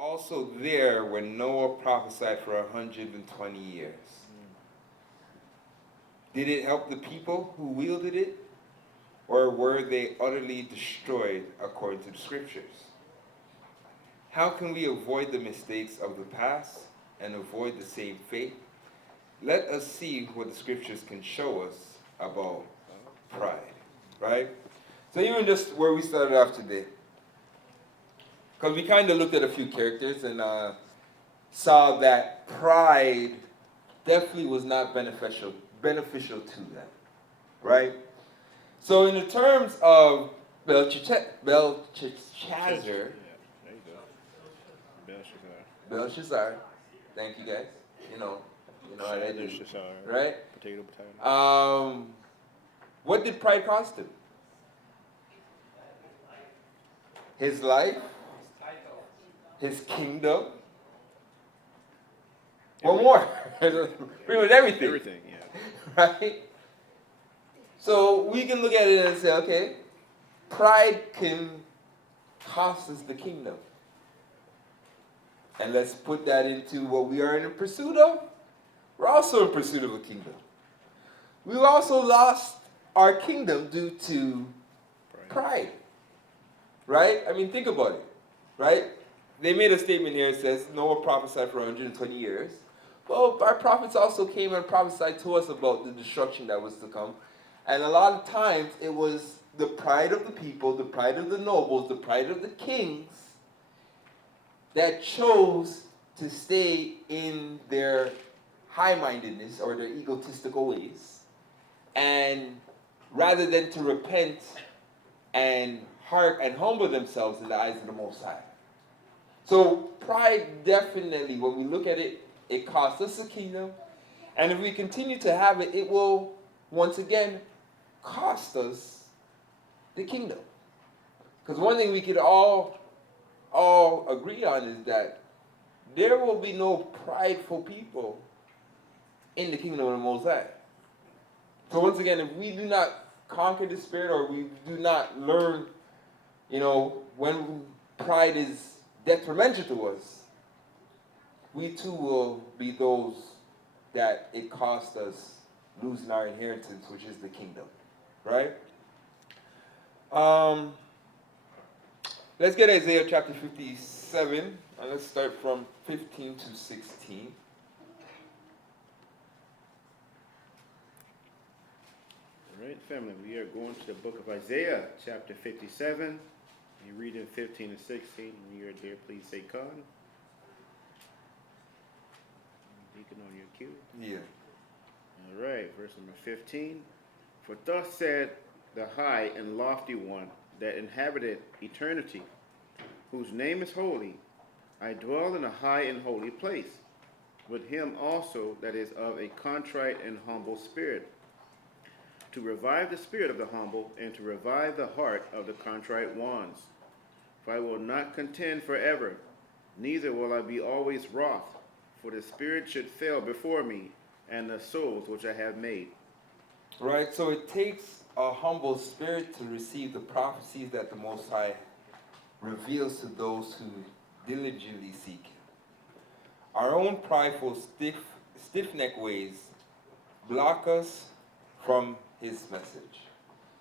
also there when Noah prophesied for 120 years. Did it help the people who wielded it? Or were they utterly destroyed according to the scriptures? How can we avoid the mistakes of the past and avoid the same fate? Let us see what the scriptures can show us about pride, right? So even just where we started off today, because we kind of looked at a few characters and saw that pride definitely was not beneficial to them, right? So in the terms of Belshazzar, Belshazzar, thank you guys. You know how that is, right? Potato, potato. What did pride cost him? His life, his kingdom. What more? Pretty much everything. Everything, yeah. Right? So we can look at it and say, okay, pride can cost us the kingdom. And let's put that into what we are in pursuit of. We're also in pursuit of a kingdom. We've also lost our kingdom due to pride. Right? I mean, think about it. Right? They made a statement here that says Noah prophesied for 120 years. Well, our prophets also came and prophesied to us about the destruction that was to come. And a lot of times it was the pride of the people, the pride of the nobles, the pride of the kings that chose to stay in their high-mindedness or their egotistical ways, and rather than to repent and humble themselves in the eyes of the Most High. So pride definitely, when we look at it, it costs us a kingdom, and if we continue to have it, it will once again cost us the kingdom. Because one thing we could all agree on is that there will be no prideful people in the kingdom of the Most High. So once again, if we do not conquer the spirit, or we do not learn, when pride is detrimental to us, we too will be those that it cost us losing our inheritance, which is the kingdom. Right? Let's get Isaiah chapter 57, and let's start from 15 to 16. All right, family, we are going to the book of Isaiah, chapter 57. You read in 15 and 16. When you're there, please say con. Deacon on your cue. Yeah. All right, verse number 15. For thus said the high and lofty one that inhabited eternity, whose name is holy, I dwell in a high and holy place, with him also that is of a contrite and humble spirit, to revive the spirit of the humble, and to revive the heart of the contrite ones. For I will not contend forever, neither will I be always wroth, for the spirit should fail before me, and the souls which I have made. Right, so it takes a humble spirit to receive the prophecies that the Most High reveals to those who diligently seek Him. Our own prideful, stiff-necked ways block us from His message.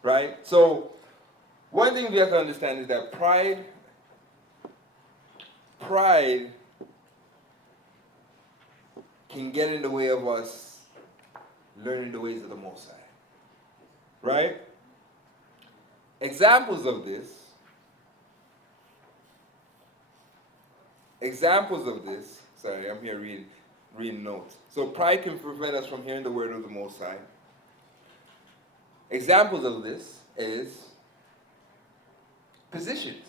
Right? So, one thing we have to understand is that pride can get in the way of us learning the ways of the Most High. Right? Examples of this. Sorry, I'm here reading notes. So pride can prevent us from hearing the word of the Most High. Examples of this is positions.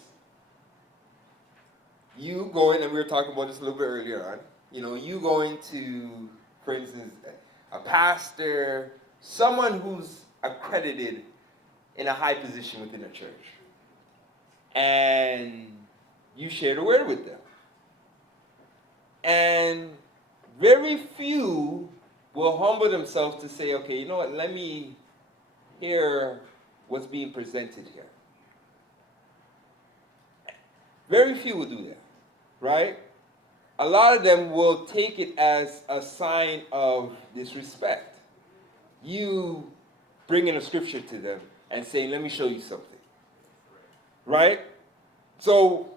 You going, and we were talking about this a little bit earlier on, you going to, for instance, a pastor, someone who's accredited in a high position within a church, and you share the word with them. And very few will humble themselves to say, okay, you know what, let me hear what's being presented here. Very few will do that. right? A lot of them will take it as a sign of disrespect. You bringing a scripture to them and saying, let me show you something, right? So,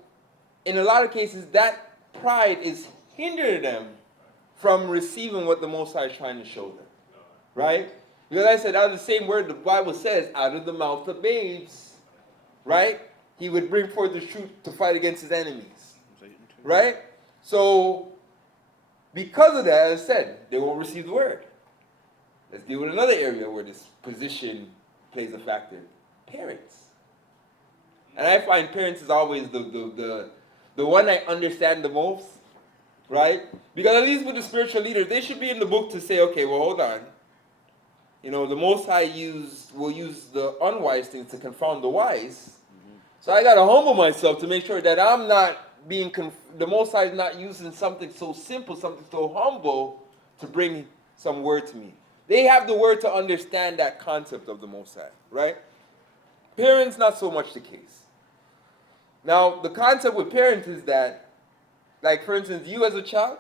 in a lot of cases, that pride is hindering them from receiving what the Most High is trying to show them, right? Because I said, out of the same word, the Bible says, out of the mouth of babes, right? He would bring forth the truth to fight against his enemies, right? So, because of that, as I said, they won't receive the word. Let's deal with another area where this position plays a factor. Parents. And I find parents is always the one I understand the most, right? Because at least with the spiritual leaders, they should be in the book to say, okay, well, hold on. You know, the Most High will use the unwise things to confound the wise. So I got to humble myself to make sure that I'm not the Most High is not using something so simple, something so humble to bring some word to me. They have the word to understand that concept of the Most High, right? Parents, not so much the case. Now, the concept with parents is that, like, for instance, you as a child,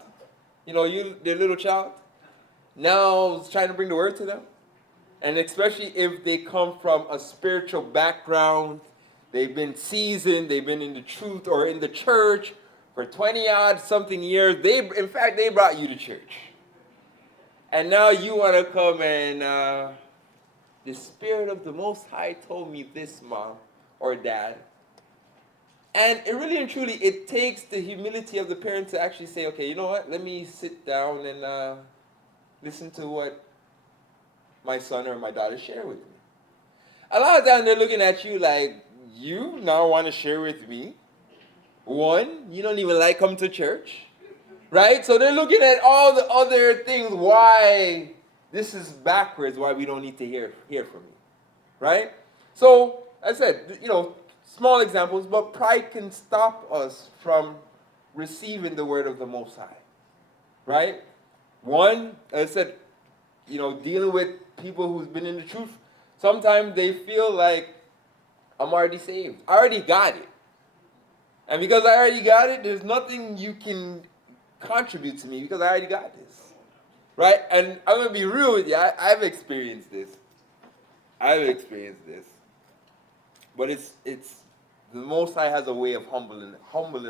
you know, their little child, now trying to bring the word to them. And especially if they come from a spiritual background, they've been seasoned, they've been in the truth or in the church for 20-odd something years. In fact, they brought you to church. And now you want to come and, the Spirit of the Most High told me this, Mom or Dad. And it really and truly, it takes the humility of the parent to actually say, okay, you know what? Let me sit down and listen to what my son or my daughter share with me. A lot of times they're looking at you like, you now want to share with me? One, you don't even like coming to church, right? So they're looking at all the other things why this is backwards, why we don't need to hear from you, right? So, as I said, you know, small examples, but pride can stop us from receiving the word of the Most High, right? One, as I said, you know, dealing with people who's been in the truth, sometimes they feel like, I'm already saved. I already got it. And because I already got it, there's nothing you can contribute to me because I already got this, right? And I'm going to be real with you. I've experienced this. But it's the Most High has a way of humbling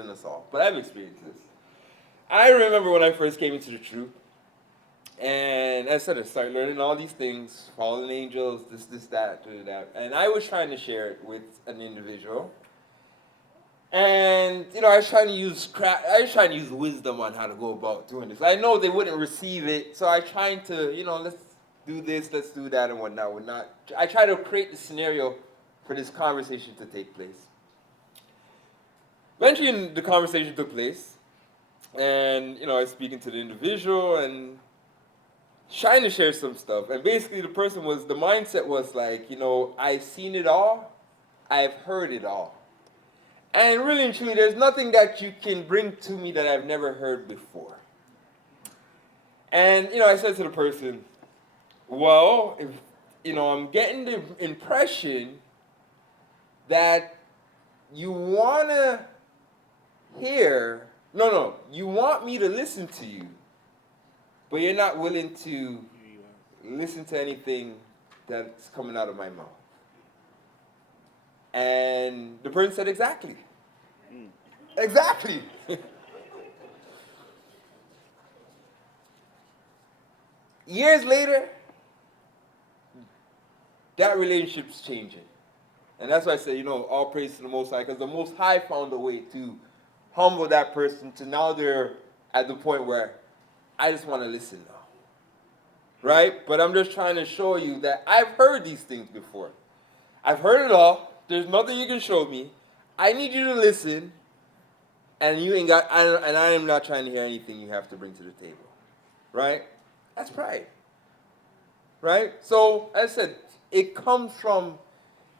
us all. But I've experienced this. I remember when I first came into the truth, and as I said, I started learning all these things, fallen angels, this, that. And I was trying to share it with an individual. And, you know, I was trying to use wisdom on how to go about doing this. I know they wouldn't receive it, so I tried to, you know, let's do this, let's do that, and whatnot. I try to create the scenario for this conversation to take place. Eventually, the conversation took place, and, you know, I was speaking to the individual and trying to share some stuff. And basically, the mindset was like, you know, I've seen it all, I've heard it all. And really and truly, there's nothing that you can bring to me that I've never heard before. And, you know, I said to the person, well, if, you know, I'm getting the impression that you want to you want me to listen to you, but you're not willing to listen to anything that's coming out of my mouth. And the person said, exactly. Exactly. Years later, that relationship's changing. And that's why I say, you know, all praise to the Most High, because the Most High found a way to humble that person to now they're at the point where I just want to listen now. Right? But I'm just trying to show you that I've heard these things before. I've heard it all. There's nothing you can show me. I need you to listen, and I am not trying to hear anything you have to bring to the table. Right? That's pride. Right? So, as I said, it comes from,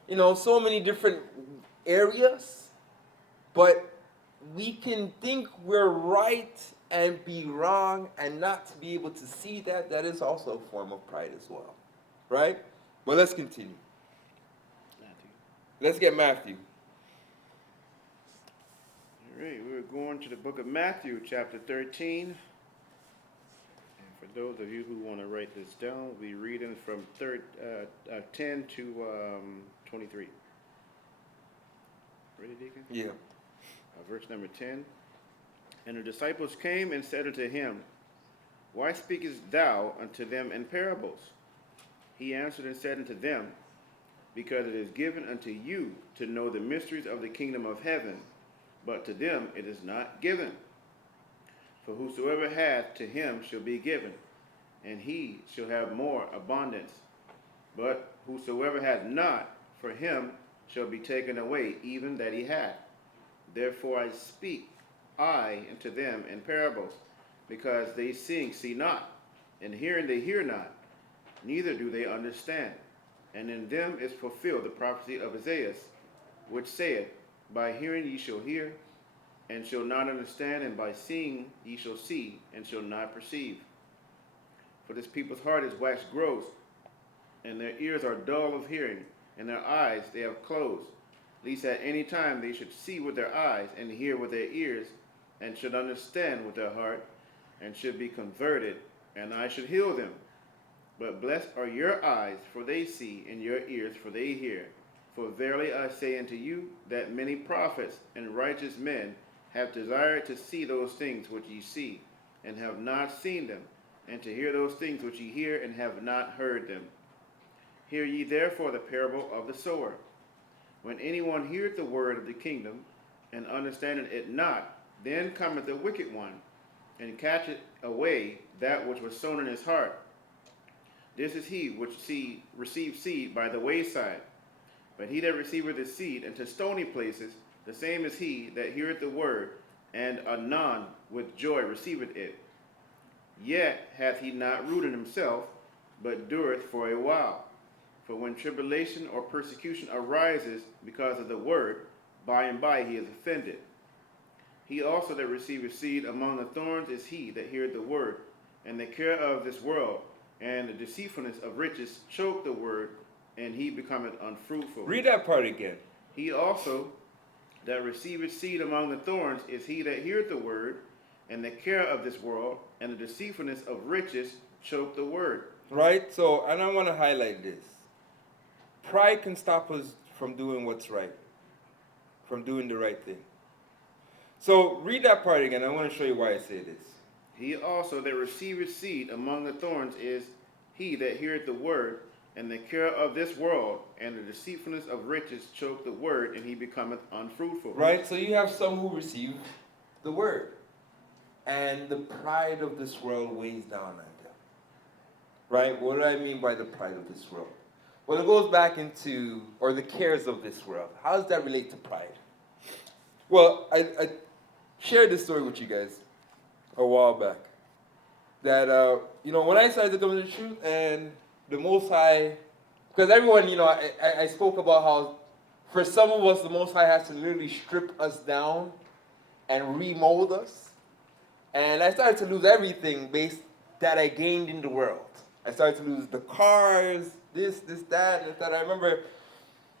you know, so many different areas, but we can think we're right and be wrong and not to be able to see that. That is also a form of pride as well. Right? But let's continue. Let's get Matthew. All right, we're going to the book of Matthew, chapter 13. And for those of you who want to write this down, we'll be reading from 10 to 23. Ready, Deacon? Yeah. Verse number 10. And the disciples came and said unto him, Why speakest thou unto them in parables? He answered and said unto them, Because it is given unto you to know the mysteries of the kingdom of heaven, but to them it is not given. For whosoever hath, to him shall be given, and he shall have more abundance. But whosoever hath not, for him shall be taken away, even that he hath. Therefore I speak unto them in parables, because they seeing see not, and hearing they hear not, neither do they understand. And in them is fulfilled the prophecy of Isaiah, which saith, By hearing ye shall hear, and shall not understand, and by seeing ye shall see, and shall not perceive. For this people's heart is waxed gross, and their ears are dull of hearing, and their eyes they have closed, lest at any time they should see with their eyes, and hear with their ears, and should understand with their heart, and should be converted, and I should heal them. But blessed are your eyes, for they see, and your ears, for they hear. For verily I say unto you, that many prophets and righteous men have desired to see those things which ye see, and have not seen them, and to hear those things which ye hear, and have not heard them. Hear ye therefore the parable of the sower. When anyone heareth the word of the kingdom, and understandeth it not, then cometh the wicked one, and catcheth away that which was sown in his heart. This is he which received seed by the wayside. But he that receiveth the seed into stony places, the same is he that heareth the word, and anon with joy receiveth it. Yet hath he not root in himself, but dureth for a while. For when tribulation or persecution arises because of the word, by and by he is offended. He also that receiveth seed among the thorns is he that heareth the word, and the care of this world, and the deceitfulness of riches choke the word, and he becometh unfruitful. Read that part again. He also that receiveth seed among the thorns is he that heareth the word, and the care of this world, and the deceitfulness of riches choke the word. Right? So, and I want to highlight this. Pride can stop us from doing what's right, from doing the right thing. So, read that part again. I want to show you why I say this. He also that receiveth seed among the thorns is he that heareth the word, and the care of this world, and the deceitfulness of riches choke the word, and he becometh unfruitful. Right? So you have some who receive the word, and the pride of this world weighs down on them. Right? What do I mean by the pride of this world? Well, it goes back into, or the cares of this world. How does that relate to pride? Well, I shared this story with you guys a while back. That, when I started to come to the truth, and the Most High, because everyone, I spoke about how for some of us, the Most High has to literally strip us down and remold us. And I started to lose everything that I gained in the world. I started to lose the cars, this, that, and that. I remember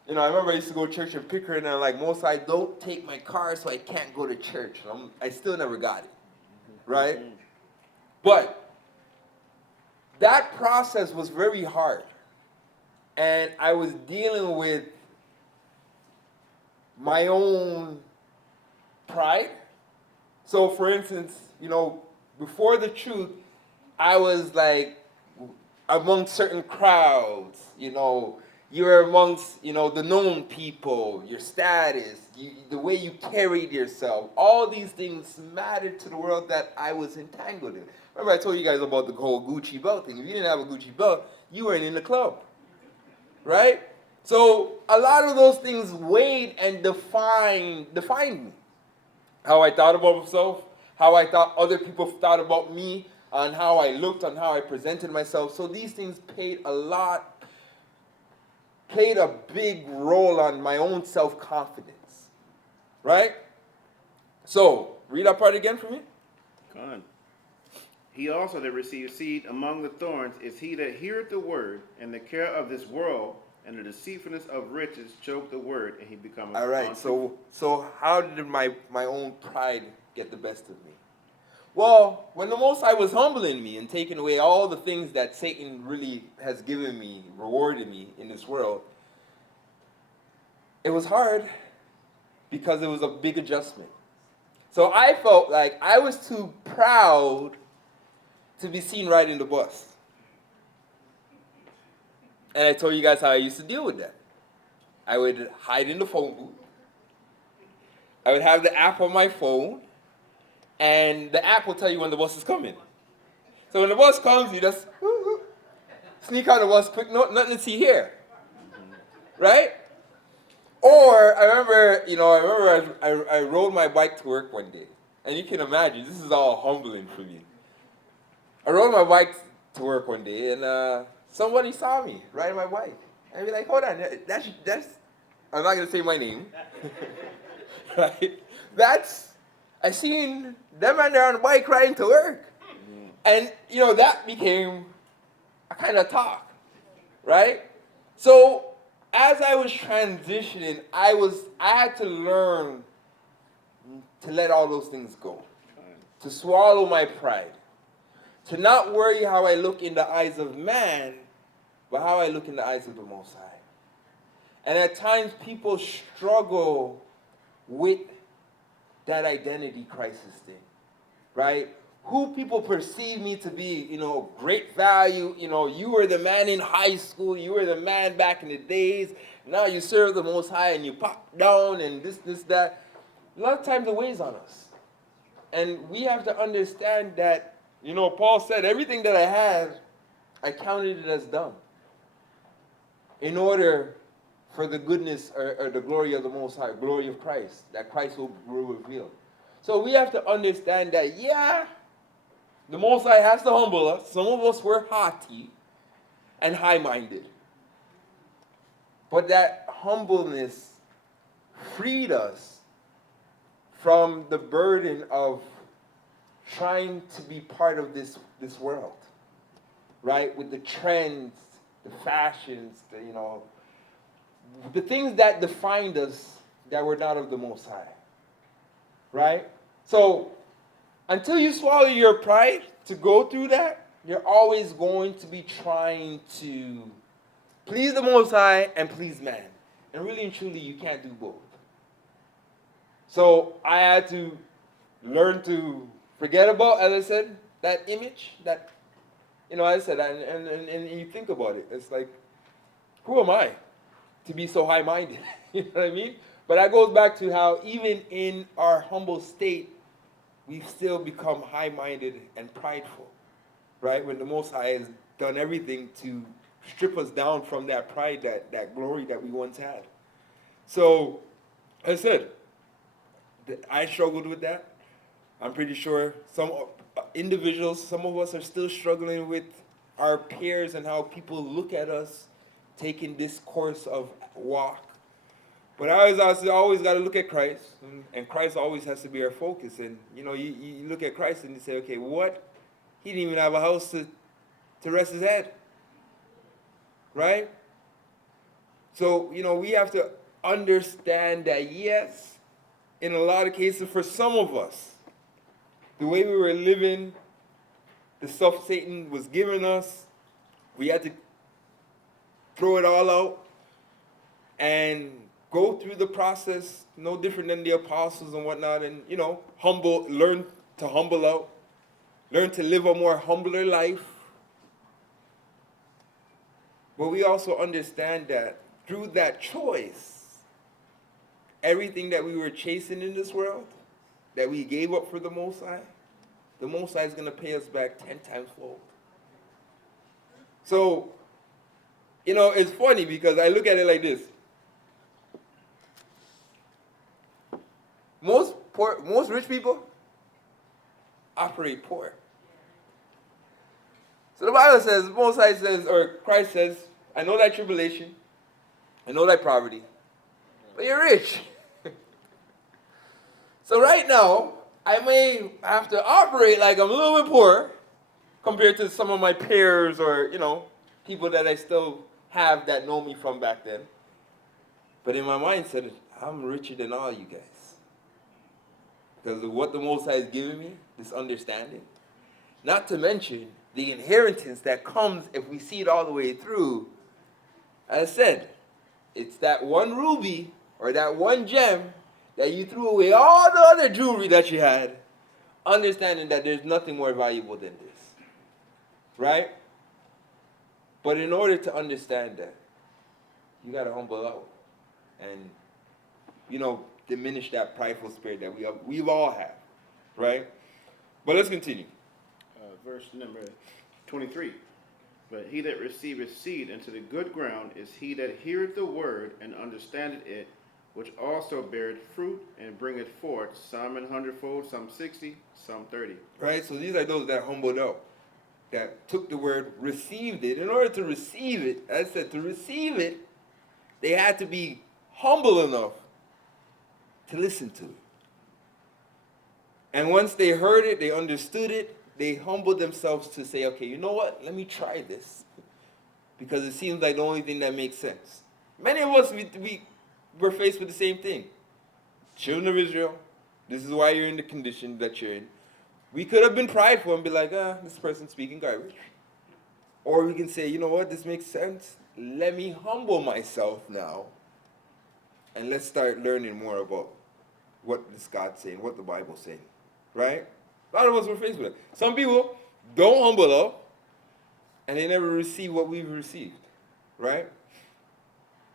I used to go to church in Pickering, and I'm like, Most High, don't take my car so I can't go to church. I still never got it, right? But that process was very hard. And I was dealing with my own pride. So, for instance, before the truth, I was like among certain crowds, you're amongst, the known people, your status, the way you carried yourself. All these things mattered to the world that I was entangled in. Remember I told you guys about the whole Gucci belt thing. If you didn't have a Gucci belt, you weren't in the club. Right? So a lot of those things weighed and defined me. How I thought about myself, how I thought other people thought about me, on how I looked, on how I presented myself. So these things played a big role on my own self-confidence. Right? So, read that part again for me. Go on. He also that received seed among the thorns is he that heareth the word, and the care of this world, and the deceitfulness of riches choke the word, and he becomes All right. So how did my own pride get the best of me? Well, when the Most High was humbling me and taking away all the things that Satan really has given me, rewarded me in this world, it was hard because it was a big adjustment. So I felt like I was too proud to be seen riding the bus. And I told you guys how I used to deal with that. I would hide in the phone booth. I would have the app on my phone, and the app will tell you when the bus is coming. So when the bus comes, you just sneak out the bus quick, nothing to see here. Right? Or I remember I rode my bike to work one day. And you can imagine, this is all humbling for me. I rode my bike to work one day, and somebody saw me riding my bike. I'd be like, hold on, that's I'm not going to say my name. Right? I seen them man there on the bike riding to work. And, that became a kind of talk. Right? So, as I was transitioning, I had to learn to let all those things go. To swallow my pride. To not worry how I look in the eyes of man, but how I look in the eyes of the Most High. And at times people struggle with that identity crisis thing, right? Who people perceive me to be, great value. You were the man in high school. You were the man back in the days. Now you serve the Most High and you pop down and this, that. A lot of times it weighs on us. And we have to understand that, Paul said, everything that I had, I counted it as dung. In order for the goodness or the glory of the Most High, glory of Christ, that Christ will reveal. So we have to understand that, the Most High has to humble us. Some of us were haughty and high-minded. But that humbleness freed us from the burden of trying to be part of this world, right? With the trends, the fashions, the things that defined us that were not of the Most High, right? So until you swallow your pride to go through that, you're always going to be trying to please the Most High and please man. And really and truly, you can't do both. So I had to learn to forget about, as I said, that image, that, as I said, and you think about it, it's like, who am I to be so high-minded? You know what I mean? But that goes back to how even in our humble state, we still become high-minded and prideful, right? When the Most High has done everything to strip us down from that pride, that glory that we once had. So, as I said, I struggled with that. I'm pretty sure some individuals, some of us are still struggling with our peers and how people look at us taking this course of walk. But I always got to look at Christ, and Christ always has to be our focus. And, you look at Christ and you say, okay, what? He didn't even have a house to rest his head. Right? So, we have to understand that, yes, in a lot of cases, for some of us, the way we were living, the stuff Satan was giving us, we had to throw it all out and go through the process, no different than the apostles and whatnot, and, learn to humble out, learn to live a more humbler life. But we also understand that through that choice, everything that we were chasing in this world, that we gave up for the Most High is going to pay us back 10 times fold. So, it's funny because I look at it like this. Most rich people operate poor. So the Bible says, Most High says, or Christ says, I know thy tribulation, I know thy poverty, but you're rich. So right now, I may have to operate like I'm a little bit poor compared to some of my peers or, people that I still have that know me from back then. But in my mindset, I'm richer than all you guys. Because of what the Most High has given me, this understanding. Not to mention the inheritance that comes if we see it all the way through. As I said, it's that one ruby or that one gem that you threw away all the other jewelry that you had, understanding that there's nothing more valuable than this. Right? But in order to understand that, you got to humble out and, diminish that prideful spirit that we all have. Right? But let's continue. Verse number 23. But he that receiveth seed into the good ground is he that heareth the word and understandeth it, which also beareth fruit and bringeth forth some an hundredfold, some 60, some 30. Right? So these are those that humbled out, that took the word, received it. In order to receive it, as I said, to receive it, they had to be humble enough to listen to it. And once they heard it, they understood it, they humbled themselves to say, okay, you know what? Let me try this. Because it seems like the only thing that makes sense. Many of us, we're faced with the same thing. Children of Israel, this is why you're in the condition that you're in. We could have been prideful and be like, this person's speaking garbage. Or we can say, you know what? This makes sense. Let me humble myself now. And let's start learning more about what this God's saying, what the Bible's saying. Right? A lot of us were faced with it. Some people don't humble up, and they never receive what we've received, right?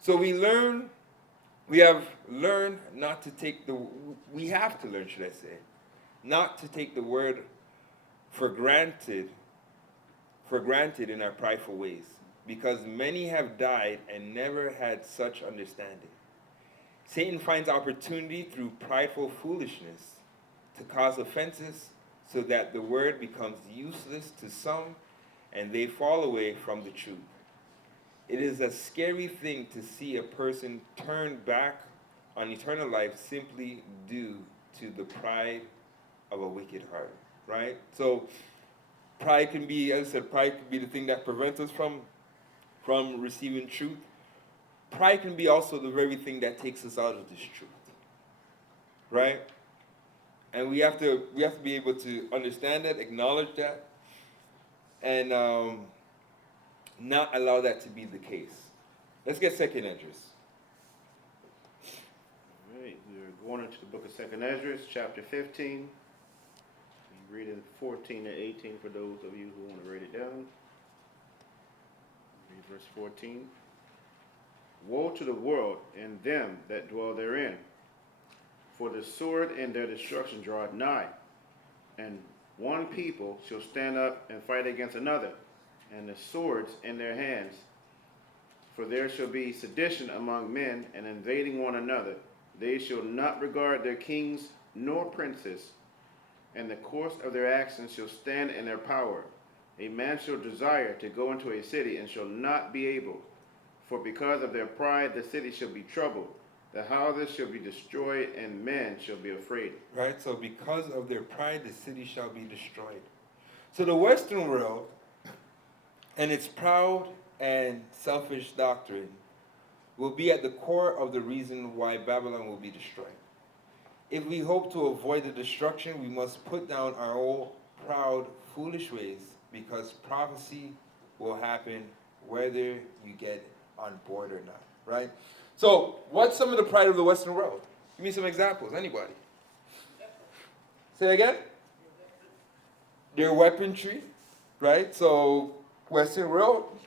So we have learned not to take we have to learn, should I say, not to take the word for granted in our prideful ways, because many have died and never had such understanding. Satan finds opportunity through prideful foolishness to cause offenses, so that the word becomes useless to some and they fall away from the truth. It is a scary thing to see a person turn back on eternal life simply due to the pride of a wicked heart, right? So pride can be, as I said, pride can be the thing that prevents us from receiving truth. Pride can be also the very thing that takes us out of this truth, right? And we have to be able to understand that, acknowledge that, and not allow that to be the case. Let's get 2nd Esdras. All right, we're going into the book of 2nd Esdras, chapter 15. I'm reading 14 and 18 for those of you who want to write it down. Read verse 14. Woe to the world and them that dwell therein, for the sword and their destruction draweth nigh, and one people shall stand up and fight against another, and the swords in their hands. For there shall be sedition among men, and invading one another. They shall not regard their kings nor princes, and the course of their actions shall stand in their power. A man shall desire to go into a city, and shall not be able. For because of their pride the city shall be troubled. The houses shall be destroyed, and men shall be afraid. Right? So because of their pride, the city shall be destroyed. So the Western world and its proud and selfish doctrine will be at the core of the reason why Babylon will be destroyed. If we hope to avoid the destruction, we must put down our old, proud, foolish ways, because prophecy will happen whether you get on board or not. Right? So, what's some of the pride of the Western world? Give me some examples, anybody. Say again? Their weaponry, right? So, Western world,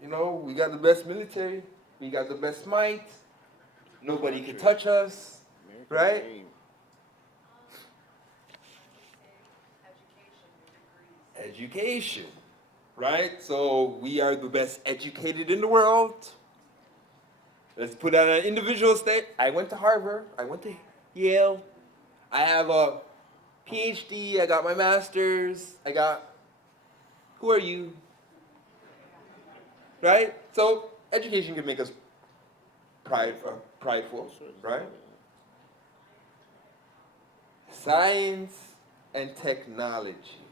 we got the best military, we got the best might, nobody can touch us, right? Education, right? So, we are the best educated in the world. Let's put that on an individual state. I went to Harvard. I went to Yale. I have a PhD. I got my master's. Who are you? Right? So education can make us prideful, right? Science and technology,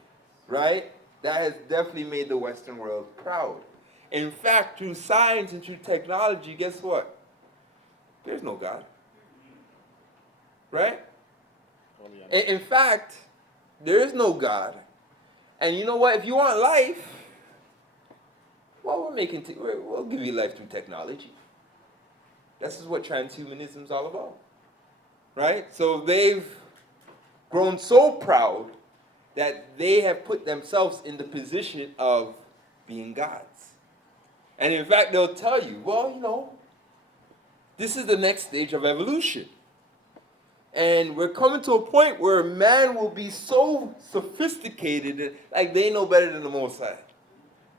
right? That has definitely made the Western world proud. In fact, through science and through technology, guess what? There's no God. Right? In fact, there is no God. And you know what? If you want life, well, we'll give you life through technology. This is what transhumanism is all about. Right? So they've grown so proud that they have put themselves in the position of being gods. And in fact, they'll tell you, well, this is the next stage of evolution. And we're coming to a point where man will be so sophisticated that, like, they know better than the Most High.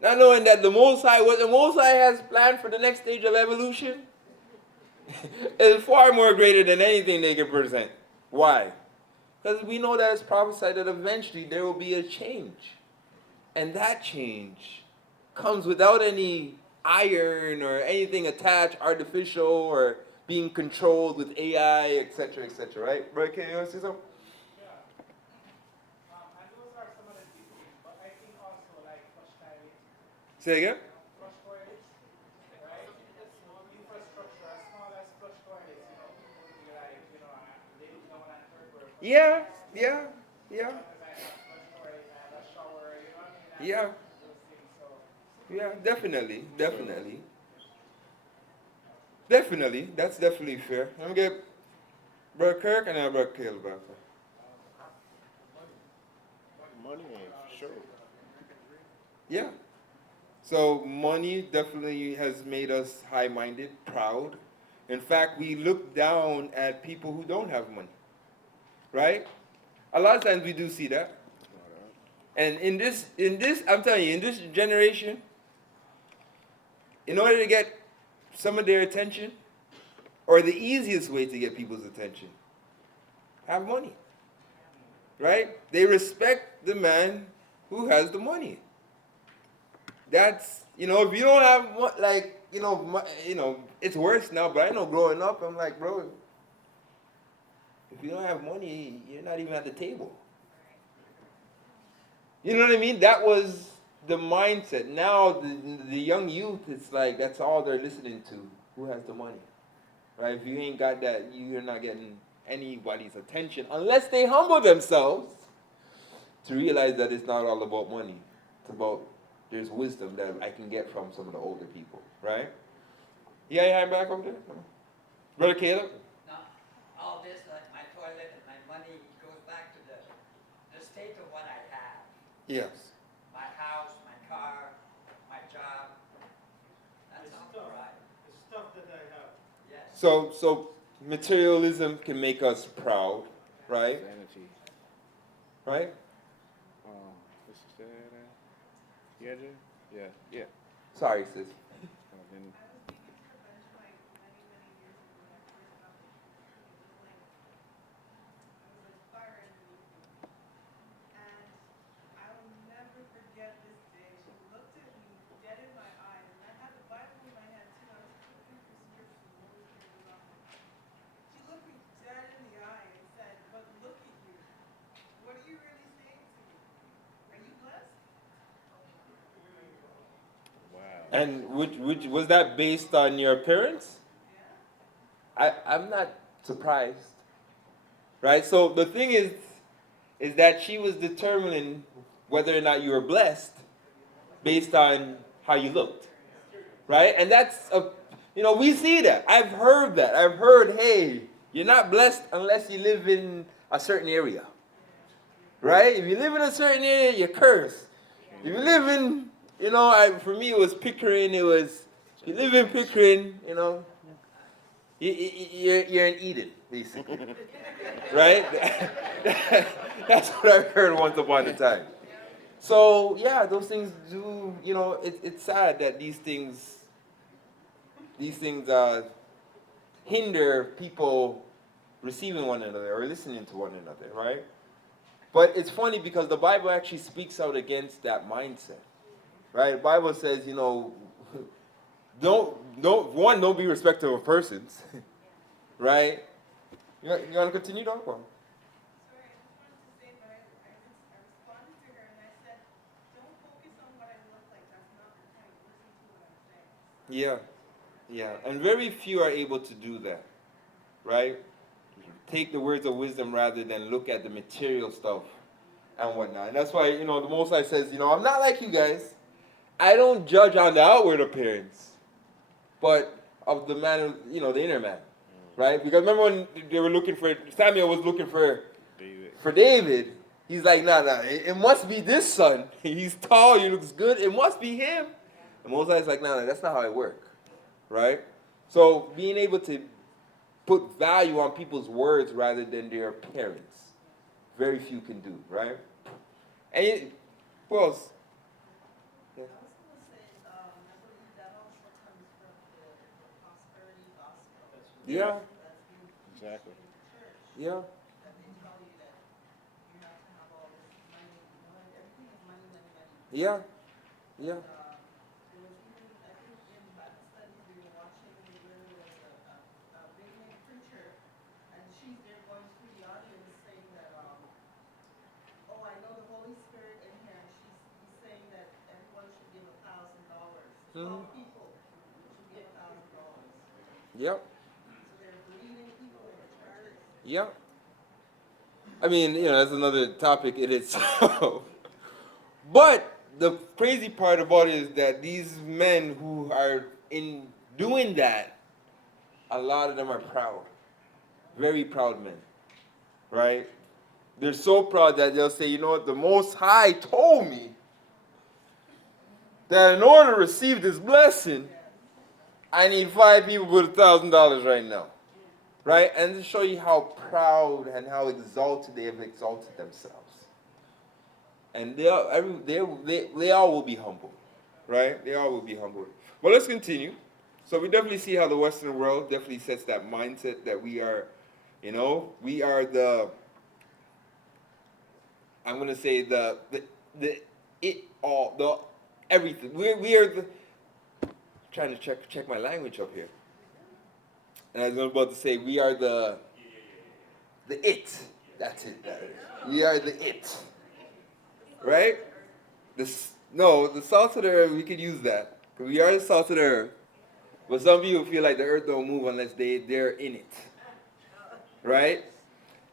Not knowing that what the Most High has planned for the next stage of evolution is far more greater than anything they can present. Why? Because we know that it's prophesied that eventually there will be a change. And that change comes without any iron or anything attached, artificial, or being controlled with AI, etc., etc., right? Bro, can you want to say something? Yeah. And those are some of the things, but I think also like flush toilets. Say again? Flush toilets, right? Infrastructure, as small as flush toilets, people would be like, living down on third world. Yeah. Because I have flush toilet, I have a shower, you know what I mean? Yeah. Those things, so. Yeah, definitely. That's definitely fair. Let me get Brother Kirk and then Brother Caleb back. Money, sure. Yeah. So money definitely has made us high-minded, proud. In fact, we look down at people who don't have money. Right? A lot of times we do see that. And in this, I'm telling you, in this generation, in order to get some of their attention, or the easiest way to get people's attention, have money. Right? They respect the man who has the money. That's, if you don't have, it's worse now, but I know growing up, I'm like, bro, if you don't have money, you're not even at the table. You know what I mean? That was the mindset. Now, the young youth, it's like, that's all they're listening to. Who has the money? Right? If you ain't got that, you're not getting anybody's attention unless they humble themselves to realize that it's not all about money. It's about, there's wisdom that I can get from some of the older people. Right? Yeah, your hand back over there? No. Brother Caleb? No, all this, like my toilet and my money, goes back to the state of what I have. Yes. My house, my car, my job. That's all right. The stuff that I have. Yes. So materialism can make us proud, right? Vanity. Right? This is that. Yeah, Jay? Yeah. Sorry, sis. Then And which was that based on your appearance? I'm not surprised. Right? So the thing is that she was determining whether or not you were blessed based on how you looked. Right? And that's we see that. I've heard that. I've heard, hey, you're not blessed unless you live in a certain area. Right? If you live in a certain area, you're cursed. If you live in, for me it was Pickering. If you live in Pickering, you're in Eden, basically. Right? That's what I've heard once upon a time. So, yeah, those things do, it's sad that these things hinder people receiving one another or listening to one another, right? But it's funny because the Bible actually speaks out against that mindset, right? The Bible says, don't be respectful of persons, right? You want to continue, Doc? Sorry, I just wanted to say, but I responded to her and I said, don't focus on what I look like. That's not the point. Listen to what Yeah, yeah. And very few are able to do that, right? Take the words of wisdom rather than look at the material stuff and whatnot. And that's why, the Most High says, I'm not like you guys. I don't judge on the outward appearance, but of the man, the inner man, right? Because remember when they were looking for, Samuel was looking for David. He's like, nah, it must be this son. He's tall, he looks good. It must be him. And Moses is like, nah, that's not how it works, right? So being able to put value on people's words rather than their appearance, very few can do, right? And who else? Yeah. I was going to say, I believe that also comes from the prosperity gospel. Yeah. That's being preached Exactly. in the church. Yeah. That they tell you that you have to have all this money. Everything is money, money, money. Yeah. Yeah. There was even, I think in Bible studies we were watching, there was a big name preacher, and she's there going through the audience saying that, oh, I know the Holy Spirit in here, and he's saying that everyone should give $1,000. 12 people should give $1,000. Yep. So they're bleeding people in the church. Yep. I mean, that's another topic in itself. But the crazy part about it is that these men who are in doing that, a lot of them are proud. Very proud men. Right? They're so proud that they'll say, what, the Most High told me that in order to receive this blessing, I need 5 people with $1,000 right now. Right? And to show you how proud and how exalted they have exalted themselves. And they all will be humble. Right? They all will be humble. But let's continue. So we definitely see how the Western world definitely sets that mindset that we are, we are the, I'm going to say the it all, the everything. We are the, trying to check my language up here. And I was about to say, we are the it. That's it. We are the it. Right? The salt of the earth, we could use that. Because we are the salt of the earth. But some people feel like the earth don't move unless they're in it. Right?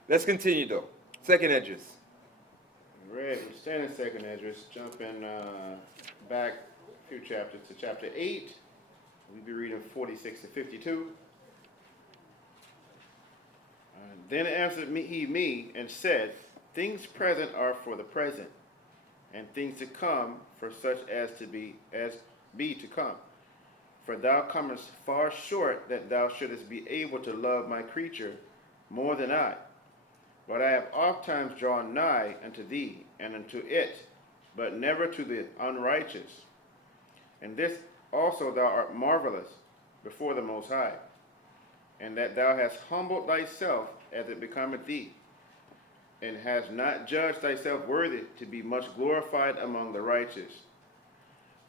Let's continue though. Second Esdras. Right, we're standing second Esdras, jumping back a few chapters to chapter 8. We'll be reading 46 to 52. Then answered me and said, things present are for the present, and things to come for such as be to come. For thou comest far short that thou shouldest be able to love my creature more than I. But I have ofttimes drawn nigh unto thee and unto it, but never to the unrighteous. And this also thou art marvelous before the Most High, and that thou hast humbled thyself as it becometh thee, and hast not judged thyself worthy to be much glorified among the righteous.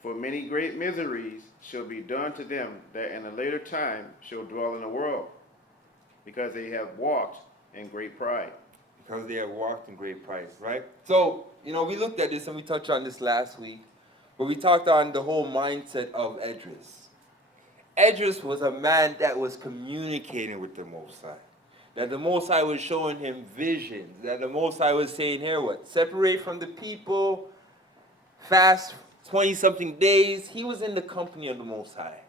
For many great miseries shall be done to them that in a later time shall dwell in the world, because they have walked in great pride. Because they have walked in great pride, right? So, we looked at this and we touched on this last week, but we talked on the whole mindset of Esdras. Esdras was a man that was communicating with the Most High. That the Most High was showing him visions. That the Most High was saying, here, what? Separate from the people, fast 20-something days. He was in the company of the Most High,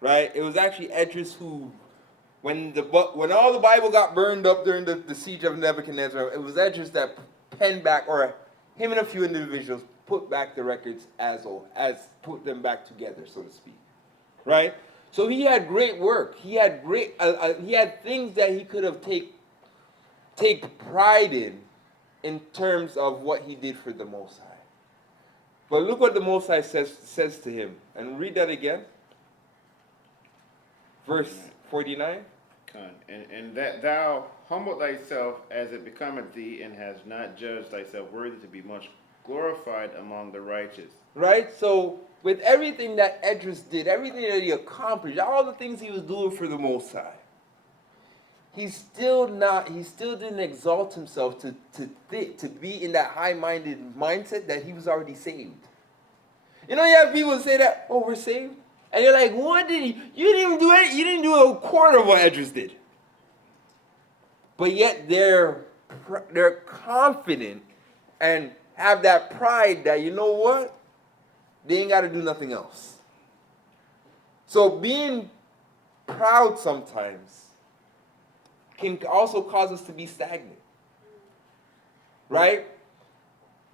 right? It was actually Esdras who, when all the Bible got burned up during the siege of Nebuchadnezzar, it was Esdras that penned back, or him and a few individuals put back the records as put them back together, so to speak, right? So he had great work. He had he had things that he could have take pride in terms of what he did for the Most High. But look what the Most High says to him, and read that again. Verse 49. And that thou humble thyself as it becometh thee, and hast not judged thyself worthy to be much glorified among the righteous. Right? So, with everything that Esdras did, everything that he accomplished, all the things he was doing for the Most High, he still didn't exalt himself to be in that high-minded mindset that he was already saved. You have people say that, oh, we're saved. And you're like, what did you didn't even do it. You didn't do a quarter of what Esdras did. But yet they're confident and have that pride that, you know what? They ain't got to do nothing else. So being proud sometimes can also cause us to be stagnant. Right?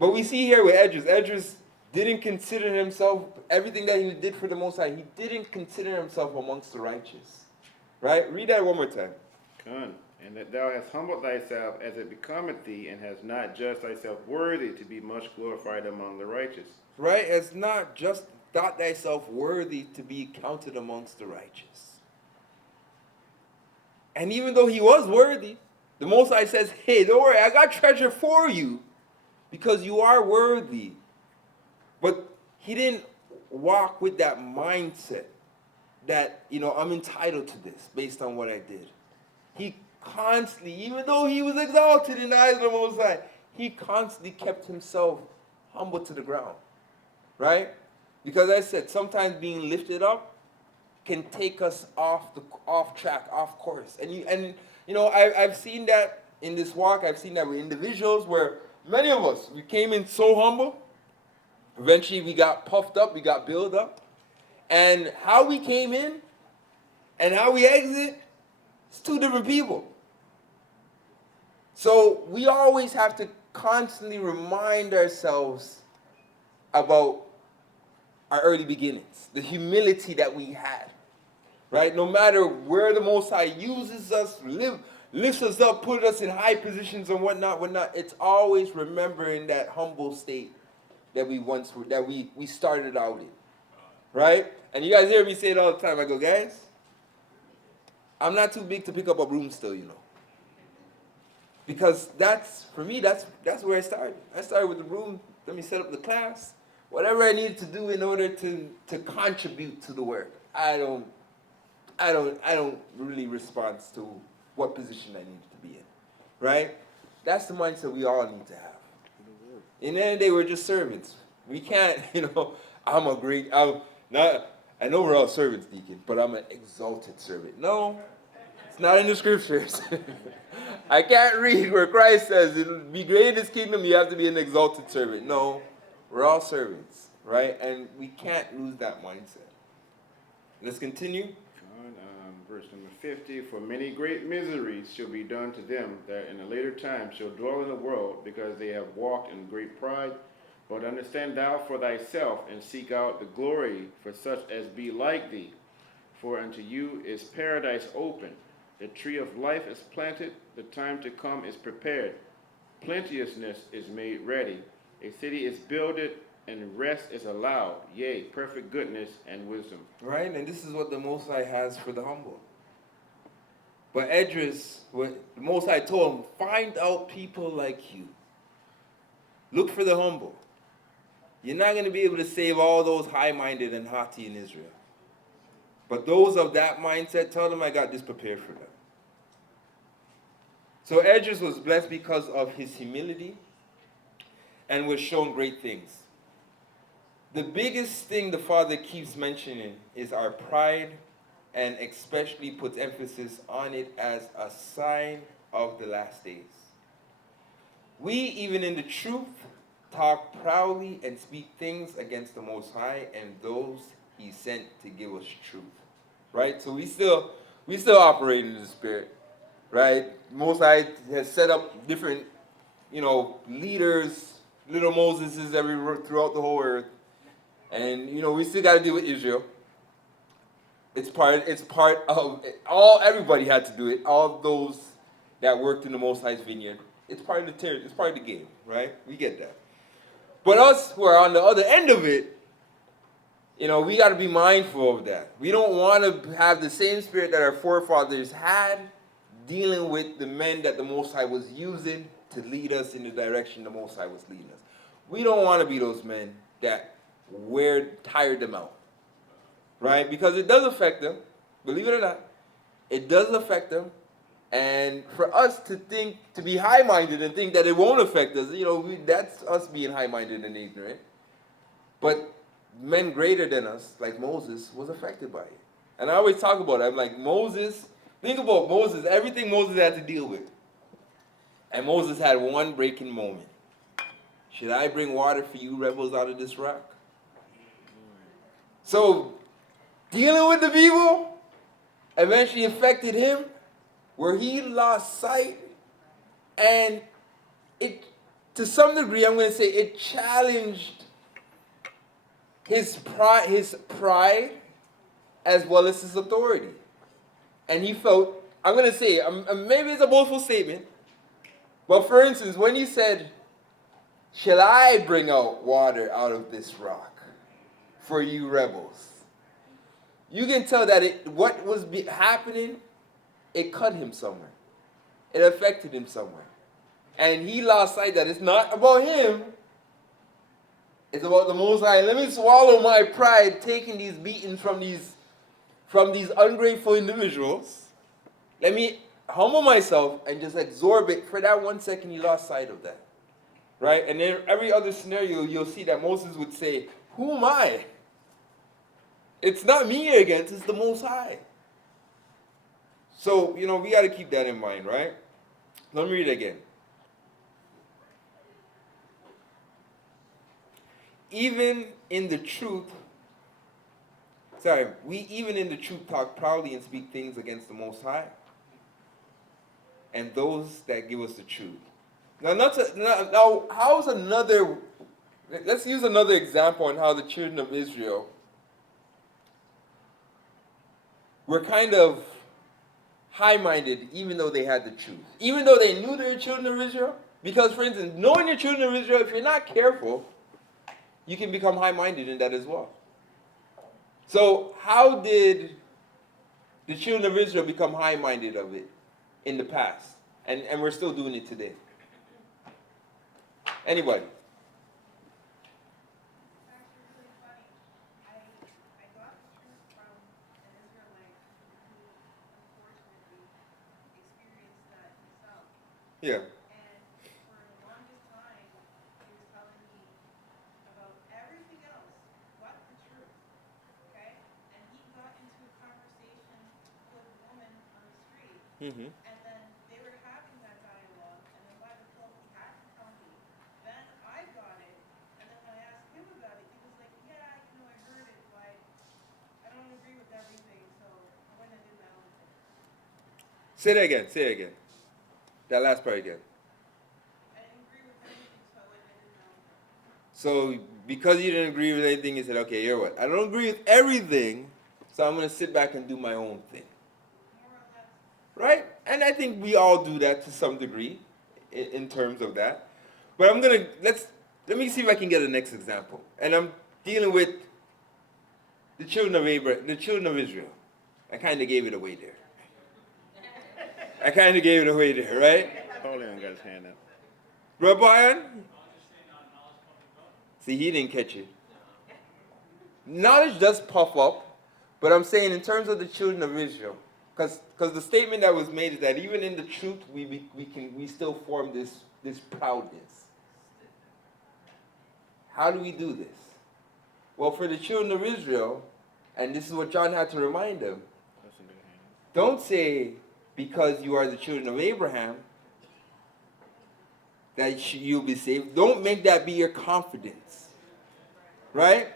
But we see here with Esdras. Esdras didn't consider himself, everything that he did for the Most High, he didn't consider himself amongst the righteous. Right? Read that one more time. Come, and that thou hast humbled thyself as it becometh thee, and hast not judged thyself worthy to be much glorified among the righteous. Right? Has not just thought thyself worthy to be counted amongst the righteous. And even though he was worthy, the Most High says, hey, don't worry, I got treasure for you because you are worthy. But he didn't walk with that mindset that, I'm entitled to this based on what I did. He constantly, even though he was exalted in the eyes of the Most High, he constantly kept himself humble to the ground. Right? Because I said, sometimes being lifted up can take us off track, off course. And I've seen that in this walk. I've seen that with individuals where many of us, we came in so humble. Eventually we got puffed up, we got built up. And how we came in and how we exit, it's two different people. So we always have to constantly remind ourselves about our early beginnings, the humility that we had, right? No matter where the Most High uses us, lifts us up, put us in high positions and whatnot, it's always remembering that humble state that we once were, that we started out in, right? And you guys hear me say it all the time. I go, guys, I'm not too big to pick up a broom still, because for me, that's where I started. I started with the broom. Let me set up the class. Whatever I needed to do in order to contribute to the work. I don't really respond to what position I needed to be in, right? That's the mindset we all need to have. In the end of the day, we're just servants. We can't, I know we're all servants, Deacon, but I'm an exalted servant. No, it's not in the scriptures. I can't read where Christ says, to be great in this kingdom, you have to be an exalted servant. No, we're all servants, right? And we can't lose that mindset. Let's continue. Verse number 50, for many great miseries shall be done to them that in a later time shall dwell in the world, because they have walked in great pride. But understand thou for thyself, and seek out the glory for such as be like thee. For unto you is paradise open, the tree of life is planted, the time to come is prepared, plenteousness is made ready, a city is builded, and rest is allowed, yea, perfect goodness and wisdom. Right, and this is what the Most High has for the humble. But Esdras, the Most High told him, find out people like you. Look for the humble. You're not going to be able to save all those high-minded and haughty in Israel. But those of that mindset, tell them I got this prepared for them. So Esdras was blessed because of his humility and was shown great things. The biggest thing the Father keeps mentioning is our pride, and especially puts emphasis on it as a sign of the last days. We, even in the truth, talk proudly and speak things against the Most High and those he sent to give us truth. Right? So we still operate in the Spirit. Right? Most High has set up different, leaders, little Moseses throughout the whole earth. And, we still got to deal with Israel. It's part of everybody had to do it. All those that worked in the Most High's vineyard. It's part of it's part of the game, right? We get that. But us who are on the other end of it, we got to be mindful of that. We don't want to have the same spirit that our forefathers had, dealing with the men that the Most High was using to lead us in the direction the Most High was leading us. We don't want to be those men that tired them out. Right? Because it does affect them. Believe it or not. It does affect them. And for us to be high-minded and think that it won't affect us, that's us being high-minded and ignorant. But men greater than us, like Moses, was affected by it. And I always talk about it. I'm like, Moses, think about Moses, everything Moses had to deal with. And Moses had one breaking moment. Should I bring water for you rebels out of this rock? So, dealing with the people eventually affected him, where he lost sight, and it, to some degree, I'm going to say it challenged his pride as well as his authority. And he felt, I'm going to say, maybe it's a boastful statement, but for instance, when he said, shall I bring out water out of this rock for you rebels? You can tell that what was happening, it cut him somewhere. It affected him somewhere. And he lost sight that it's not about him. It's about the Most High. Let me swallow my pride taking these beatings from these ungrateful individuals. Let me humble myself and just absorb it. For that 1 second, he lost sight of that. Right? And in every other scenario, you'll see that Moses would say, who am I? It's not me you're against, it's the Most High. So, we got to keep that in mind, right? Let me read it again. We even in the truth talk proudly and speak things against the Most High and those that give us the truth. Now, how's another, let's use another example on how the children of Israel were kind of high-minded even though they had the truth. Even though they knew they were children of Israel. Because, for instance, knowing you're children of Israel, if you're not careful, you can become high-minded in that as well. So, how did the children of Israel become high-minded of it in the past? And we're still doing it today. Anybody? Actually, really funny. I got the truth from an Israelite who unfortunately experienced that himself. Yeah. And for the longest time, he was telling me about everything else but the truth. Okay? And he got into a conversation with a woman on the street. Mm-hmm. And then they were having that dialogue, and then by default he had to tell me. Then I got it, and then when I asked him about it, he was like, yeah, I heard it, but I don't agree with everything, so I went and did my own thing. Say that again. That last part again. I didn't agree with everything, so I went and did my own thing. So, because you didn't agree with anything, you said, okay, you're what? I don't agree with everything, so I'm going to sit back and do my own thing. More or less. Right? And I think we all do that to some degree in terms of that. But let me see if I can get a next example. And I'm dealing with the children of Israel. I kind of gave it away there. Right? Paulian got his hand up. Brother Brian? See, he didn't catch it. Knowledge does puff up, but I'm saying in terms of the children of Israel, because the statement that was made is that even in the truth, we still form this proudness. How do we do this? Well, for the children of Israel, and this is what John had to remind them, don't say because you are the children of Abraham that you'll be saved. Don't make that be your confidence. Right?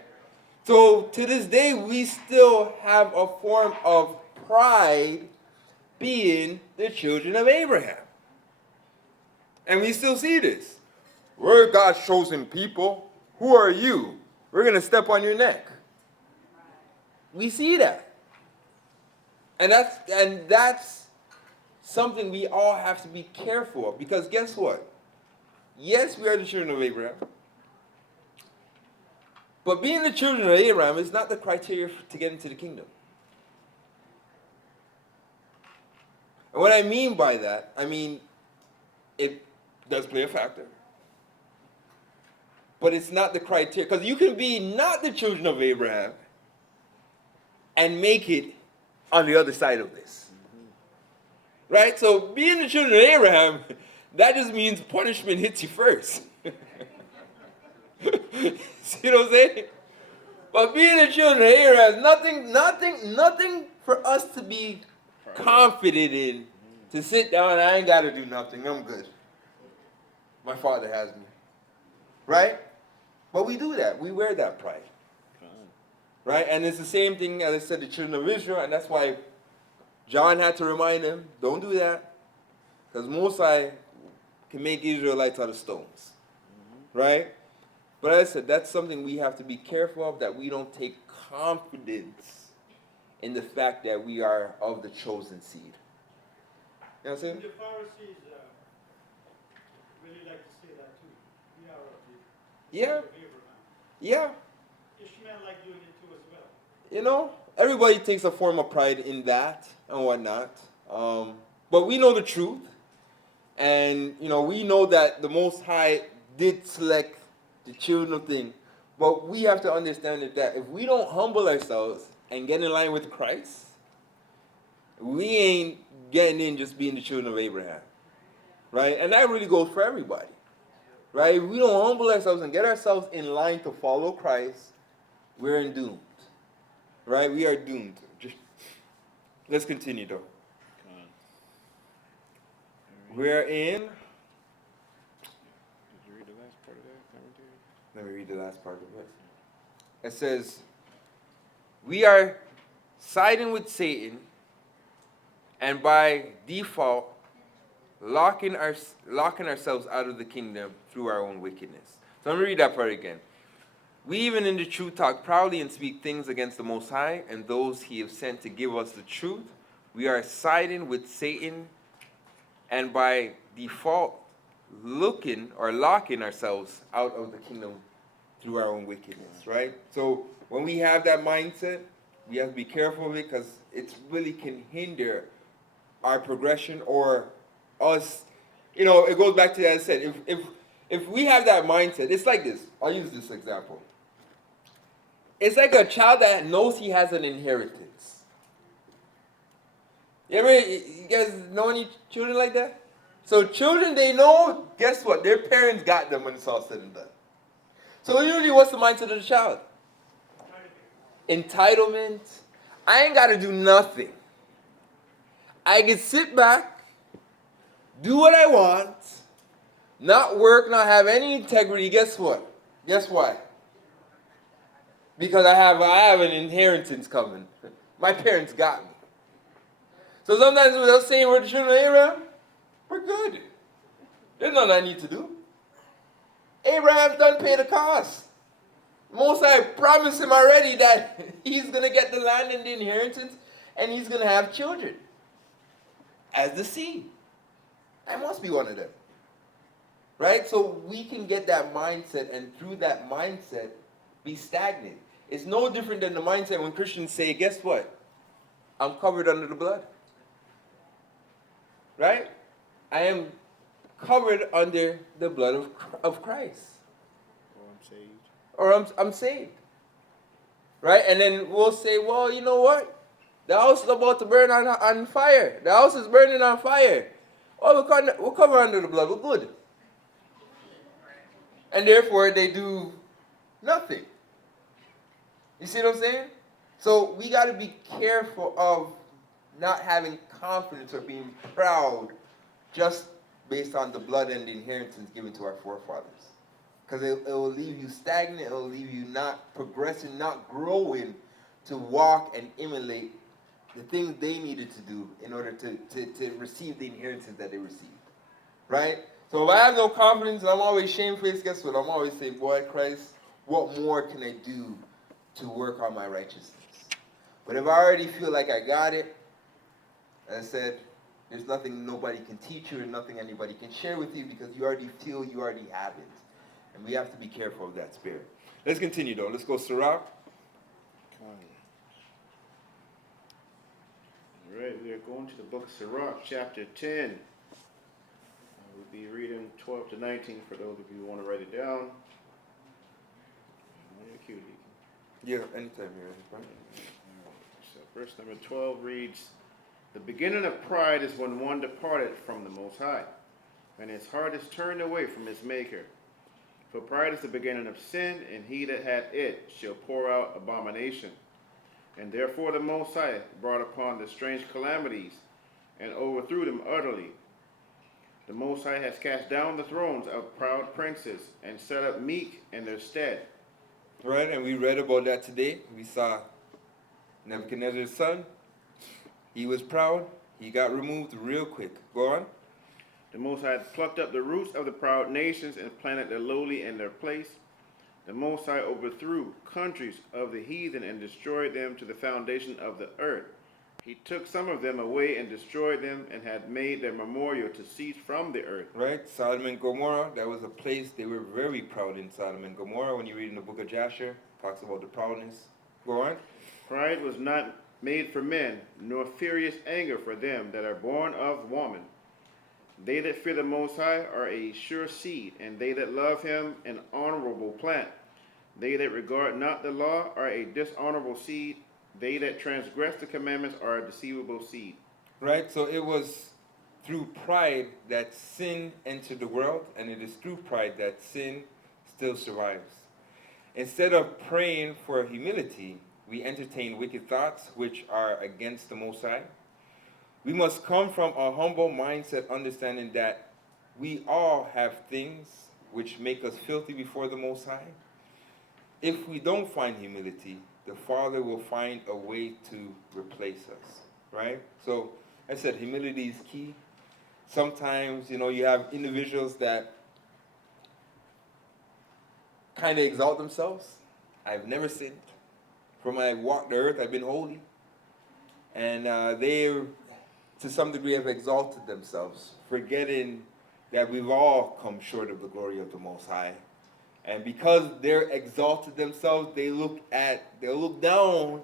So to this day, we still have a form of pride being the children of Abraham. And we still see this. We're God's chosen people. Who are you? We're going to step on your neck. We see that. And that's something we all have to be careful of. Because guess what? Yes, we are the children of Abraham. But being the children of Abraham is not the criteria to get into the kingdom. And what I mean by that, it does play a factor. But it's not the criteria. Because you can be not the children of Abraham and make it on the other side of this. Right? So being the children of Abraham, that just means punishment hits you first. See what I'm saying? But being the children of Abraham, nothing for us to be confident in. To sit down, I ain't got to do nothing. I'm good. My father has me. Right? But we do that. We wear that pride. Right? And it's the same thing as I said, the children of Israel, and that's why John had to remind them, don't do that. Because Mosai can make Israelites out of stones. Right? But as I said, that's something we have to be careful of, that we don't take confidence in the fact that we are of the chosen seed. You know what I'm saying? The Pharisees really like to say that too. We are of the Yeah. of Abraham. Yeah. Ishmael like doing it too as well. You know, everybody takes a form of pride in that and whatnot. But we know the truth. And, you know, we know that the Most High did select the children of things. But we have to understand that if we don't humble ourselves and get in line with Christ, we ain't getting in just being the children of Abraham. Right? And that really goes for everybody. Right? If we don't humble ourselves and get ourselves in line to follow Christ, we're doomed. Right? We are doomed. Let's continue though. We're in. Did you read the last part of that commentary? Let me read the last part of it. It says, we are siding with Satan and by default locking ourselves out of the kingdom through our own wickedness. So let me read that part again. We even in the truth talk proudly and speak things against the Most High and those he has sent to give us the truth. We are siding with Satan and by default locking ourselves out of the kingdom through our own wickedness, right? So when we have that mindset, we have to be careful of it because it really can hinder our progression or us. You know, it goes back to that I said, if we have that mindset, it's like this. I'll use this example. It's like a child that knows he has an inheritance. You guys know any children like that? So children, they know, guess what? Their parents got them when it's all said and done. So usually what's the mindset of the child? Entitlement. I ain't got to do nothing. I can sit back, do what I want, not work, not have any integrity. Guess what? Guess why? Because I have an inheritance coming. My parents got me. So sometimes with us saying we're the children of Abraham, we're good. There's nothing I need to do. Abraham's done pay the cost. Mosai promised him already that he's going to get the land and the inheritance and he's going to have children as the seed. I must be one of them. Right? So we can get that mindset and through that mindset be stagnant. It's no different than the mindset when Christians say, guess what? I'm covered under the blood. Right? I am covered under the blood of Christ. Or I'm saved. Right? And then we'll say, well, you know what? The house is about to burn on fire. The house is burning on fire. Oh, we're covered under the blood. We're good. And therefore, they do nothing. You see what I'm saying? So we got to be careful of not having confidence or being proud just based on the blood and the inheritance given to our forefathers. Because it will leave you stagnant. It will leave you not progressing, not growing to walk and emulate the things they needed to do in order to receive the inheritance that they received. Right? So if I have no confidence and I'm always shamefaced, guess what? I'm always saying, boy, Christ, what more can I do to work on my righteousness? But if I already feel like I got it, as I said, there's nothing nobody can teach you and nothing anybody can share with you because you already feel you already have it. And we have to be careful of that spirit. Let's continue though. Let's go Sirach. All right, we are going to the book of Sirach, chapter 10. We'll be reading 12 to 19 for those of you who want to write it down. Deacon. Yeah, anytime here. Right? So verse number 12 reads, the beginning of pride is when one departed from the Most High, and his heart is turned away from his Maker. For pride is the beginning of sin, and he that hath it shall pour out abomination. And therefore the Most High brought upon the strange calamities, and overthrew them utterly. The Most High has cast down the thrones of proud princes, and set up meek in their stead. Right, and we read about that today. We saw Nebuchadnezzar's son. He was proud. He got removed real quick. Go on. The Most High plucked up the roots of the proud nations, and planted the lowly in their place. The Most High overthrew countries of the heathen, and destroyed them to the foundation of the earth. He took some of them away and destroyed them, and had made their memorial to cease from the earth. Right, Sodom and Gomorrah, that was a place they were very proud in. Sodom and Gomorrah, when you read in the book of Jasher, talks about the proudness. Go on. Pride was not made for men, nor furious anger for them that are born of woman. They that fear the Most High are a sure seed, and they that love him an honorable plant. They that regard not the law are a dishonorable seed. They that transgress the commandments are a deceivable seed. Right, so it was through pride that sin entered the world, and it is through pride that sin still survives. Instead of praying for humility, we entertain wicked thoughts which are against the Most High. We must come from a humble mindset, understanding that we all have things which make us filthy before the Most High. If we don't find humility, the Father will find a way to replace us, right? So I said humility is key. Sometimes, you have individuals that kind of exalt themselves. I've never sinned. From I walked the earth, I've been holy. And they, to some degree, have exalted themselves, forgetting that we've all come short of the glory of the Most High. And because they're exalted themselves, they'll look down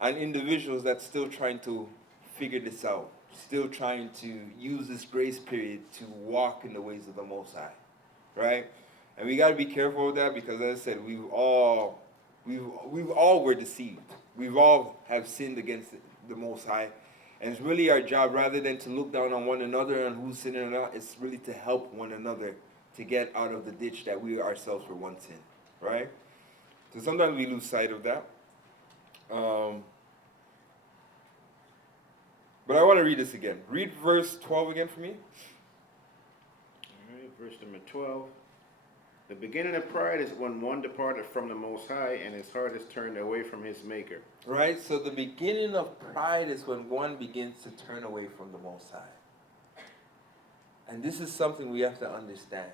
on individuals that's still trying to figure this out, still trying to use this grace period to walk in the ways of the Most High, right? And we got to be careful with that, because, as I said, we've all were deceived. We've all have sinned against the Most High, and it's really our job, rather than to look down on one another and who's sinning or not, it's really to help one another to get out of the ditch that we ourselves were once in, right? So sometimes we lose sight of that. But I want to read this again. Read verse 12 again for me. All right, verse number 12. The beginning of pride is when one departed from the Most High, and his heart is turned away from his Maker. Right? So the beginning of pride is when one begins to turn away from the Most High. And this is something we have to understand.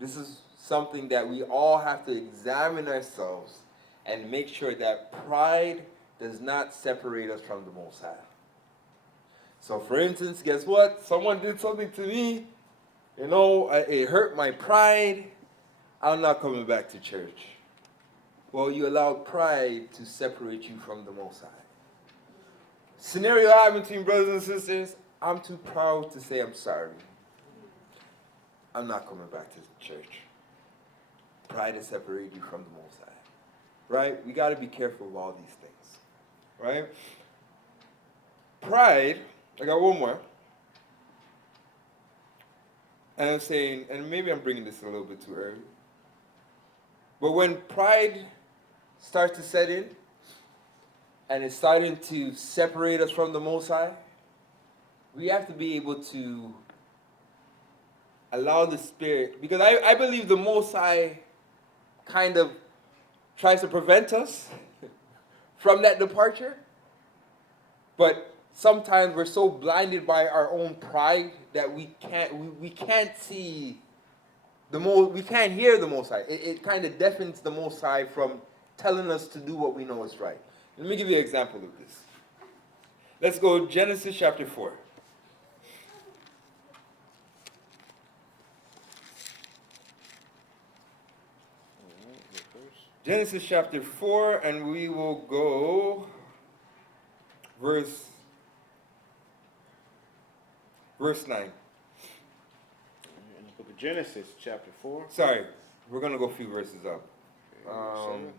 This is something that we all have to examine ourselves and make sure that pride does not separate us from the Most High. So for instance, guess what? Someone did something to me. It hurt my pride. I'm not coming back to church. Well, you allowed pride to separate you from the Most High. Scenario happened between brothers and sisters. I'm too proud to say I'm sorry. I'm not coming back to church. Pride has separated you from the Most High. Right? We got to be careful of all these things. Right? Pride, I got one more. And I'm saying, and maybe I'm bringing this a little bit too early, but when pride starts to set in, and it's starting to separate us from the Most High, we have to be able to allow the Spirit, because I believe the Most High kind of tries to prevent us from that departure, but sometimes we're so blinded by our own pride that we can't see we can't hear the Most High. It kind of deafens the Most High from telling us to do what we know is right. Let me give you an example of this. Let's go Genesis chapter 4. Genesis chapter 4, and we will go verse 9. In the book of Genesis, chapter 4. Sorry, we're going to go a few verses up. You want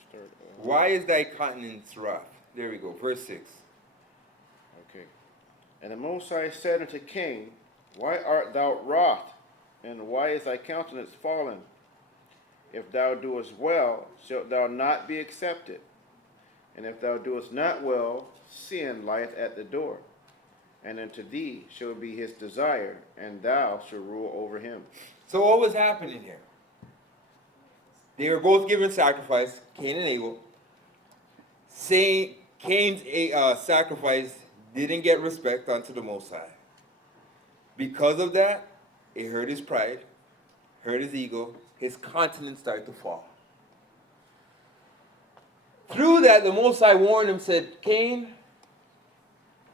to start? Why is thy countenance wrath? There we go, verse 6. Okay. And the Most High said unto Cain, Why art thou wroth, and why is thy countenance fallen? If thou doest well, shalt thou not be accepted. And if thou doest not well, sin lieth at the door. And unto thee shall be his desire, and thou shalt rule over him. So what was happening here? They were both given sacrifice, Cain and Abel. Saying Cain's sacrifice didn't get respect unto the Most High. Because of that, it hurt his pride, hurt his ego, his countenance started to fall. Through that, the Most High warned him, said, Cain,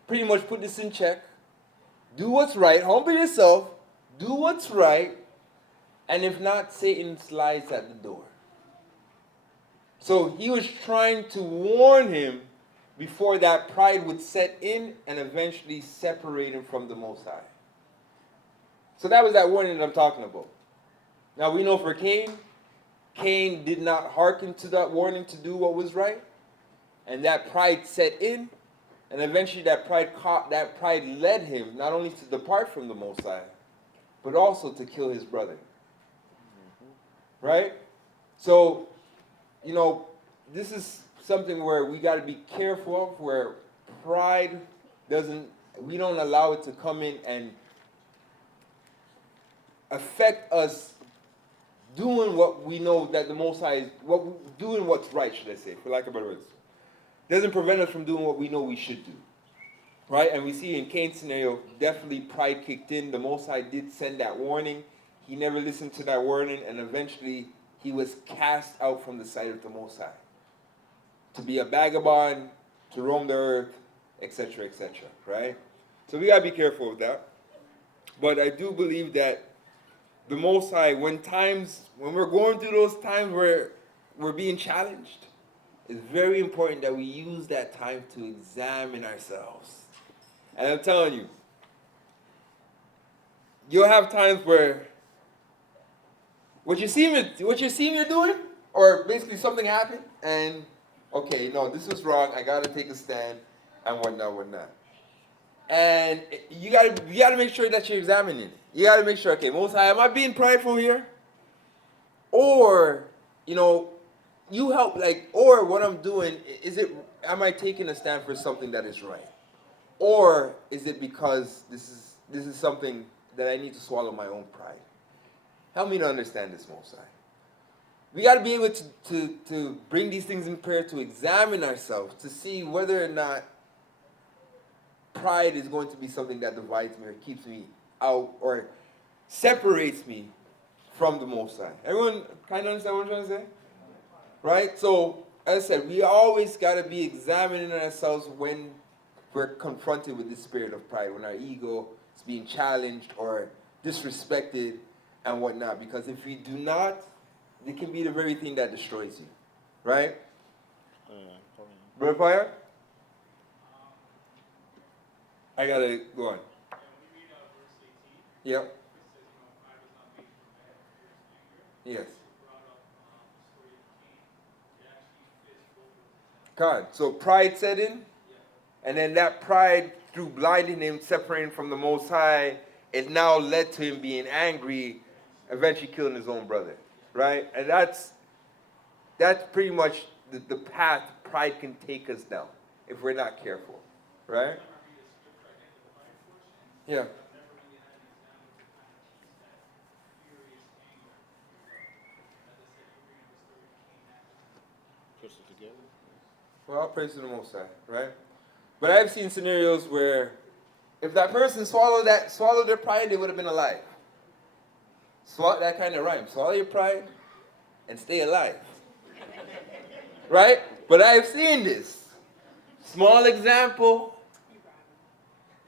pretty much put this in check. Do what's right, humble yourself, do what's right, and if not, Satan slides at the door. So he was trying to warn him before that pride would set in and eventually separate him from the Most High. So that was that warning that I'm talking about. Now we know for Cain did not hearken to that warning to do what was right, and that pride set in, and eventually that pride led him not only to depart from the Most High, but also to kill his brother. Right? So, this is something where we got to be careful of, where pride we don't allow it to come in and affect us doing what we know that the Most High is, doing what's right, should I say, for lack of better words. Doesn't prevent us from doing what we know we should do. Right? And we see in Cain's scenario, definitely pride kicked in. The Most High did send that warning. He never listened to that warning, and eventually he was cast out from the sight of the Most High. To be a vagabond, to roam the earth, etc., etc., right? So we got to be careful of that. But I do believe that the Most High, when we're going through those times where we're being challenged, it's very important that we use that time to examine ourselves. And I'm telling you, you'll have times where what you see me doing, or basically something happened, and okay, no, this was wrong. I gotta take a stand, and whatnot. And you gotta make sure that you're examining it. You gotta make sure, okay, Most High, am I being prideful here? Or, you help, or what I'm doing, am I taking a stand for something that is right? Or is it because this is something that I need to swallow my own pride? Help me to understand this, Most High. We got to be able to bring these things in prayer, to examine ourselves, to see whether or not pride is going to be something that divides me or keeps me out or separates me from the Most High. Everyone kind of understand what I'm trying to say? Right? So, as I said, we always got to be examining ourselves when we're confronted with this spirit of pride, when our ego is being challenged or disrespected and whatnot. Because if we do not, it can be the very thing that destroys you. Right? Brother Fire? I got to go on. Yep. Yes. God. So pride set in, and then that pride, through blinding him, separating from the Most High, it now led to him being angry, eventually killing his own brother. Right? And that's pretty much the path pride can take us down if we're not careful. Right? Yeah. Well, I'll praise to the Most High, right? But I've seen scenarios where if that person swallowed their pride, they would have been alive. That kind of rhyme. Swallow your pride and stay alive. Right? But I've seen this. Small example.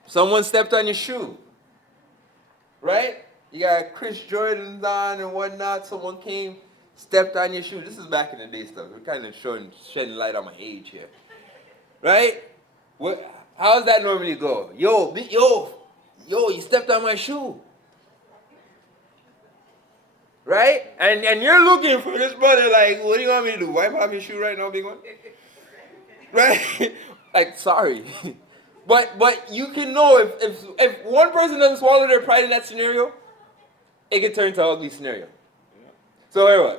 Someone stepped on your shoe. Right? You got Chris Jordan's on and whatnot. Someone came, stepped on your shoe. This is back in the day stuff. We're kind of shedding light on my age here. Right? How does that normally go? Yo, you stepped on my shoe. Right? And you're looking for this brother like, what do you want me to do? Wipe off your shoe right now, big one? Right? Like, sorry. But you can know if one person doesn't swallow their pride in that scenario, it can turn into an ugly scenario. So anyway,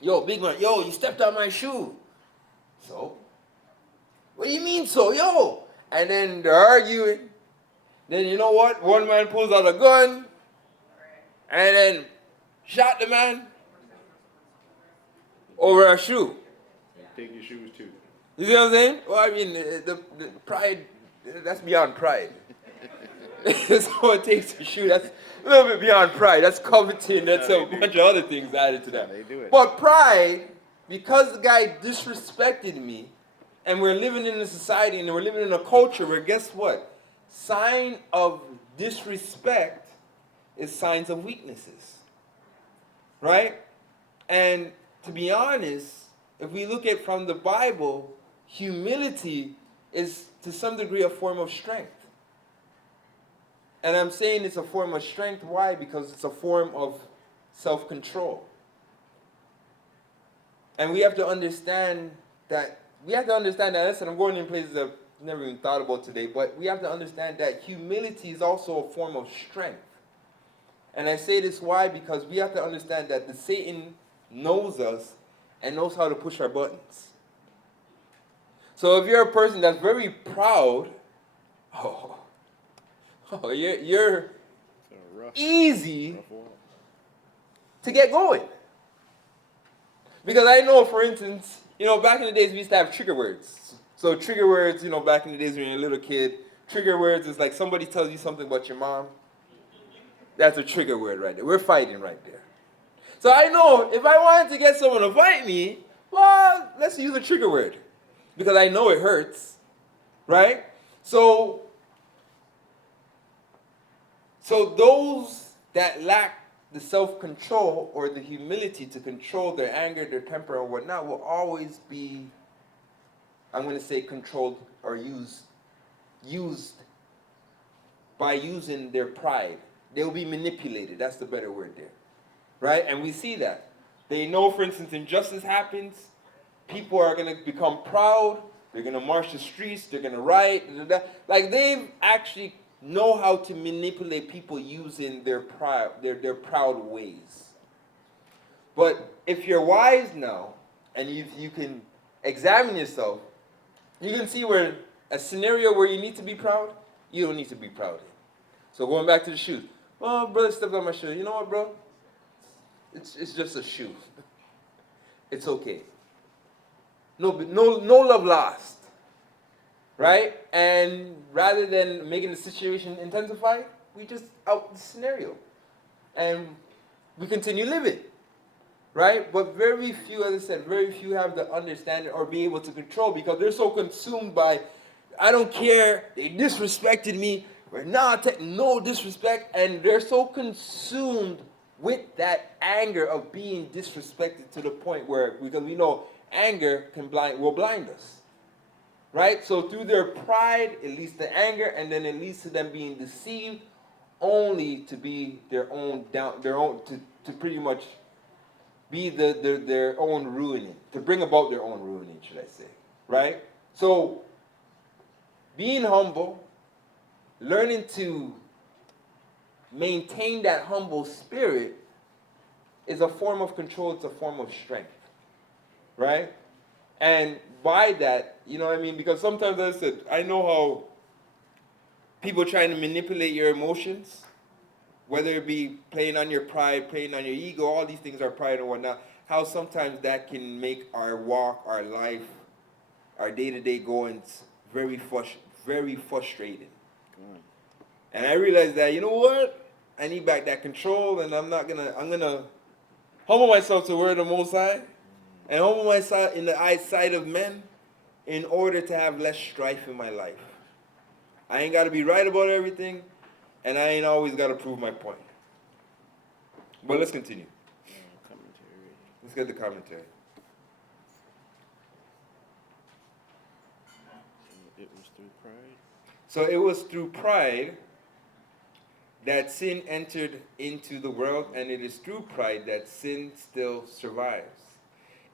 yo, big man, yo, you stepped on my shoe. So? What do you mean so? Yo! And then they're arguing. Then you know what? One man pulls out a gun and then shot the man over a shoe. And take your shoes too. You see what I'm saying? Well, I mean, the pride, that's beyond pride. Someone takes a shoe, that's a little bit beyond pride. That's coveting, that's a bunch of other things added to that. They do it. But pride, because the guy disrespected me, and we're living in a society and we're living in a culture where guess what? Sign of disrespect is signs of weaknesses. Right? And to be honest, if we look at from the Bible, humility is to some degree a form of strength. And I'm saying it's a form of strength. Why? Because it's a form of self-control. And we have to understand that. Listen, I'm going in places I've never even thought about today. But we have to understand that humility is also a form of strength. And I say this why? Because we have to understand that the Satan knows us and knows how to push our buttons. So if you're a person that's very proud, you're easy to get going. Because I know, for instance, back in the days we used to have trigger words. So trigger words, back in the days when you're a little kid, trigger words is like somebody tells you something about your mom. That's a trigger word right there. We're fighting right there. So I know if I wanted to get someone to fight me, well, let's use a trigger word. Because I know it hurts. Right? So those that lack the self-control or the humility to control their anger, their temper, or whatnot will always be, I'm going to say, controlled or used by using their pride. They will be manipulated. That's the better word there. Right? And we see that. They know, for instance, injustice happens. People are going to become proud. They're going to march the streets. They're going to riot. Like they've actually know how to manipulate people using their proud ways. But if you're wise now, and you can examine yourself, you can see where a scenario where you need to be proud, you don't need to be proud. So going back to the shoes. Oh, brother stepped on my shoe. You know what, bro? It's just a shoe. It's okay. No love lost. Right? And rather than making the situation intensify, we just out the scenario. And we continue living. Right? But very few, as I said, very few have the understanding or be able to control because they're so consumed by, I don't care, they disrespected me, or no disrespect, and they're so consumed with that anger of being disrespected to the point where, because we know anger will blind us. Right? So through their pride, it leads to anger, and then it leads to them being deceived only to be to pretty much be their own ruining, to bring about their own ruining, should I say. Right? So being humble, learning to maintain that humble spirit is a form of control, it's a form of strength. Right? And by that, you know what I mean? Because sometimes, as I said, I know how people trying to manipulate your emotions, whether it be playing on your pride, playing on your ego, all these things are pride and whatnot, how sometimes that can make our walk, our life, our day-to-day goings very frustrating. And I realized that, you know what? I need back that control, and I'm gonna humble myself to the word of the Most High, and humble myself in the eyesight of men in order to have less strife in my life. I ain't got to be right about everything, and I ain't always got to prove my point. But let's continue. Let's get the commentary. It was through pride. So it was through pride that sin entered into the world, and it is through pride that sin still survives.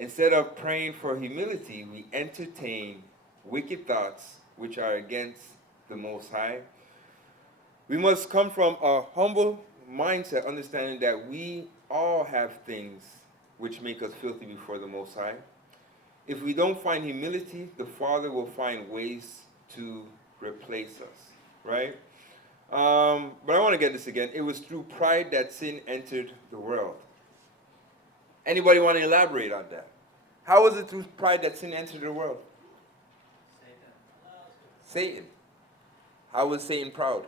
Instead of praying for humility, we entertain wicked thoughts which are against the Most High, we must come from a humble mindset, understanding that we all have things which make us filthy before the Most High. If we don't find humility, the Father will find ways to replace us, right? But I want to get this again. It was through pride that sin entered the world. Anybody want to elaborate on that? How was it through pride that sin entered the world? Satan. How was Satan proud?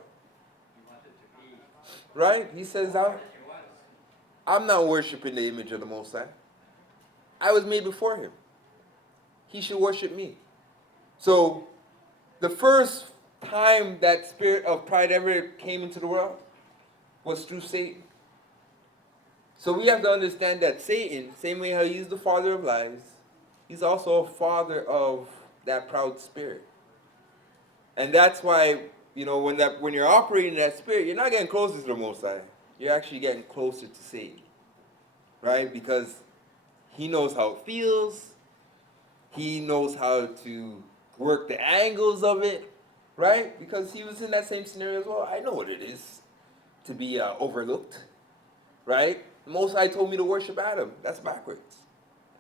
He wanted to be Right? He says, what he was. I'm not worshiping the image of the Most High. I was made before him. He should worship me. So, the first time that spirit of pride ever came into the world was through Satan. So we have to understand that Satan, same way how he's the father of lies, he's also a father of that proud spirit. And that's why, when you're operating that spirit, you're not getting closer to the Most High. You're actually getting closer to Satan. Right? Because he knows how it feels. He knows how to work the angles of it. Right? Because he was in that same scenario as well. I know what it is to be overlooked. Right? The Most High told me to worship Adam. That's backwards.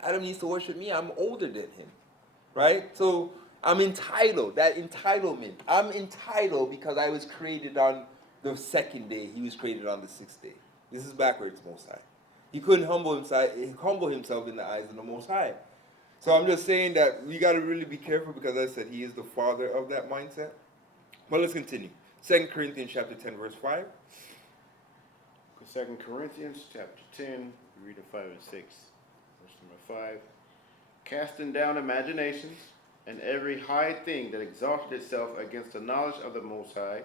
Adam needs to worship me. I'm older than him. Right? So I'm entitled. That entitlement. I'm entitled because I was created on the second day. He was created on the sixth day. This is backwards, Most High. He couldn't humble himself in the eyes of the Most High. So I'm just saying that we got to really be careful because I said he is the father of that mindset. But let's continue. 2 Corinthians chapter 10, verse 5. 2 Corinthians chapter 10, we read 5 and 6. Verse number 5. Casting down imaginations and every high thing that exalted itself against the knowledge of the Most High,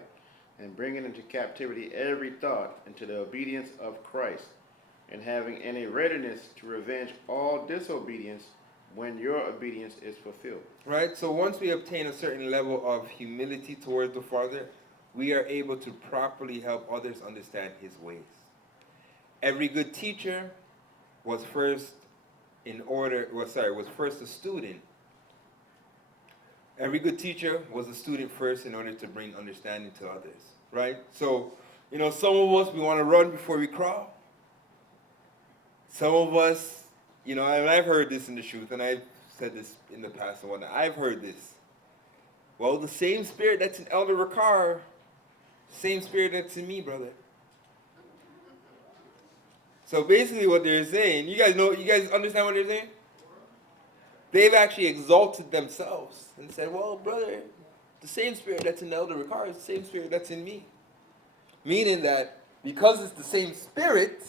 and bringing into captivity every thought into the obedience of Christ, and having any readiness to revenge all disobedience when your obedience is fulfilled. Right? So once we obtain a certain level of humility towards the Father, we are able to properly help others understand his ways. Every good teacher was first a student. Every good teacher was a student first in order to bring understanding to others. Right? So, some of us, we want to run before we crawl. Some of us, and I've heard this in the truth, and I've said this in the past and whatnot. I've heard this. Well, the same spirit that's in Elder Ricard, same spirit that's in me, brother. So basically what they're saying, you guys understand what they're saying? They've actually exalted themselves and said, well, brother, the same spirit that's in Elder Ricard is the same spirit that's in me. Meaning that because it's the same spirit,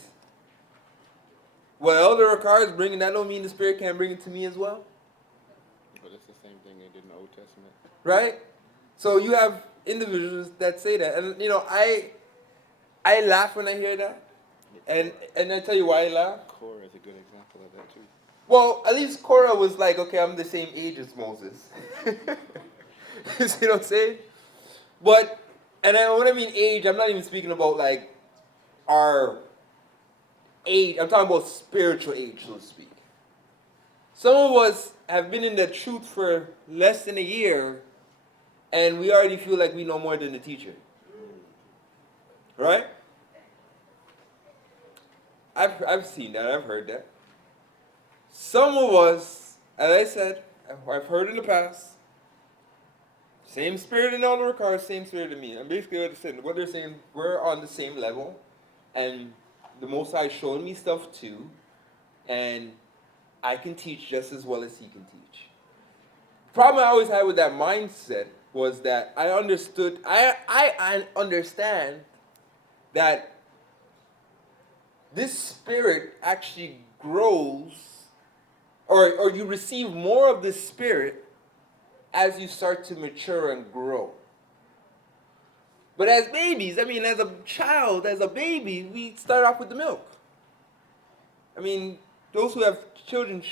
what Elder Ricard is bringing, that don't mean the Spirit can't bring it to me as well. But it's the same thing they did in the Old Testament. Right? So you have individuals that say that. And, I laugh when I hear that. And I tell you why I laugh. Korah is a good example of that too. Well, at least Korah was like, okay, I'm the same age as Moses. You see what I'm saying? But, when I mean age, I'm not even speaking about like our age. I'm talking about spiritual age, so to speak. Some of us have been in the truth for less than a year, and we already feel like we know more than the teacher. Right? I've seen that. I've heard that. Some of us, as I said, I've heard in the past, same spirit in Elder Ricard, same spirit in me. And basically what they're saying, we're on the same level, and the Most High showed me stuff too, and I can teach just as well as he can teach. The problem I always had with that mindset was that I understand that this spirit actually grows, or you receive more of this spirit as you start to mature and grow. But as babies, as a child, as a baby, we start off with the milk. Those who have children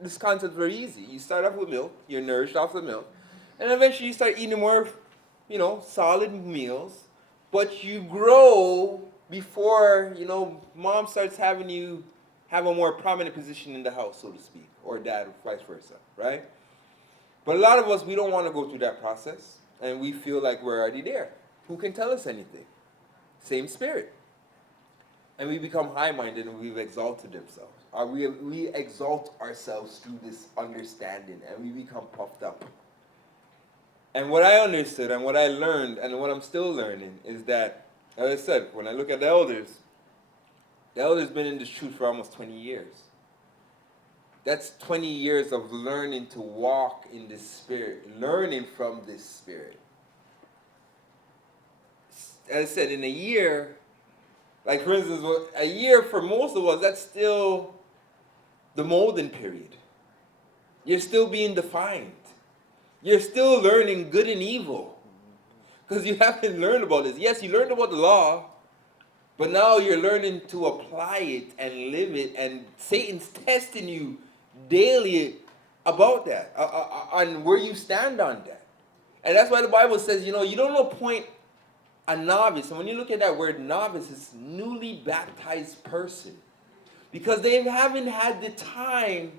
this concept is very easy. You start off with milk, you're nourished off the milk, and eventually you start eating more, solid meals, but you grow before, mom starts having you have a more prominent position in the house, so to speak, or dad, or vice versa, right? But a lot of us, we don't want to go through that process. and we feel like we're already there. Who can tell us anything? Same Spirit. And we become high-minded and we've exalted ourselves. We exalt ourselves through this understanding and we become puffed up. And what I understood and what I learned and what I'm still learning is that, as I said, when I look at the elders been in this truth for almost 20 years. That's 20 years of learning to walk in this Spirit, learning from this Spirit. As I said, in a year, like for instance, a year for most of us, that's still the molding period. You're still being defined. You're still learning good and evil. Because you haven't learned about this. Yes, you learned about the law, but now you're learning to apply it and live it, and Satan's testing you daily about that, on where you stand on that. And that's why the Bible says, you don't appoint a novice. And when you look at that word novice, it's newly baptized person. Because they haven't had the time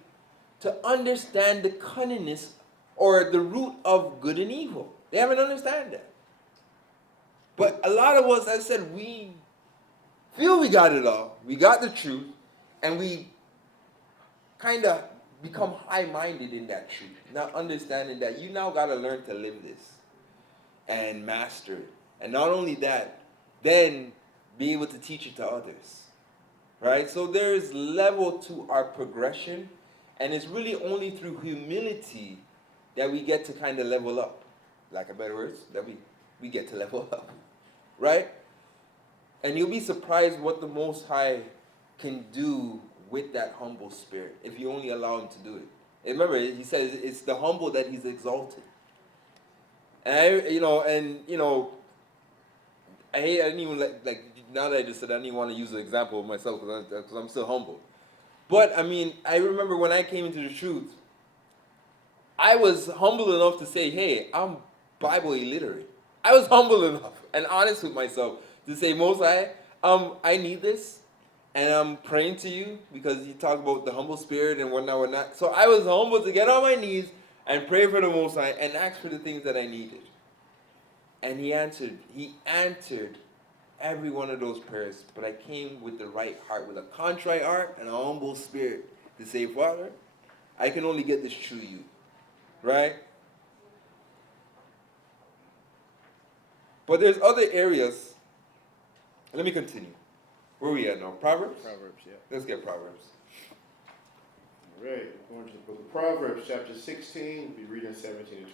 to understand the cunningness or the root of good and evil. They haven't understood that. But a lot of us, as I said, we feel we got it all. We got the truth. And we kind of become high-minded in that truth. Not understanding that you now got to learn to live this and master it. And not only that, then be able to teach it to others. Right? So there's level to our progression. And it's really only through humility that we get to kind of level up. Like a better words, that we get to level up. Right? And you'll be surprised what the Most High can do with that humble spirit if you only allow him to do it. And remember, he says it's the humble that he's exalted. And I didn't even like now that I just said, I didn't even want to use the example of myself because I'm still humble. But I mean, I remember when I came into the truth, I was humble enough to say, hey, I'm Bible illiterate. I was humble enough and honest with myself to say, Most High, I need this, and I'm praying to you because you talk about the humble spirit and whatnot. So I was humble to get on my knees and pray for the Most High and ask for the things that I needed. And he answered every one of those prayers, but I came with the right heart, with a contrite heart and a humble spirit to say, Father, I can only get this through you, right? But there's other areas. Let me continue. Where are we at now? Proverbs? Proverbs, yeah. Let's get Proverbs. All right, we're going to the book of Proverbs, chapter 16, we'll be reading 17 to 20.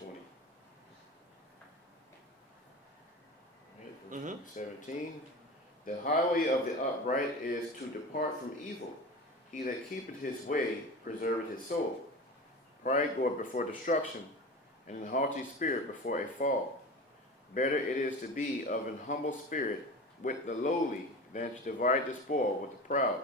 All right, verse 17. The highway of the upright is to depart from evil. He that keepeth his way preserveth his soul. Pride goeth before destruction, and an haughty spirit before a fall. Better it is to be of an humble spirit with the lowly than to divide the spoil with the proud.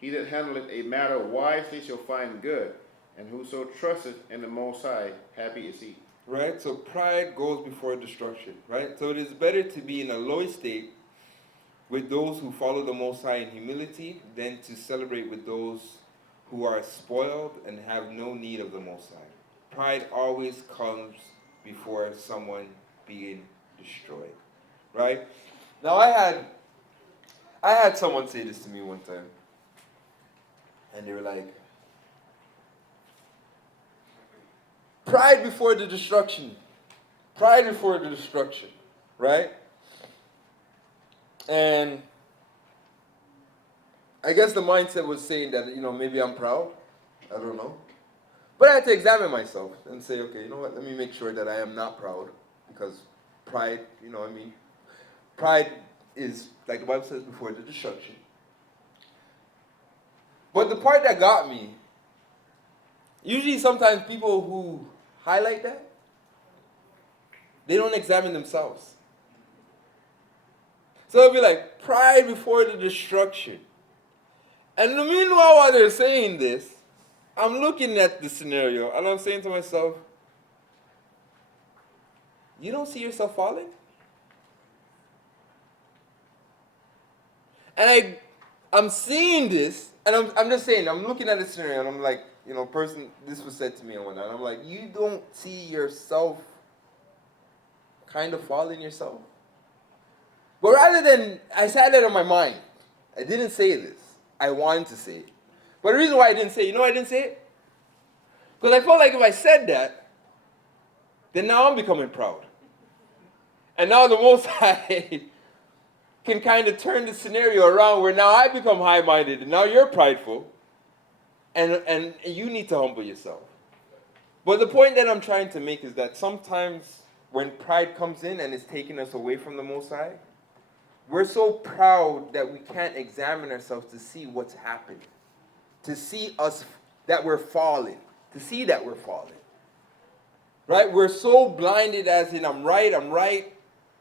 He that handleth a matter wisely shall find good, and whoso trusteth in the Most High, happy is he. Right? So pride goes before destruction, right? So it is better to be in a low state with those who follow the Most High in humility than to celebrate with those who are spoiled and have no need of the Most High. Pride always comes before someone being destroyed, right? Now I had someone say this to me one time, and they were like, pride before the destruction. Pride before the destruction, right? And I guess the mindset was saying that, maybe I'm proud. I don't know. But I had to examine myself and say, okay, you know what? Let me make sure that I am not proud. Because pride, pride is, like the Bible says, before the destruction. But the part that got me, usually sometimes people who highlight that, they don't examine themselves. So it'll be like, pride before the destruction. And meanwhile, while they're saying this, I'm looking at the scenario and I'm saying to myself, you don't see yourself falling? And I'm seeing this, and I'm just saying, I'm looking at the scenario and I'm like, this was said to me and whatnot. And I'm like, you don't see yourself kind of fallen yourself? But rather than, I said that on my mind. I didn't say this. I wanted to say it. But the reason why I didn't say it, you know why I didn't say it? Because I felt like if I said that, then now I'm becoming proud. And now the Most High can kind of turn the scenario around where now I become high-minded and now you're prideful. And you need to humble yourself. But the point that I'm trying to make is that sometimes when pride comes in and is taking us away from the Most High, we're so proud that we can't examine ourselves to see what's happening, to see us that we're falling, to see that we're falling. Right? We're so blinded as in I'm right,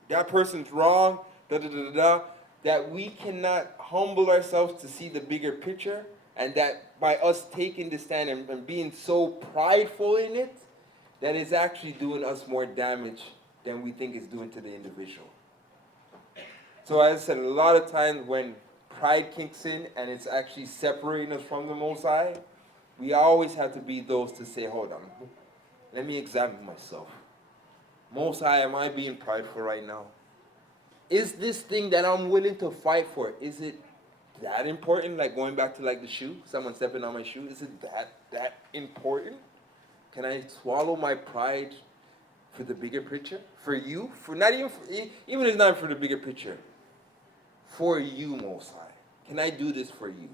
that person's wrong, that we cannot humble ourselves to see the bigger picture, and that by us taking the stand and being so prideful in it, that it's actually doing us more damage than we think it's doing to the individual. So as I said, a lot of times when pride kicks in and it's actually separating us from the Most High, we always have to be those to say, hold on, let me examine myself. Most High, am I being prideful right now? Is this thing that I'm willing to fight for, is it that important? Like going back to like the shoe, someone stepping on my shoe, is it that important? Can I swallow my pride for the bigger picture? For you? For not even, even if it's not for the bigger picture. For you, Most High. Can I do this for you?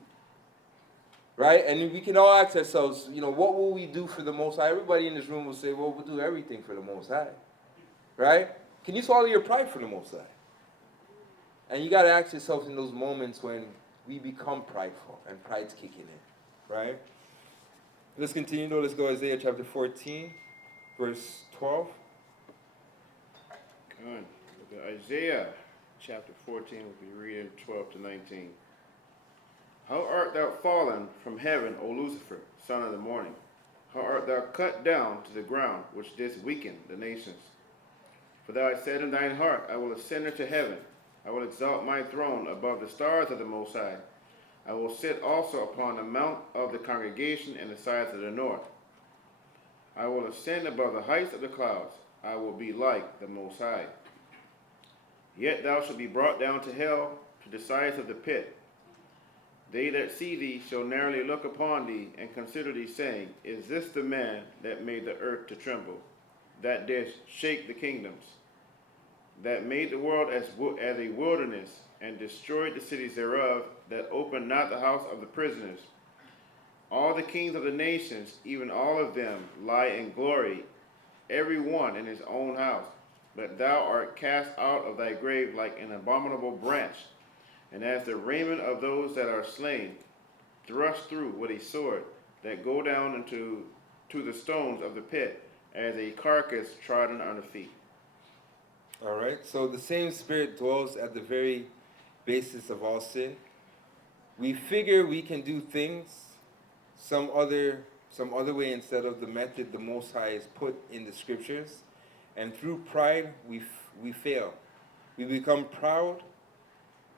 Right? And we can all ask ourselves, what will we do for the Most High? Everybody in this room will say, well, we'll do everything for the Most High. Right? Can you swallow your pride for the Most High? And you got to ask yourself in those moments when we become prideful and pride's kicking in. Right? Let's continue though. Let's go Isaiah chapter 14, verse 12. Good. Look at Isaiah chapter 14, we'll be reading 12 to 19. How art thou fallen from heaven, O Lucifer, son of the morning? How art thou cut down to the ground, which didst weaken the nations? For thou hast said in thine heart, I will ascend into heaven. I will exalt my throne above the stars of the Most High. I will sit also upon the mount of the congregation in the sides of the north. I will ascend above the heights of the clouds. I will be like the Most High. Yet thou shalt be brought down to hell, to the sides of the pit. They that see thee shall narrowly look upon thee, and consider thee, saying, Is this the man that made the earth to tremble, that did shake the kingdoms, that made the world as a wilderness, and destroyed the cities thereof, that opened not the house of the prisoners? All the kings of the nations, even all of them, lie in glory, every one in his own house. But thou art cast out of thy grave like an abominable branch, and as the raiment of those that are slain, thrust through with a sword, that go down into the stones of the pit, as a carcass trodden under feet. All right, so the same spirit dwells at the very basis of all sin. We figure we can do things some other way instead of the method the Most High has put in the scriptures. And through pride, we fail. We become proud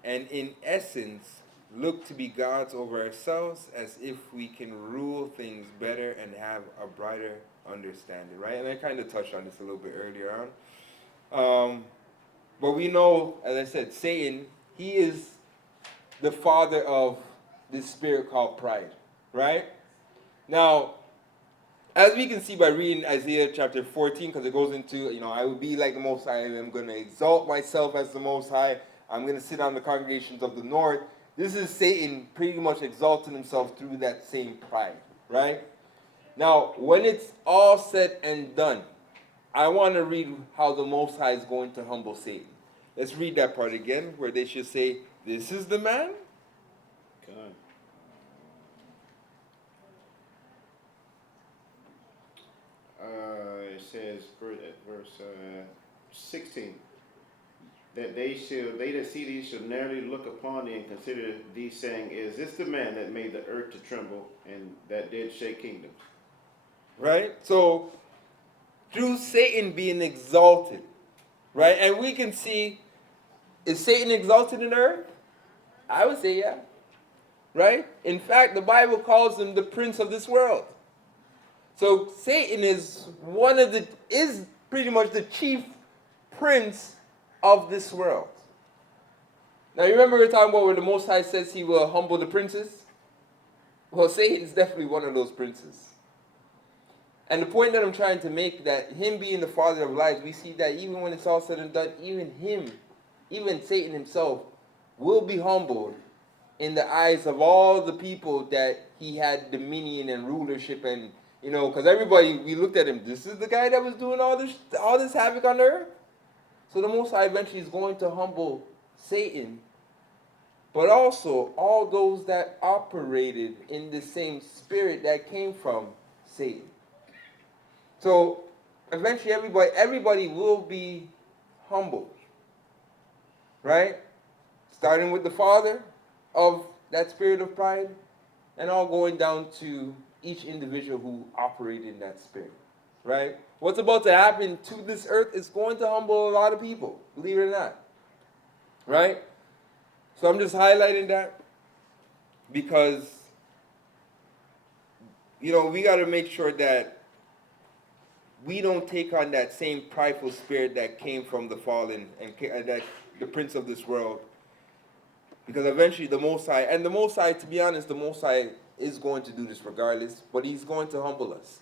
and in essence look to be gods over ourselves as if we can rule things better and have a brighter understanding, right? And I kind of touched on this a little bit earlier on. But we know, as I said, Satan, he is the father of this spirit called pride, right? Now, as we can see by reading Isaiah chapter 14, because it goes into, I will be like the Most High, I'm going to exalt myself as the Most High, I'm going to sit on the congregations of the north. This is Satan pretty much exalting himself through that same pride, right? Now, when it's all said and done, I want to read how the Most High is going to humble Satan. Let's read that part again, where they should say, this is the man? God. It says, verse 16, that they that see thee shall narrowly look upon thee and consider thee, saying, Is this the man that made the earth to tremble and that did shake kingdoms? Right? So, through Satan being exalted, right? And we can see, is Satan exalted in earth? I would say yeah. Right? In fact, the Bible calls him the prince of this world. So Satan is pretty much the chief prince of this world. Now, you remember we were talking about where the Most High says he will humble the princes? Well, Satan's definitely one of those princes. And the point that I'm trying to make, that him being the father of lies, we see that even when it's all said and done, even Satan himself, will be humbled in the eyes of all the people that he had dominion and rulership and, because everybody, we looked at him, this is the guy that was doing all this havoc on the earth? So the Most High eventually is going to humble Satan, but also all those that operated in the same spirit that came from Satan. So eventually everybody will be humbled, right? Starting with the father of that spirit of pride, and all going down to each individual who operated in that spirit, right? What's about to happen to this earth is going to humble a lot of people, believe it or not, right? So I'm just highlighting that because, we got to make sure that we don't take on that same prideful spirit that came from the fallen and that the prince of this world. Because eventually the Most High, to be honest, the Most High is going to do this regardless, but he's going to humble us.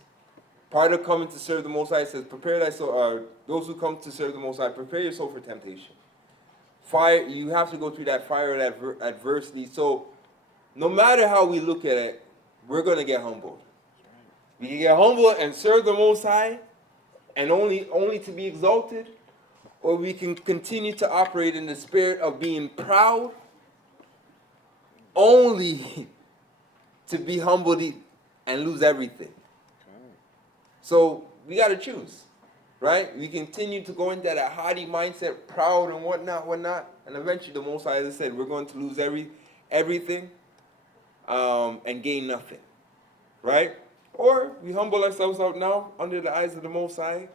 Part of coming to serve the Most High says, prepare thyself, those who come to serve the Most High, prepare yourself for temptation. Fire, you have to go through that fire of adversity. So no matter how we look at it, we're going to get humbled. We can get humbled and serve the Most High and only to be exalted, or we can continue to operate in the spirit of being proud only to be humbled and lose everything. So we got to choose, right? We continue to go into that haughty mindset, proud and whatnot, and eventually the Most High, as I said, we're going to lose everything and gain nothing, right? Or we humble ourselves out now under the eyes of the Most High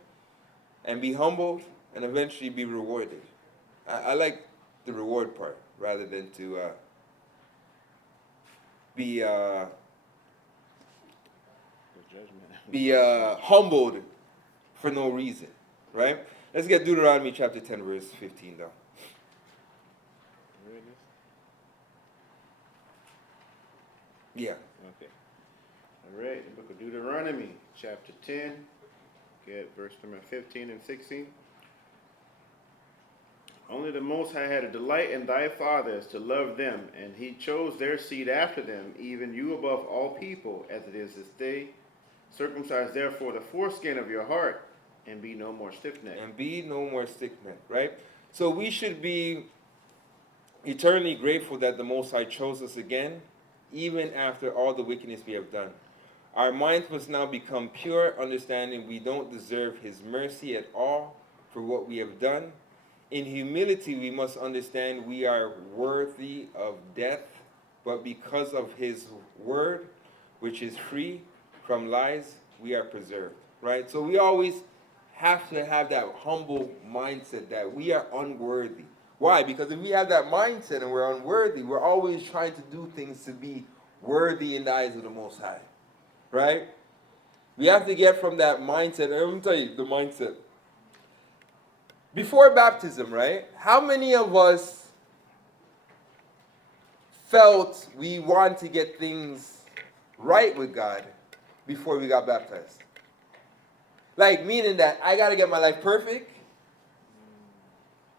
and be humbled and eventually be rewarded. I like the reward part rather than to be humbled for no reason, right? Let's get Deuteronomy chapter 10, verse 15 down. Yeah. Okay. All right, the book of Deuteronomy, chapter 10, get verse number 15 and 16. Only the Most High had a delight in thy fathers to love them, and he chose their seed after them, even you above all people, as it is this day. Circumcise therefore the foreskin of your heart, and be no more stiff-necked. And be no more stiff-necked, right? So we should be eternally grateful that the Most High chose us again, even after all the wickedness we have done. Our minds must now become pure, understanding we don't deserve his mercy at all for what we have done. In humility, we must understand we are worthy of death, but because of his word, which is free from lies, we are preserved, right? So we always have to have that humble mindset that we are unworthy. Why? Because if we have that mindset and we're unworthy, we're always trying to do things to be worthy in the eyes of the Most High, right? We have to get from that mindset. And I'm going to tell you the mindset. Before baptism, right? How many of us felt we want to get things right with God before we got baptized? Like, meaning that I got to get my life perfect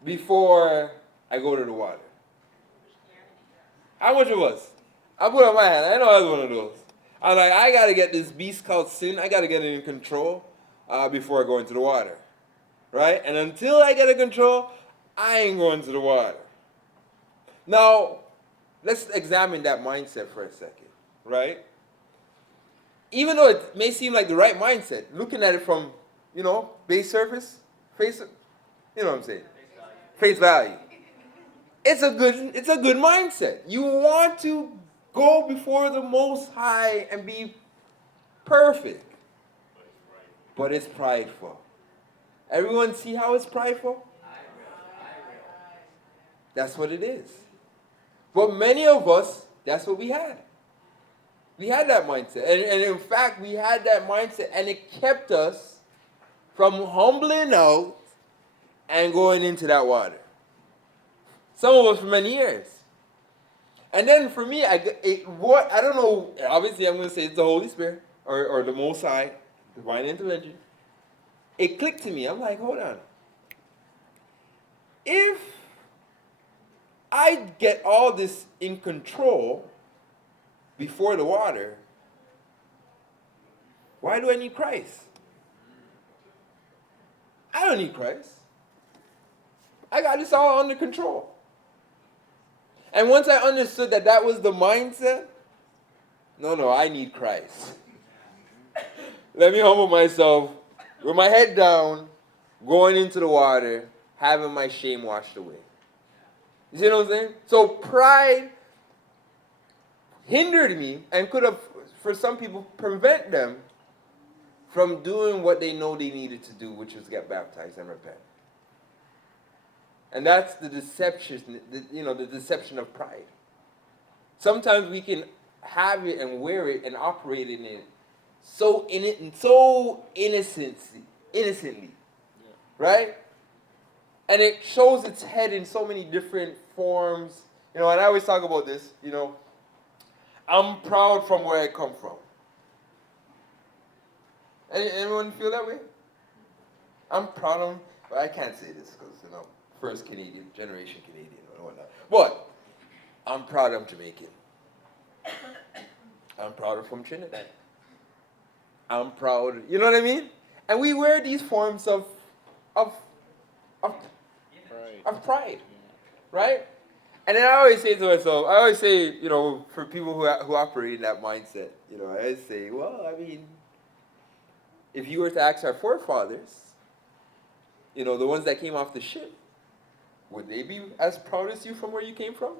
before I go to the water. How much of us? I put up my hand. I know I was one of those. I'm like, I got to get this beast called sin. I got to get it in control before I go into the water. Right? And until I get it control, I ain't going to the water. Now, let's examine that mindset for a second. Right? Even though it may seem like the right mindset, looking at it from, base surface, you know what I'm saying? Face value. It's a good mindset. You want to go before the Most High and be perfect. But it's prideful. Everyone see how it's prideful? That's what it is. But many of us, that's what we had. We had that mindset. And in fact, we had that mindset and it kept us from humbling out and going into that water. Some of us for many years. And then for me, I don't know, obviously I'm going to say it's the Holy Spirit or the Most High, divine intervention. It clicked to me. I'm like, hold on. If I get all this in control before the water, why do I need Christ? I don't need Christ. I got this all under control. And once I understood that that was the mindset, no, I need Christ. Let me humble myself with my head down, going into the water, having my shame washed away. You see what I'm saying? So pride hindered me and could have, for some people, prevent them from doing what they know they needed to do, which was get baptized and repent. And that's the deception, the deception of pride. Sometimes we can have it and wear it and operate in it so innocently, right? And it shows its head in so many different forms. And I always talk about this, I'm proud from where I come from. Anyone feel that way? I'm proud of, but I can't say this because, first generation Canadian or whatnot. But I'm proud I'm Jamaican. I'm proud I'm from Trinidad. I'm proud, you know what I mean? And we wear these forms of pride, right? And then I always say to myself, for people who operate in that mindset, I say, well, I mean, if you were to ask our forefathers, the ones that came off the ship, would they be as proud as you from where you came from?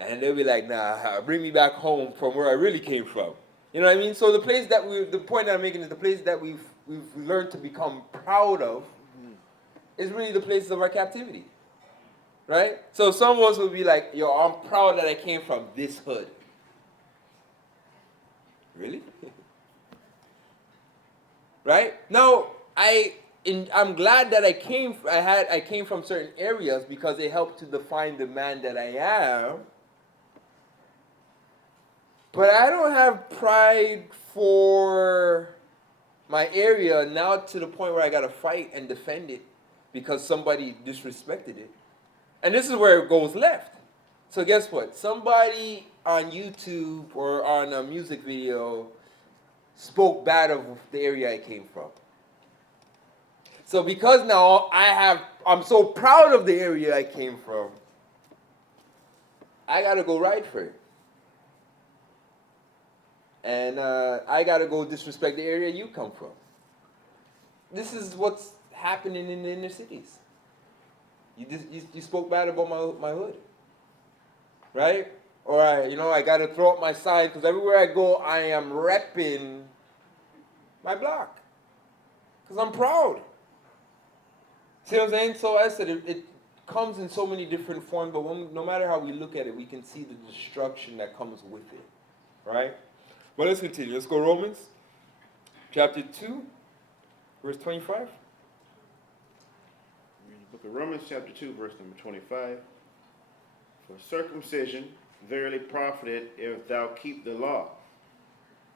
And they'll be like, nah, bring me back home from where I really came from. You know what I mean? So the point that I'm making is the place that we've learned to become proud of is really the places of our captivity. Right? So some of us will be like, yo, I'm proud that I came from this hood. Really? Right? Now, I'm glad that I came from certain areas because it helped to define the man that I am. But I don't have pride for my area now to the point where I got to fight and defend it because somebody disrespected it. And this is where it goes left. So guess what? Somebody on YouTube or on a music video spoke bad of the area I came from. So because now I'm so proud of the area I came from, I got to go ride for it. And I got to go disrespect the area you come from. This is what's happening in the inner cities. You spoke bad about my hood. Right? Or I got to throw up my sign because everywhere I go, I am repping my block. Because I'm proud. See what I'm saying? So I said it comes in so many different forms, but no matter how we look at it, we can see the destruction that comes with it. Right? But let's continue. Let's go Romans chapter 2, verse 25. Read the book of Romans chapter 2, verse number 25. For circumcision verily profiteth if thou keep the law.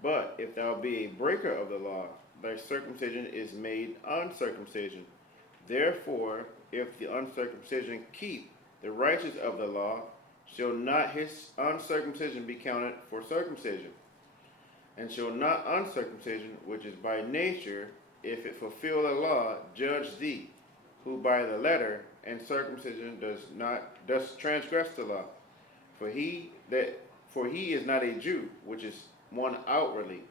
But if thou be a breaker of the law, thy circumcision is made uncircumcision. Therefore, if the uncircumcision keep the righteous of the law, shall not his uncircumcision be counted for circumcision? And shall not uncircumcision, which is by nature, if it fulfill the law, judge thee, who by the letter and circumcision does transgress the law? For he is not a Jew, which is one outwardly,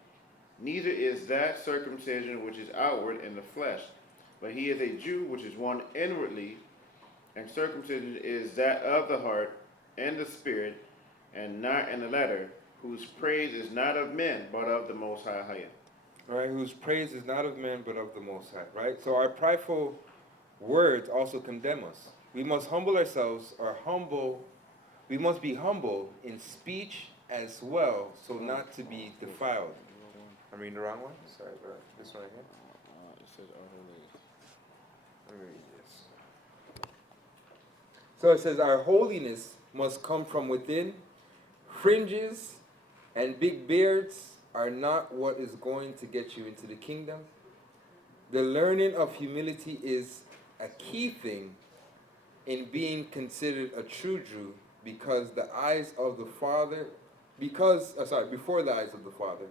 neither is that circumcision which is outward in the flesh, but he is a Jew which is one inwardly, and circumcision is that of the heart and the spirit, and not in the letter, whose praise is not of men, but of the Most High. All right, whose praise is not of men, but of the Most High. Right? So our prideful words also condemn us. We must humble ourselves, we must be humble in speech as well, so not to be defiled. I'm reading the wrong one? Sorry, bro. This one right here. It says utterly. Let me read this. So it says, our holiness must come from within. Fringes and big beards are not what is going to get you into the kingdom. The learning of humility is a key thing in being considered a true Jew because the eyes of the Father, before the eyes of the Father.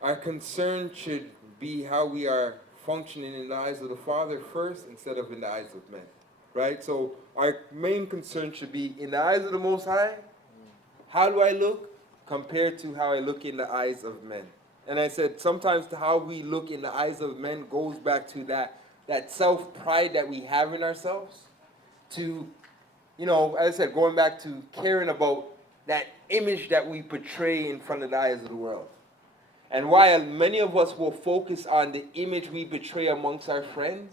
Our concern should be how we are functioning in the eyes of the Father first instead of in the eyes of men. Right? So our main concern should be in the eyes of the Most High. How do I look compared to how I look in the eyes of men? And I said sometimes how we look in the eyes of men goes back to that self-pride that we have in ourselves. To, as I said, going back to caring about that image that we portray in front of the eyes of the world. And while many of us will focus on the image we portray amongst our friends,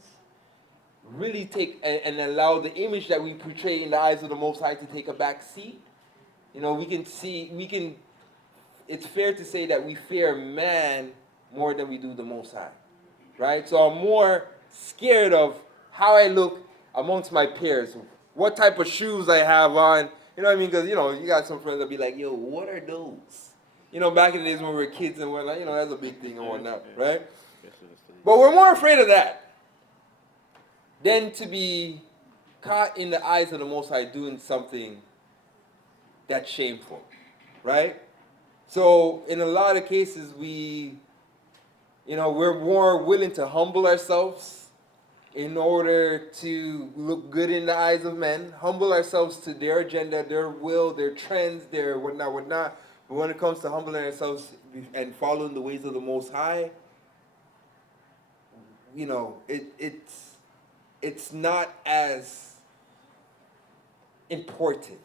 really take and allow the image that we portray in the eyes of the Most High to take a back seat. It's fair to say that we fear man more than we do the Most High. Right? So I'm more scared of how I look amongst my peers, what type of shoes I have on. You know what I mean? Because, you got some friends that be like, yo, what are those? Back in the days when we were kids and whatnot, that's a big thing and whatnot, right? But we're more afraid of that than to be caught in the eyes of the Most High doing something that's shameful, right? So in a lot of cases, we're more willing to humble ourselves in order to look good in the eyes of men, humble ourselves to their agenda, their will, their trends, their whatnot. But when it comes to humbling ourselves and following the ways of the Most High, it's not as important.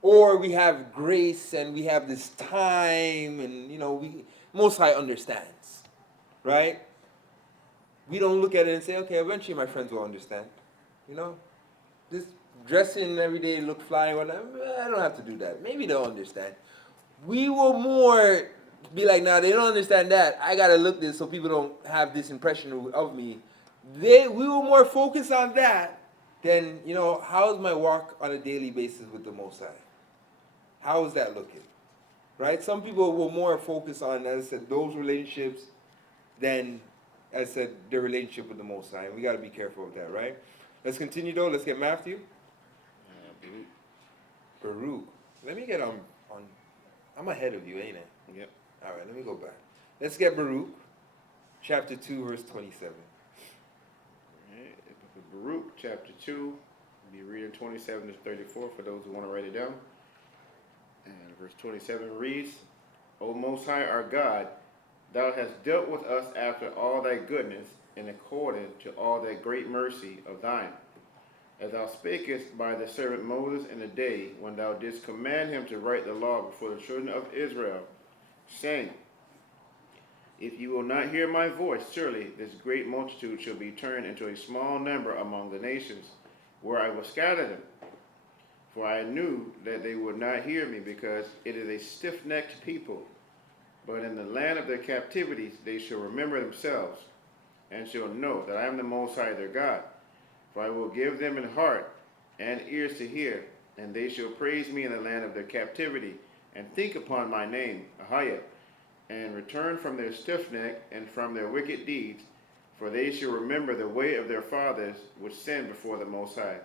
Or we have grace and we have this time and, Most High understands, right? We don't look at it and say, okay, eventually my friends will understand. This dressing every day, look fly, whatnot, I don't have to do that. Maybe they'll understand. We will more be like, nah, they don't understand that. I got to look this so people don't have this impression of me. We will more focus on that than, how's my walk on a daily basis with the Most High? How is that looking? Right? Some people will more focus on, as I said, those relationships than, as I said, their relationship with the Most High. And we got to be careful of that, right? Let's continue, though. Let's get Matthew. Baruch. Let me get on. I'm ahead of you, ain't I? Yep. All right, let me go back. Let's get Baruch, chapter 2, verse 27. Baruch, chapter 2. We'll be reading 27 to 34 for those who want to write it down. And verse 27 reads, O Most High our God, Thou hast dealt with us after all thy goodness, in accordance to all thy great mercy of thine, as thou spakest by the servant Moses in the day when thou didst command him to write the law before the children of Israel, saying, If you will not hear my voice, surely this great multitude shall be turned into a small number among the nations, where I will scatter them. For I knew that they would not hear me, because it is a stiff-necked people. But in the land of their captivities they shall remember themselves, and shall know that I am the Most High their God. For I will give them an heart and ears to hear, and they shall praise me in the land of their captivity, and think upon my name, Ahayah, and return from their stiff neck and from their wicked deeds, for they shall remember the way of their fathers which sinned before the Most High.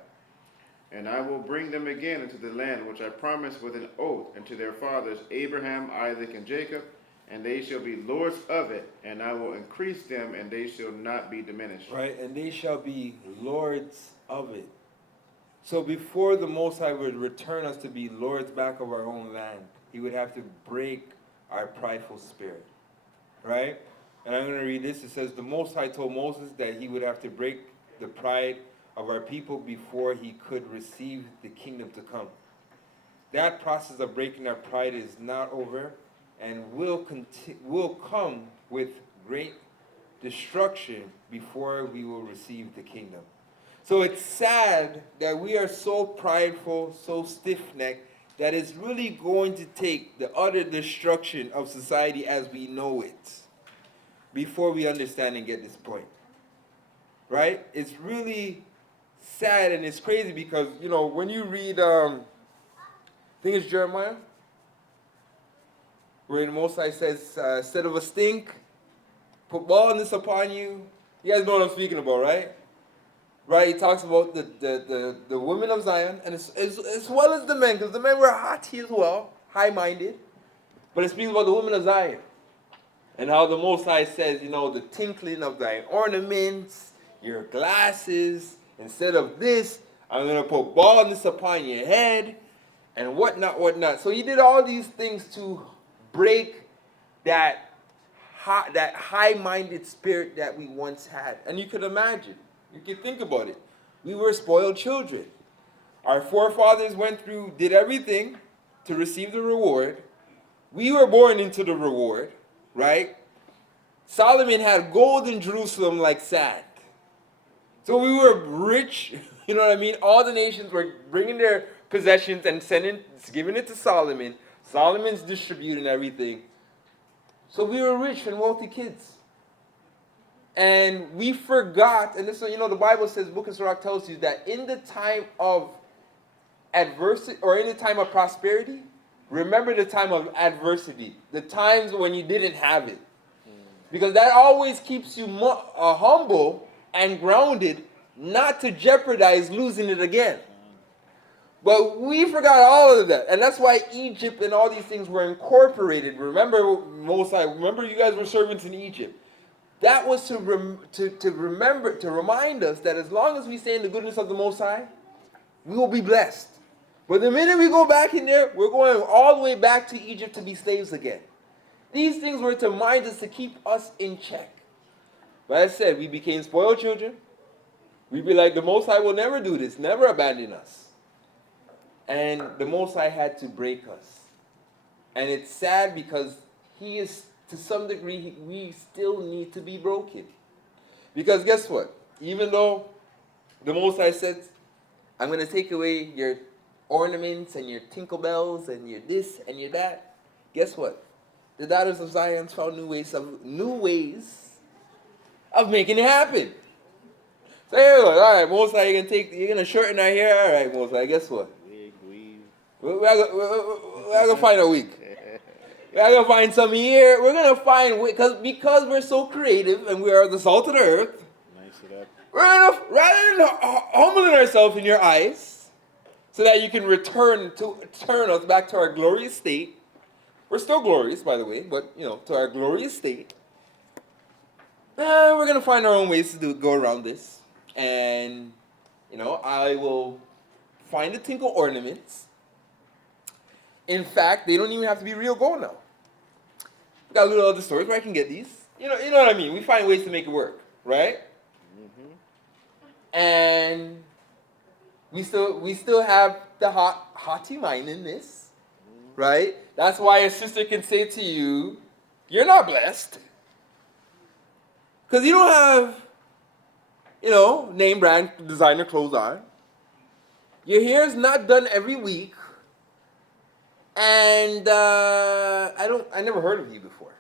And I will bring them again into the land which I promised with an oath unto their fathers Abraham, Isaac, and Jacob, and they shall be lords of it, and I will increase them, and they shall not be diminished. Right, and they shall be lords of it. So before the Most High would return us to be lords back of our own land, he would have to break our prideful spirit. Right? And I'm going to read this. It says, the Most High told Moses that he would have to break the pride of our people before he could receive the kingdom to come. That process of breaking our pride is not over and will come with great destruction before we will receive the kingdom. So it's sad that we are so prideful, so stiff-necked, that it's really going to take the utter destruction of society as we know it before we understand and get this point. right? It's really sad and it's crazy because, you know, when you read, I think it's Jeremiah, where the Most High says, instead of a stink, put baldness upon you. You guys know what I'm speaking about, right? Right, he talks about the women of Zion, and as well as the men, because the men were haughty as well, high-minded. But it speaks about the women of Zion, and how the Most High says, you know, the tinkling of thine ornaments, your glasses, instead of this, I'm going to put baldness upon your head, and whatnot, whatnot. So he did all these things to break that high-minded spirit that we once had. And you could imagine. You can think about it. We were spoiled children. Our forefathers did everything to receive the reward. We were born into the reward, right? Solomon had gold in Jerusalem like sand. So we were rich, you know what I mean? All the nations were bringing their possessions and giving it to Solomon. Solomon's distributing everything. So we were rich and wealthy kids. And we forgot, and this is, you know, the Bible says, Book of Sirach tells you that in the time of adversity, or in the time of prosperity, remember the time of adversity, the times when you didn't have it. Because that always keeps you humble and grounded, not to jeopardize losing it again. But we forgot all of that. And that's why Egypt and all these things were incorporated. Remember, remember you guys were servants in Egypt. That was to remind us that as long as we stay in the goodness of the Most High, we will be blessed. But the minute we go back in there, we're going all the way back to Egypt to be slaves again. These things were to remind us, to keep us in check. But as I said, we became spoiled children. We'd be like, the Most High will never do this, never abandon us. And the Most High had to break us. And it's sad because He is, to some degree, we still need to be broken. Because guess what? Even though the Most High said, I'm going to take away your ornaments and your tinkle bells and your this and your that, guess what? The daughters of Zion found new ways of making it happen. So here we go. All right, Most High, you're going to shorten our hair? All right, Most High, guess what? We're going to find a wig. We're going to find some here. We're going to find, because we're so creative and we are the salt of the earth, we're going to, rather than humbling ourselves in your eyes, so that you can turn us back to our glorious state. We're still glorious, by the way, but, you know, to our glorious state. We're going to find our own ways to go around this. And, you know, I will find the tinkle ornaments. In fact, they don't even have to be real gold now. Got little other stores where I can get these. You know what I mean? We find ways to make it work, right? Mm-hmm. And we still have the haughty mind in this, right? That's why a sister can say to you, you're not blessed. Because you don't have, you know, name brand designer clothes on. Your hair is not done every week. And I never heard of you before,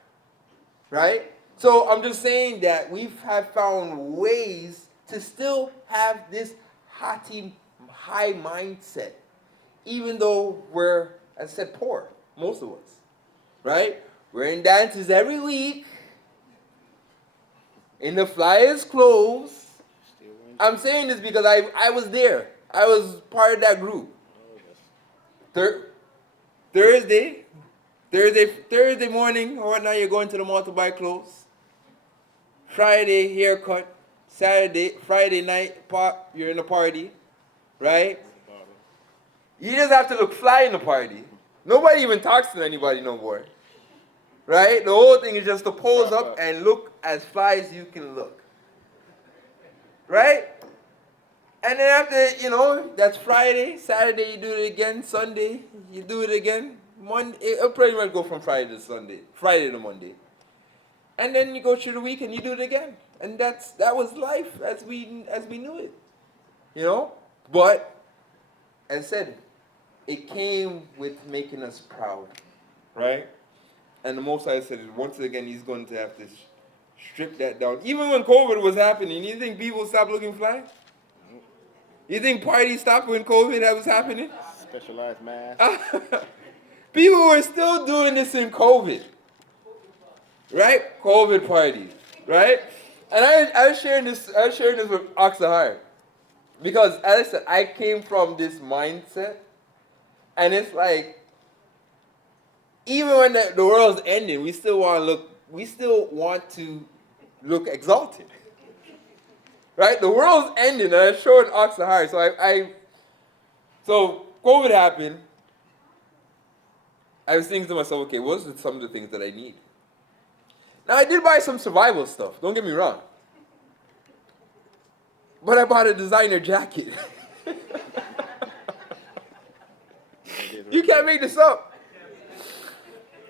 right? So I'm just saying that we have found ways to still have this high mindset, even though we're, as I said, poor, most of us, right? We're in dances every week, in the flyest clothes. I'm saying this because I was there. I was part of that group. Thursday morning or whatnot, you're going to the mall to buy clothes. Friday, haircut. Friday night, you're in a party, right? You just have to look fly in the party. Nobody even talks to anybody no more, right? The whole thing is just to pose up and look as fly as you can look, right? And then after, you know, that's Friday. Saturday, you do it again. Sunday, you do it again. Monday, it'll pretty much go from Friday to Monday. And then you go through the week and you do it again. And that was life as we knew it. You know? But, as I said, it came with making us proud. Right? And the Most High said, once again, He's going to have to Strip that down. Even when COVID was happening, you think people stopped looking fly? You think parties stopped when COVID was happening? Specialized mask. People were still doing this in COVID. Right? COVID parties. Right? And I was sharing this with Oxahar. Because as I said, I came from this mindset. And it's like, even when the world's ending, we still want to look exalted. Right? The world's ending, and I showed Oxahar. So COVID happened. I was thinking to myself, okay, what are some of the things that I need? Now, I did buy some survival stuff, don't get me wrong. But I bought a designer jacket. You can't make this up.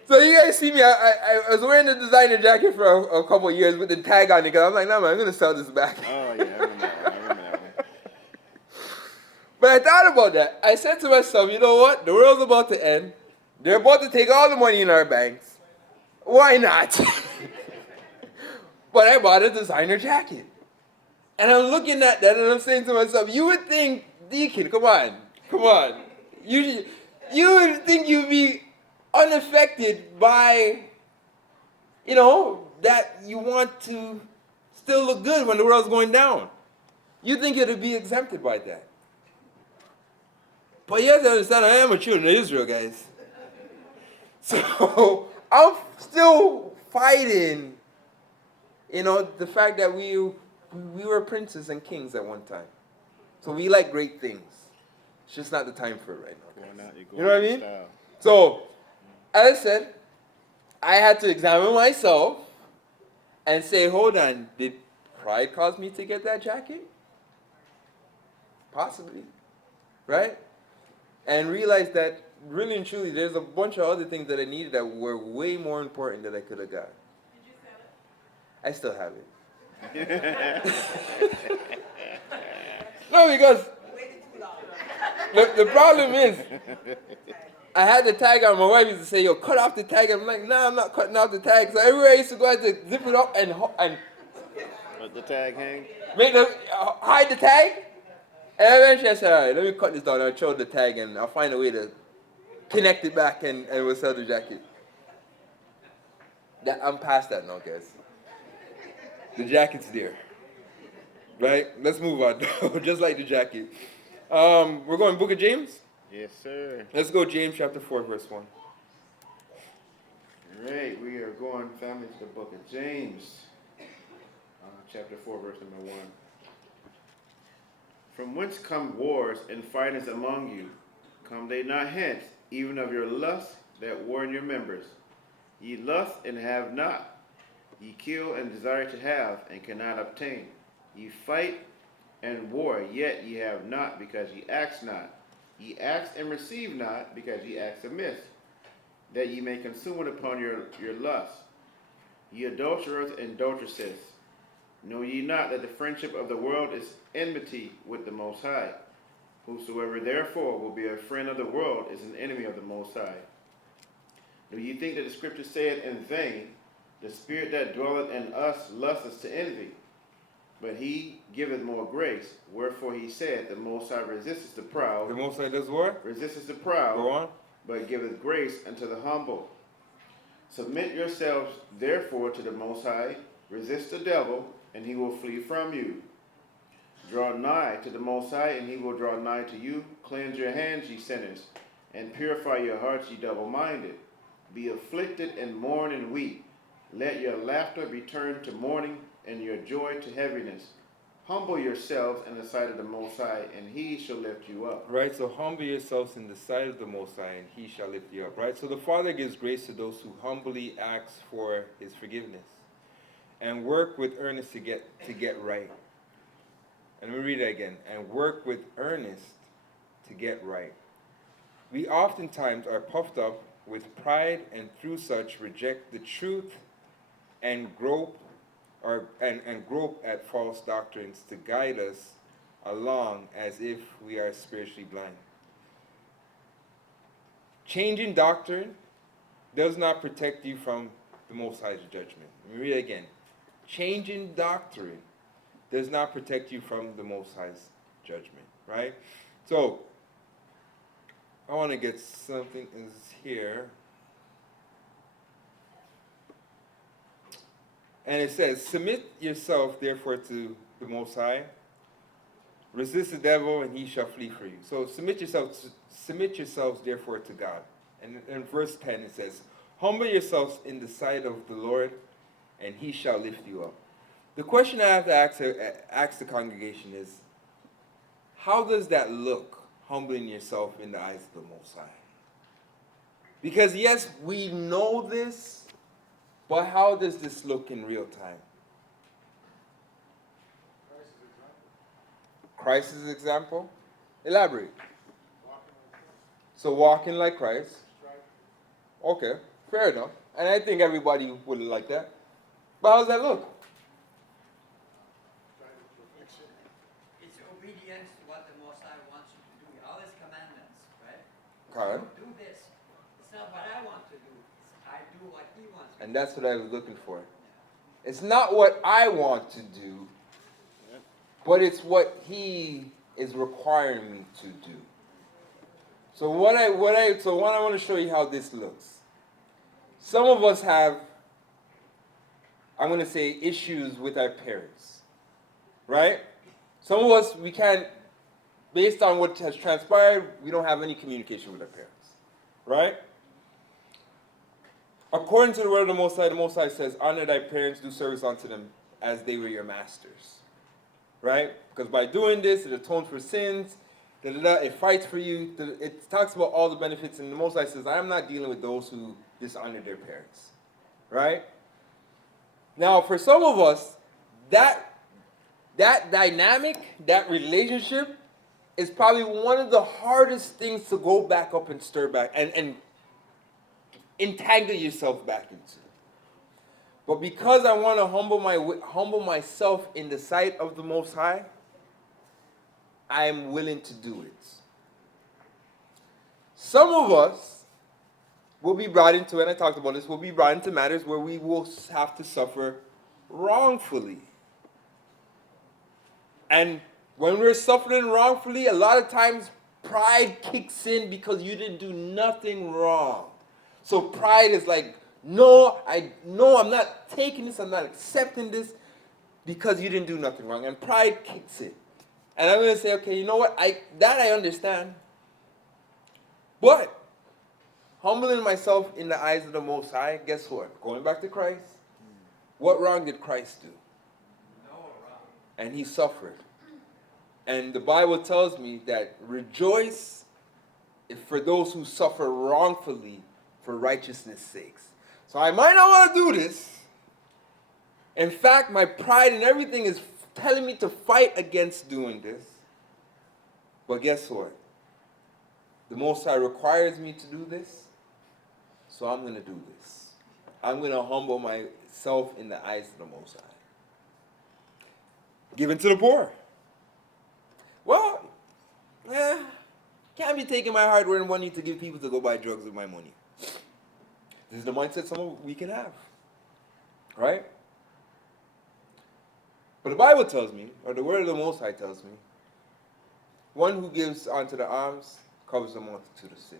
So you guys see me, I was wearing the designer jacket for a couple of years with the tag on it, because I'm like, no, man, I'm going to sell this back. Oh, yeah, I remember that one. But I thought about that. I said to myself, you know what? The world's about to end. They're about to take all the money in our banks. Why not? But I bought a designer jacket. And I'm looking at that and I'm saying to myself, you would think, Deacon, come on. You would think you'd be unaffected by, that you want to still look good when the world's going down. You think it would be exempted by that. But you have to understand, I am a children of Israel, guys. So I'm still fighting, the fact that we were princes and kings at one time. So we like great things. It's just not the time for it right now. You know what I mean? Style. So, as I said, I had to examine myself and say, hold on, did pride cause me to get that jacket? Possibly. Right? And realize that really and truly there's a bunch of other things that I needed that were way more important that I could have got. Did you sell it? I still have it. No, because the problem is, I had the tag on. My wife used to say, yo, cut off the tag. I'm like, nah, I'm not cutting off the tag. So everywhere I used to go, I had to zip it up and Let the tag hang. hide the tag. And eventually I said, all right, let me cut this down. I'll show the tag and I'll find a way to connect it back and we'll sell the jacket. I'm past that now, guys. The jacket's there. Right? Let's move on. Just like the jacket. We're going Book of James? Yes, sir. Let's go James chapter 4, verse 1. All right, we are going, family, to the book of James, chapter 4, verse number 1. From whence come wars and fightings among you? Come they not hence, even of your lusts that war in your members? Ye lust and have not. Ye kill and desire to have, and cannot obtain. Ye fight and war, yet ye have not, because ye ask not. Ye ask and receive not, because ye ask amiss, that ye may consume it upon your lust. Ye adulterers and adulteresses, know ye not that the friendship of the world is enmity with the Most High? Whosoever therefore will be a friend of the world is an enemy of the Most High. Do ye think that the Scripture saith in vain, the Spirit that dwelleth in us lusteth to envy? But he giveth more grace, wherefore he said, the Most High resisteth the proud. The Most High does what? Resisteth the proud. Go on. But giveth grace unto the humble. Submit yourselves therefore to the Most High, resist the devil, and he will flee from you. Draw nigh to the Most High, and he will draw nigh to you. Cleanse your hands, ye sinners, and purify your hearts, ye double-minded. Be afflicted and mourn and weep. Let your laughter be turned to mourning, and your joy to heaviness. Humble yourselves in the sight of the Most High, and he shall lift you up. Right, so humble yourselves in the sight of the Most High, and he shall lift you up. Right, so the Father gives grace to those who humbly ask for his forgiveness and work with earnest to get right. And let me read that again. And work with earnest to get right. We oftentimes are puffed up with pride, and through such reject the truth and grope at false doctrines to guide us along as if we are spiritually blind. Changing doctrine does not protect you from the Most High's judgment. Let me read it again. changing doctrine does not protect you from the Most High's judgment, right? So, I want to get something is here. And it says, submit yourself, therefore, to the Most High. Resist the devil, and he shall flee for you. So submit yourselves, therefore, to God. And in verse 10 it says, humble yourselves in the sight of the Lord, and he shall lift you up. The question I have to ask the congregation is, how does that look, humbling yourself in the eyes of the Most High? Because yes, we know this, but how does this look in real time? Christ's example? Elaborate. So walking like Christ. Okay, fair enough. And I think everybody would like that. But how does that look? It's obedience to what the Most High wants you to do. All his commandments, right? Okay. Do this. It's not what I want to do. It's I do what he wants me to do. And that's what I was looking for. It's not what I want to do, but it's what he is requiring me to do. So what I want to show you how this looks. Some of us have, I'm going to say, issues with our parents, right? Some of us, we can't, based on what has transpired, we don't have any communication with our parents, right? According to the word of the Most High says, honor thy parents, do service unto them as they were your masters, right? Because by doing this, it atones for sins, it fights for you, it talks about all the benefits, and the Most High says, I am not dealing with those who dishonor their parents, right? Now, for some of us, that dynamic, that relationship, is probably one of the hardest things to go back up and stir back and entangle yourself back into. But because I want to humble myself in the sight of the Most High, I am willing to do it. Some of us will be brought into, and I talked about this, will be brought into matters where we will have to suffer wrongfully. And when we're suffering wrongfully, a lot of times pride kicks in because you didn't do nothing wrong. So pride is like, no, I'm not taking this, I'm not accepting this because you didn't do nothing wrong. And pride kicks in. And I'm going to say, okay, you know what? I understand. But humbling myself in the eyes of the Most High, guess what? Going back to Christ, what wrong did Christ do? No wrong. And he suffered. And the Bible tells me that rejoice for those who suffer wrongfully for righteousness' sakes. So I might not want to do this. In fact, my pride and everything is telling me to fight against doing this. But guess what? The Most High requires me to do this. So I'm going to do this. I'm going to humble myself in the eyes of the Most High. Giving to the poor. Well, can't be taking my hard-earned money to give people to go buy drugs with my money. This is the mindset we can have. Right? But the Bible tells me, or the word of the Most High tells me, one who gives unto the alms covers the multitude of sin.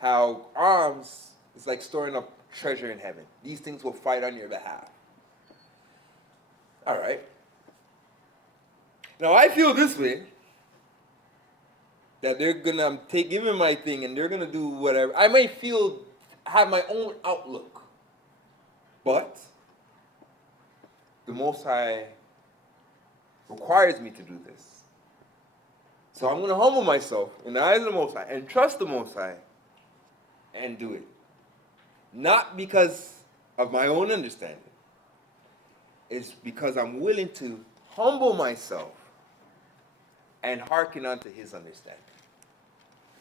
How alms is like storing up treasure in heaven. These things will fight on your behalf. All right. Now I feel this way, that they're gonna give me my thing and they're gonna do whatever. I might have my own outlook, but the Most High requires me to do this. So I'm going to humble myself in the eyes of the Most High and trust the Most High and do it. Not because of my own understanding. It's because I'm willing to humble myself and hearken unto his understanding.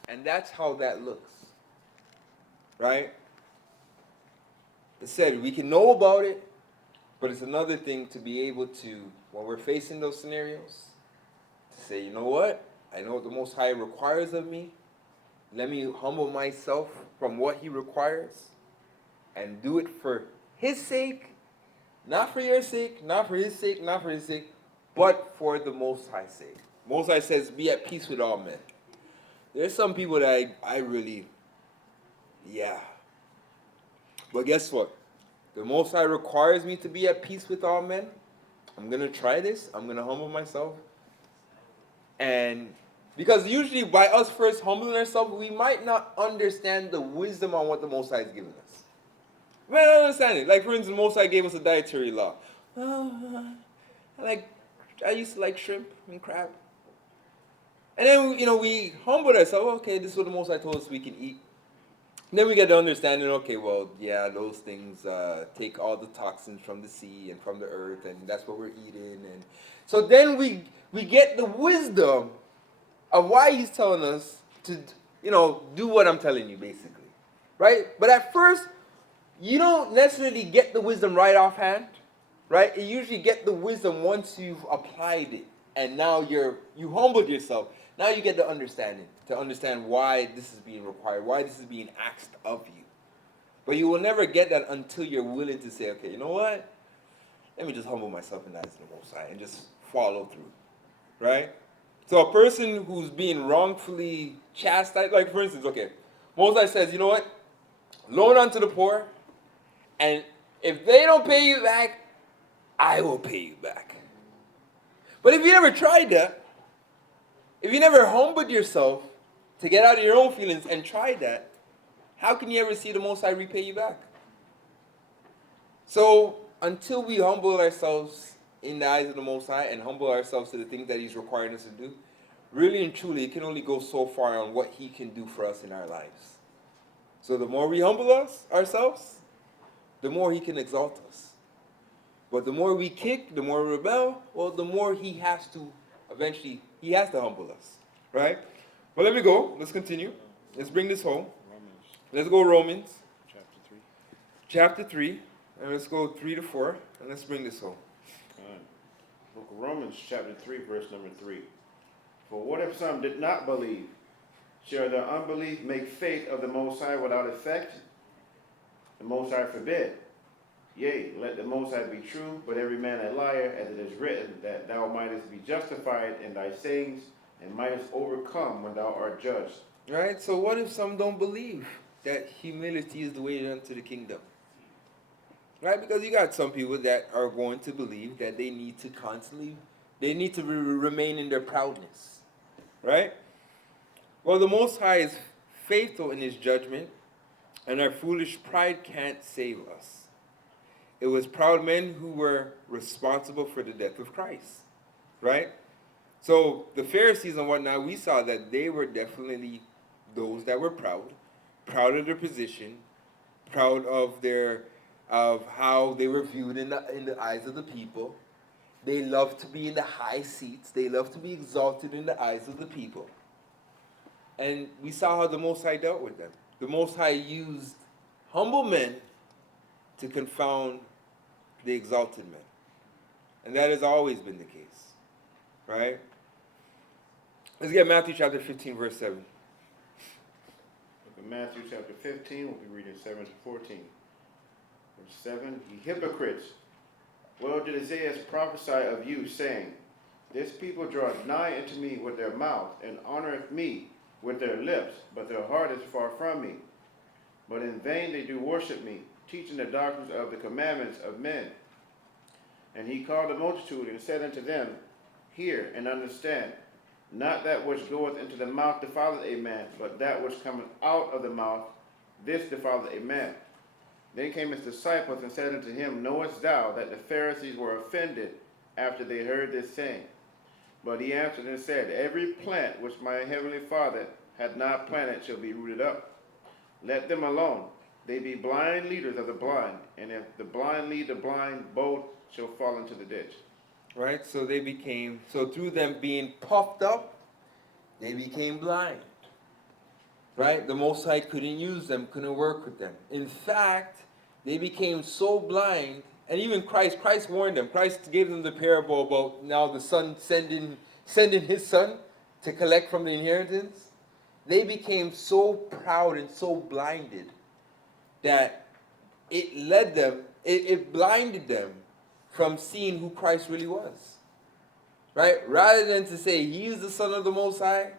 And that's how that looks. Right? It said we can know about it, but it's another thing to be able to, when we're facing those scenarios, to say, you know what? I know what the Most High requires of me. Let me humble myself from what he requires and do it for his sake Not for your sake, not for his sake, not for his sake, but for the Most High's sake. Most High says, be at peace with all men. There's some people that I really, yeah. But guess what? The Most High requires me to be at peace with all men. I'm going to try this. I'm going to humble myself. And because usually by us first humbling ourselves, we might not understand the wisdom on what the Most High has given us. We might not understand it. Like, for instance, the Most High gave us a dietary law. I used to like shrimp and crab. And then, we humbled ourselves. Okay, this is what the Most High told us we can eat. And then we get the understanding, okay, well, yeah, those things take all the toxins from the sea and from the earth, and that's what we're eating. And so then we get the wisdom of why he's telling us to, do what I'm telling you, basically. Right? But at first, you don't necessarily get the wisdom right offhand. Right? You usually get the wisdom once you've applied it. And now you humbled yourself. Now you get the understanding, to understand why this is being required, why this is being asked of you. But you will never get that until you're willing to say, okay, you know what? Let me just humble myself in the eyes of the Most High and just follow through. Right? So a person who's being wrongfully chastised, like for instance, okay, Most High says, you know what? Loan unto the poor, and if they don't pay you back, I will pay you back. But if you never tried that, if you never humbled yourself to get out of your own feelings and try that, how can you ever see the Most High repay you back? So until we humble ourselves in the eyes of the Most High and humble ourselves to the things that he's requiring us to do, really and truly, it can only go so far on what he can do for us in our lives. So the more we humble ourselves, the more he can exalt us. But the more we kick, the more we rebel, well, the more he has to humble us. Right? Well, let me go. Let's continue. Let's bring this home. Let's go Romans. Chapter 3. And let's go 3 to 4. And let's bring this home. Book of Romans, chapter 3, verse number 3. For what if some did not believe? Shall their unbelief make faith of the Most High without effect? The Most High forbid. Yea, let the Most High be true, but every man a liar, as it is written, that thou mightest be justified in thy sayings, and mightest overcome when thou art judged. Right? So what if some don't believe that humility is the way unto the kingdom? Right? Because you got some people that are going to believe that they need to remain in their proudness. Right? Well, the Most High is faithful in his judgment, and our foolish pride can't save us. It was proud men who were responsible for the death of Christ. Right? So the Pharisees and whatnot, we saw that they were definitely those that were proud of their position, proud of how they were viewed in the eyes of the people. They loved to be in the high seats. They loved to be exalted in the eyes of the people. And we saw how the Most High dealt with them. The Most High used humble men to confound the exalted men. And that has always been the case. Right? Let's get Matthew chapter 15, verse 7. Book of Matthew chapter 15, we'll be reading 7 to 14. Verse 7, ye hypocrites, well did Isaiah prophesy of you, saying, this people draweth nigh unto me with their mouth, and honoreth me with their lips, but their heart is far from me. But in vain they do worship me, teaching the doctrines of the commandments of men. And he called the multitude, and said unto them, hear and understand. Not that which goeth into the mouth defileth a man, but that which cometh out of the mouth, this defileth a man. Then came his disciples and said unto him, knowest thou that the Pharisees were offended after they heard this saying? But he answered and said, every plant which my heavenly Father hath not planted shall be rooted up. Let them alone. They be blind leaders of the blind, and if the blind lead the blind, both shall fall into the ditch. Right? So through them being puffed up, they became blind. Right? The Most High couldn't use them, couldn't work with them. In fact, they became so blind, and even Christ warned them. Christ gave them the parable about now the son sending his son to collect from the inheritance. They became so proud and so blinded that it blinded them from seeing who Christ really was. Right? Rather than to say he is the Son of the Most High,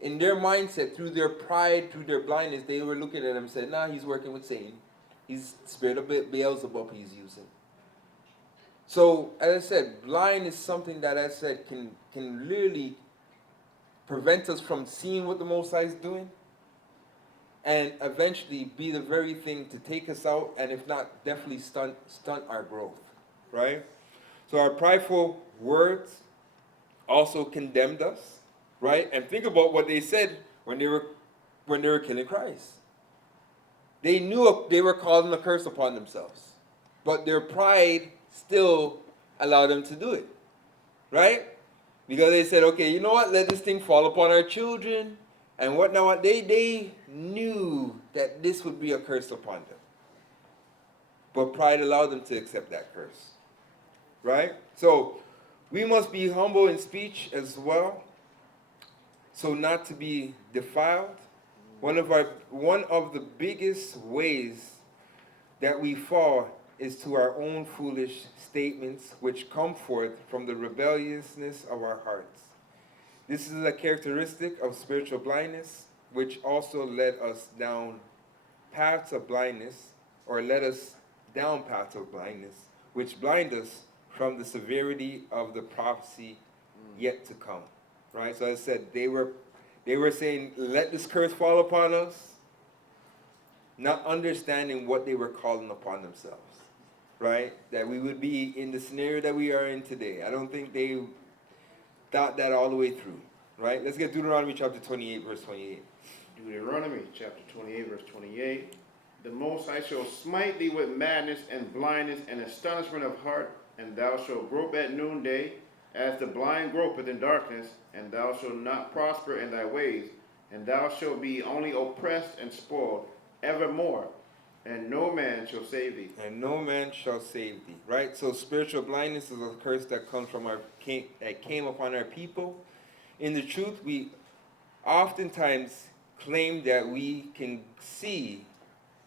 in their mindset, through their pride, through their blindness, they were looking at him and said, nah, he's working with Satan. He's spirit of Beelzebub he's using. So, as I said, blind is something that I said can literally prevent us from seeing what the Most High is doing, and eventually be the very thing to take us out, and if not, definitely stunt our growth. Right? So our prideful words also condemned us, right? And think about what they said when they were killing Christ. They knew they were calling a curse upon themselves, but their pride still allowed them to do it, right? Because they said, okay, you know what? Let this thing fall upon our children and whatnot. They knew that this would be a curse upon them, but pride allowed them to accept that curse, right? So we must be humble in speech as well, so not to be defiled. One of the biggest ways that we fall is to our own foolish statements, which come forth from the rebelliousness of our hearts. This is a characteristic of spiritual blindness, which also led us down paths of blindness, or led us down paths of blindness, which blind us from the severity of the prophecy yet to come. Right? So as I said, they were saying, let this curse fall upon us, not understanding what they were calling upon themselves. Right? That we would be in the scenario that we are in today. I don't think they thought that all the way through. Right? Let's get Deuteronomy chapter 28, verse 28. Deuteronomy chapter 28, verse 28. The Most High shall smite thee with madness and blindness and astonishment of heart, and thou shalt grope at noonday, as the blind gropeth in darkness, and thou shalt not prosper in thy ways, and thou shalt be only oppressed and spoiled evermore, and no man shall save thee. And no man shall save thee. Right? So spiritual blindness is a curse that comes from that came upon our people. In the truth, we oftentimes claim that we can see,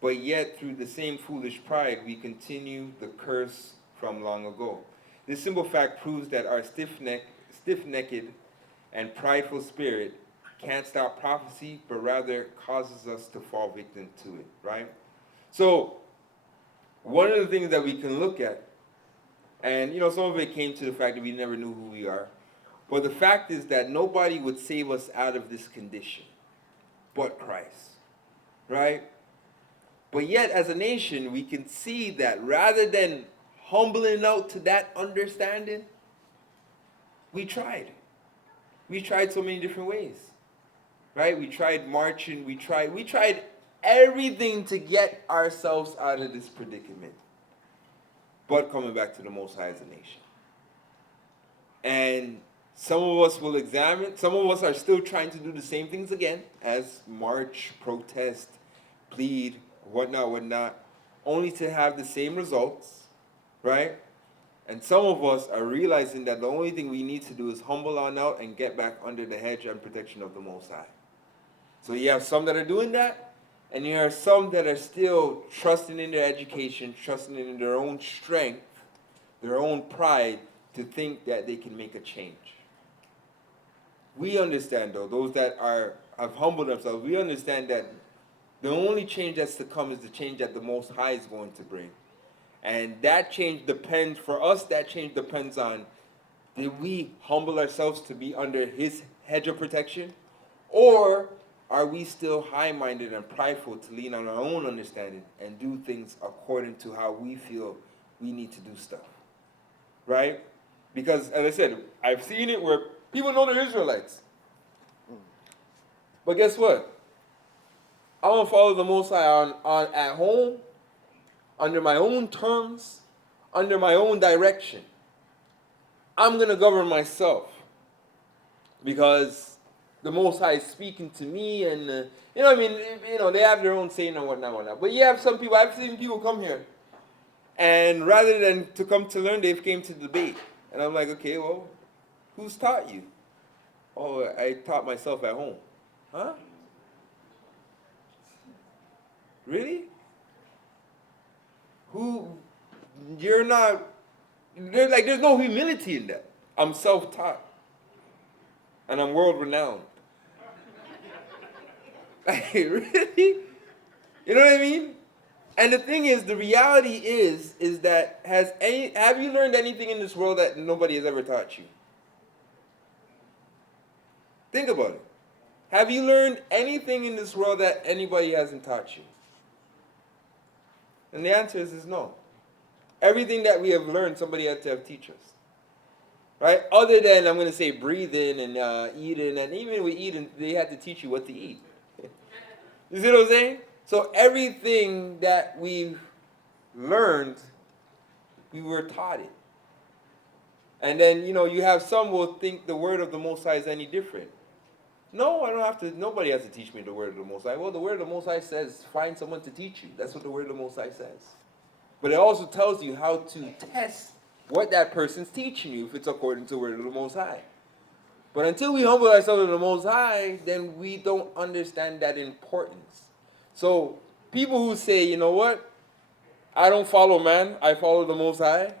but yet through the same foolish pride, we continue the curse from long ago. This simple fact proves that our stiff-necked and prideful spirit can't stop prophecy, but rather causes us to fall victim to it, right? So, one of the things that we can look at, and some of it came to the fact that we never knew who we are, but the fact is that nobody would save us out of this condition but Christ, right? But yet, as a nation, we can see that rather than humbling out to that understanding, we tried. We tried so many different ways, right? We tried marching. We tried everything to get ourselves out of this predicament, but coming back to the Most High as a nation. And some of us will examine. Some of us are still trying to do the same things again, as march, protest, plead, whatnot, only to have the same results, right? And some of us are realizing that the only thing we need to do is humble on out and get back under the hedge and protection of the Most High. So you have some that are doing that, and you have some that are still trusting in their education, trusting in their own strength, their own pride, to think that they can make a change. We understand, though, those that have humbled themselves, we understand that the only change that's to come is the change that the Most High is going to bring. And that change depends on, did we humble ourselves to be under his hedge of protection? Or are we still high-minded and prideful to lean on our own understanding and do things according to how we feel we need to do stuff? Right? Because, as I said, I've seen it where people know they're Israelites. But guess what? I want to follow the Most High on at home, under my own terms, under my own direction. I'm going to govern myself because the Most High is speaking to me, and they have their own saying and whatnot. But you have some people, I've seen people come here, and rather than to come to learn, they've came to debate. And I'm like, okay, well, who's taught you? Oh, I taught myself at home. Huh? Really? You're not There's no humility in that. I'm self-taught. And I'm world-renowned. Like, really? You know what I mean? And the thing is, the reality is that have you learned anything in this world that nobody has ever taught you? Think about it. Have you learned anything in this world that anybody hasn't taught you? And the answer is no. Everything that we have learned, somebody had to have teach us. Right? Other than, I'm going to say, breathing and eating, and even with eating, they had to teach you what to eat. You see what I'm saying? So everything that we've learned, we were taught it. And then, you have some will think the word of the Most High is any different. No, I don't have to, nobody has to teach me the word of the Most High. Well, the word of the Most High says, find someone to teach you. That's what the word of the Most High says. But it also tells you how to test what that person's teaching you if it's according to the word of the Most High. But until we humble ourselves to the Most High, then we don't understand that importance. So people who say, you know what, I don't follow man, I follow the Most High.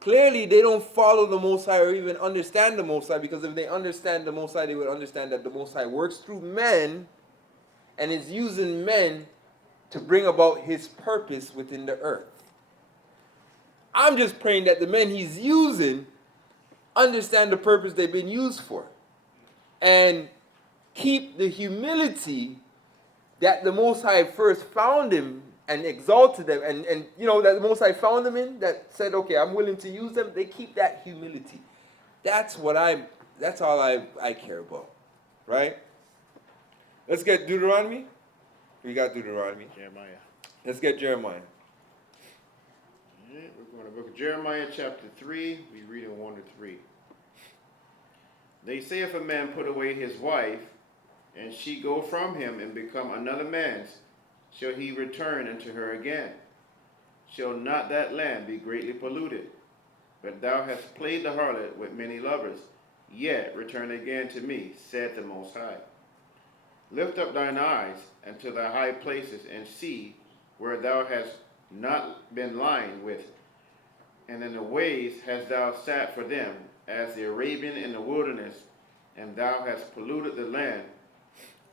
Clearly, they don't follow the Most High or even understand the Most High, because if they understand the Most High, they would understand that the Most High works through men and is using men to bring about his purpose within the earth. I'm just praying that the men he's using understand the purpose they've been used for and keep the humility that the Most High first found him and exalted them, and that the Most High found them in, that said, okay, I'm willing to use them. They keep that humility. That's all I care about, right? Let's get Deuteronomy. We got Deuteronomy. Jeremiah. Let's get Jeremiah. All right, we're going to the book of Jeremiah, chapter 3. We read in 1 to 3. They say, if a man put away his wife, and she go from him and become another man's, shall he return unto her again? Shall not that land be greatly polluted? But thou hast played the harlot with many lovers, yet return again to me, saith the Most High. Lift up thine eyes unto the high places, and see where thou hast not been lying with, and in the ways hast thou sat for them, as the Arabian in the wilderness, and thou hast polluted the land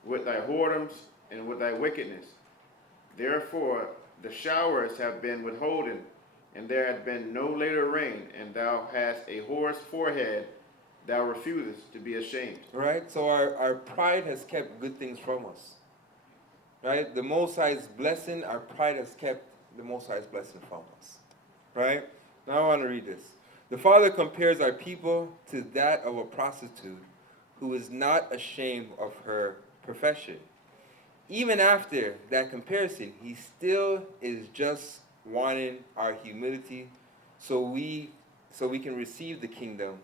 with thy whoredoms and with thy wickedness. Therefore the showers have been withholden, and there hath been no later rain, and thou hast a whore's forehead, thou refusest to be ashamed. Right? So our pride has kept good things from us. Right? The Most High's blessing, our pride has kept the Most High's blessing from us. Right? Now I want to read this. The Father compares our people to that of a prostitute who is not ashamed of her profession. Even after that comparison, he still is just wanting our humility so we can receive the kingdom,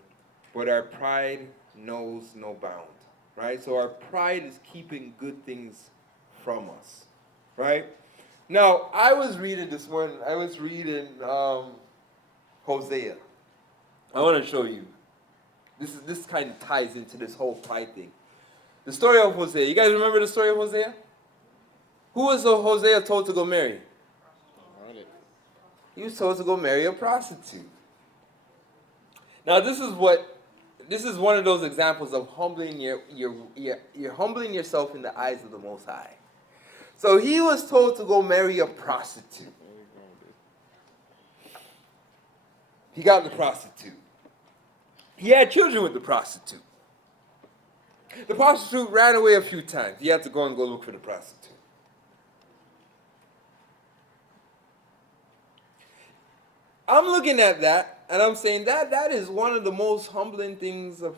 but our pride knows no bound. Right? So our pride is keeping good things from us. Right? Now, I was reading this morning, Hosea. I want to show you. This kind of ties into this whole pride thing. The story of Hosea. You guys remember the story of Hosea? Who was Hosea told to go marry? He was told to go marry a prostitute. Now this is one of those examples of humbling you're humbling yourself in the eyes of the Most High. So he was told to go marry a prostitute. He got the prostitute. He had children with the prostitute. The prostitute ran away a few times. He had to go look for the prostitute. I'm looking at that, and I'm saying that is one of the most humbling things of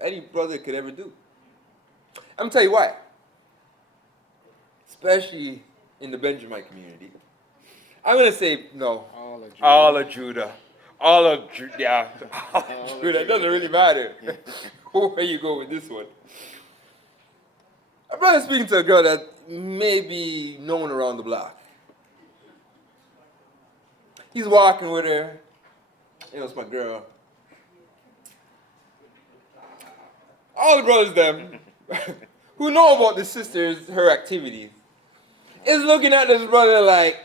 any brother could ever do. I'm going to tell you why. Especially in the Benjamite community. I'm going to say, no, all of Judah. Yeah, Judah. It doesn't really matter where you go with this one. I'm probably speaking to a girl that may be known around the block. He's walking with her. It's my girl. All the brothers, them, who know about the sisters, her activities, is looking at this brother like,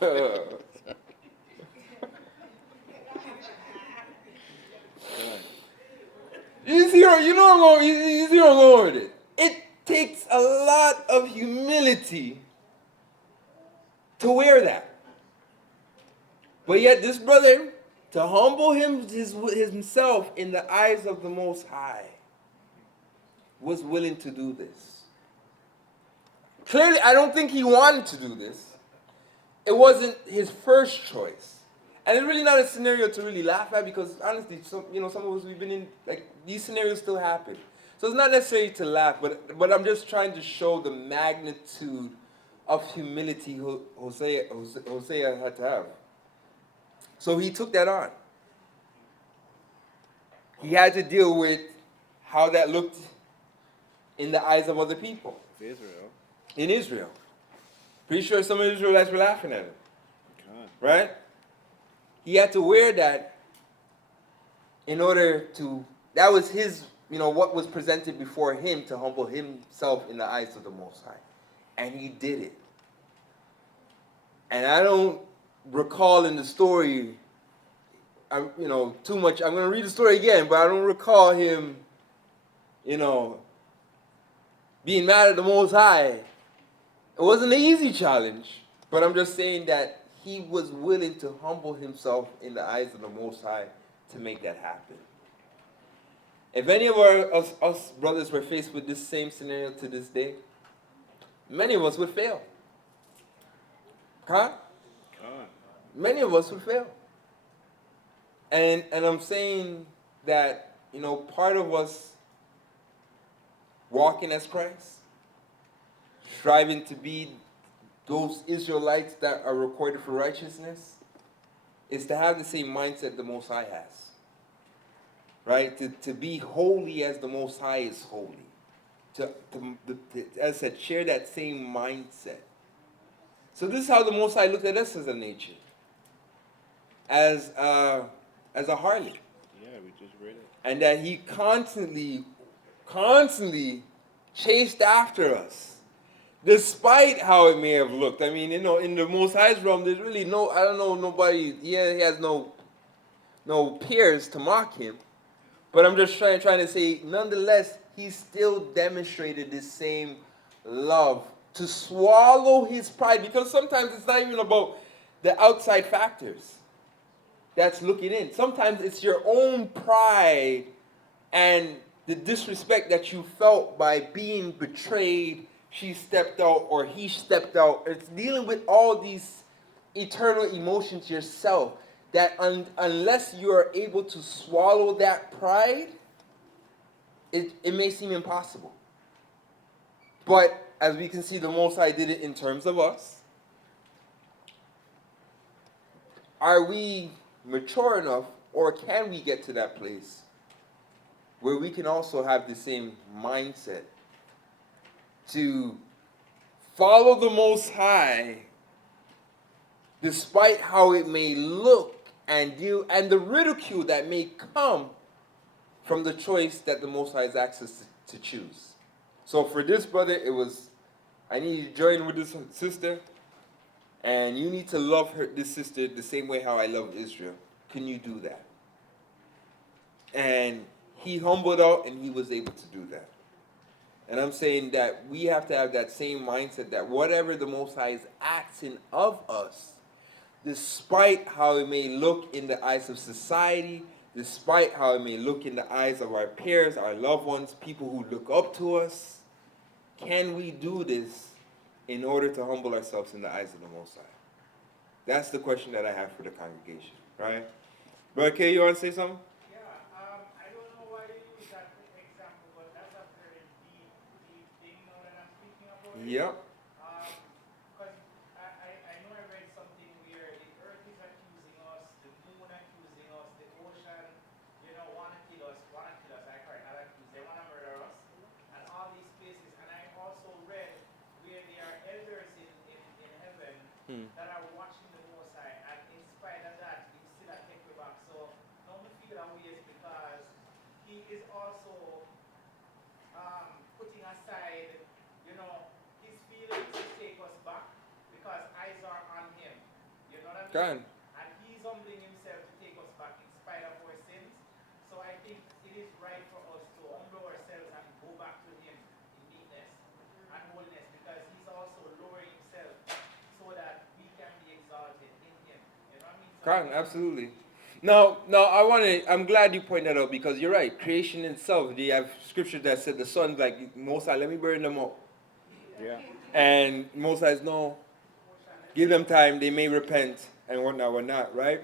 ugh. You see where I'm going. You see where I'm going with it. It takes a lot of humility to wear that. But yet, this brother, to humble himself in the eyes of the Most High, was willing to do this. Clearly, I don't think he wanted to do this. It wasn't his first choice. And it's really not a scenario to really laugh at because honestly, some of us, we've been in, like, these scenarios still happen. So it's not necessarily to laugh, but I'm just trying to show the magnitude of humility Hosea had to have. So he took that on. He had to deal with how that looked in the eyes of other people. Israel. In Israel. Pretty sure some of the Israelites were laughing at him. God. Right? He had to wear that in order to, that was his, what was presented before him to humble himself in the eyes of the Most High. And he did it. And I don't recall in the story, too much. I'm going to read the story again, but I don't recall him, being mad at the Most High. It wasn't an easy challenge, but I'm just saying that he was willing to humble himself in the eyes of the Most High to make that happen. If any of us brothers were faced with this same scenario to this day, many of us would fail. Huh? God. Many of us would fail. And I'm saying that, part of us walking as Christ, striving to be those Israelites that are recorded for righteousness, is to have the same mindset the Most High has. Right? To be holy as the Most High is holy. To, as I said, share that same mindset. So this is how the Most High looked at us as a nature. As a harlot. Yeah, we just read it. And that he constantly chased after us. Despite how it may have looked. I mean, in the Most High's realm, there's really nobody, he has no peers to mock him. But I'm just trying to say, nonetheless, he still demonstrated this same love to swallow his pride. Because sometimes it's not even about the outside factors that's looking in. Sometimes it's your own pride and the disrespect that you felt by being betrayed. She stepped out or he stepped out. It's dealing with all these eternal emotions yourself that unless you are able to swallow that pride, it may seem impossible. But as we can see, the Most High did it in terms of us. Are we mature enough, or can we get to that place where we can also have the same mindset to follow the Most High despite how it may look and the ridicule that may come from the choice that the Most High has asked us to choose. So for this brother, it was, I need you to join with this sister, and you need to love this sister the same way how I love Israel. Can you do that? And he humbled out, and he was able to do that. And I'm saying that we have to have that same mindset that whatever the Most High is asking of us, despite how it may look in the eyes of society, despite how it may look in the eyes of our peers, our loved ones, people who look up to us, can we do this in order to humble ourselves in the eyes of the Most High? That's the question that I have for the congregation, right? Brother K, you want to say something? Yeah, I don't know why you use that example, but that's a very deep thing now that I'm speaking about it. Yep. Because I know I read something where the earth is accusing us, the moon accusing us, the ocean, want to kill us, I correct, not accuse, they want to murder us, and all these places. And I also read where there are elders in heaven that are watching the Most High, and in spite of that, he still a take me back. So now me figure out ways because he is also putting aside, his feelings to take us back because eyes are on him. You know what I mean? Go ahead. And he's humbling himself to take us back in spite of our sins. So I think it is right for us Cotton, absolutely. I'm glad you pointed that out because you're right. Creation itself, they have scripture that said the sun, like, Most High, let me burn them up. Yeah. And Most High's no, give them time, they may repent and whatnot, right?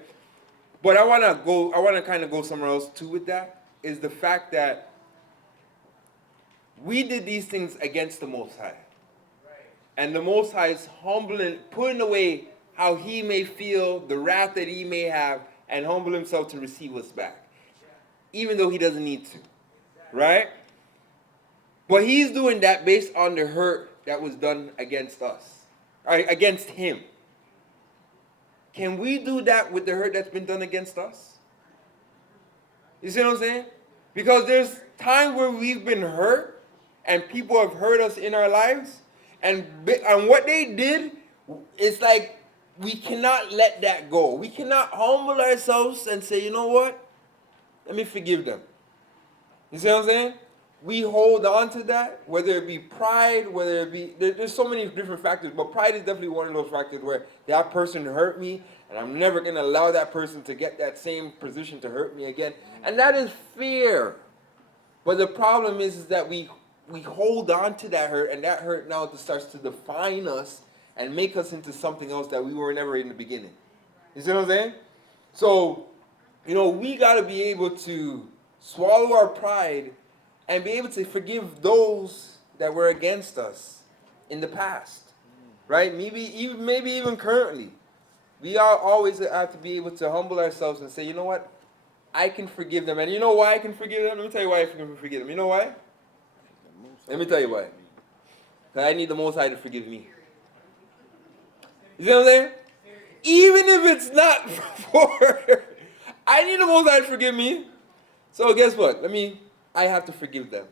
But I want to kind of go somewhere else too with that, is the fact that we did these things against the Most High. And the Most High is humbling, putting away how he may feel, the wrath that he may have, and humble himself to receive us back. Even though he doesn't need to. Right? But he's doing that based on the hurt that was done against us. Against him. Can we do that with the hurt that's been done against us? You see what I'm saying? Because there's times where we've been hurt, and people have hurt us in our lives, and what they did, it's like we cannot let that go. We cannot humble ourselves and say, you know what? Let me forgive them. You see what I'm saying? We hold on to that, whether it be pride, whether it be, there's so many different factors, but pride is definitely one of those factors where that person hurt me, and I'm never going to allow that person to get that same position to hurt me again. And that is fear. But the problem is that we hold on to that hurt, and that hurt now starts to define us and make us into something else that we were never in the beginning. You see what I'm saying? So, we got to be able to swallow our pride and be able to forgive those that were against us in the past. Right? Maybe even currently. We always have to be able to humble ourselves and say, you know what? I can forgive them. And you know why I can forgive them? Let me tell you why I can forgive them. You know why? Let me tell you why. Because I need the Most High to forgive me. You see what I'm saying? Even if it's not for... I need the Most High to forgive me. So guess what? I have to forgive them.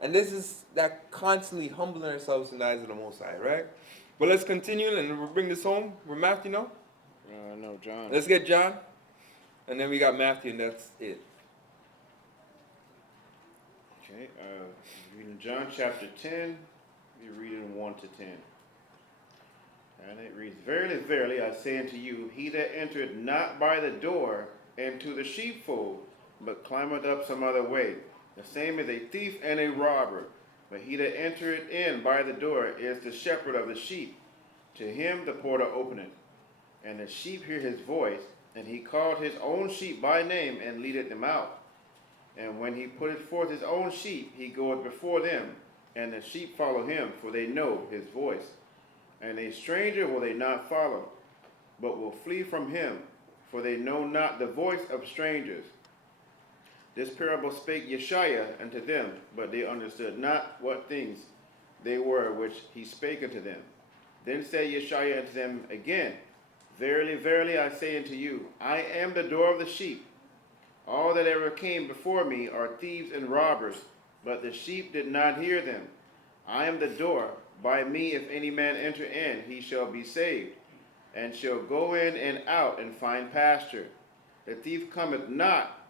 And this is that constantly humbling ourselves in the eyes of the Most High, right? But let's continue and we'll bring this home. We're Matthew, no? No, John. Let's get John. And then we got Matthew, and that's it. Okay, reading John chapter 10, we're reading 1 to 10. And it reads, Verily, verily, I say unto you, he that entereth not by the door into the sheepfold, but climbeth up some other way, the same is a thief and a robber. But he that entereth in by the door is the shepherd of the sheep. To him the porter openeth, and the sheep hear his voice, and he called his own sheep by name, and leadeth them out. And when he putteth forth his own sheep, he goeth before them, and the sheep follow him, for they know his voice. And a stranger will they not follow, but will flee from him, for they know not the voice of strangers. This parable spake Yeshua unto them, but they understood not what things they were which he spake unto them. Then said Yeshua unto them again, Verily, verily, I say unto you, I am the door of the sheep. All that ever came before me are thieves and robbers, but the sheep did not hear them. I am the door. By me, if any man enter in, he shall be saved, and shall go in and out and find pasture. The thief cometh not,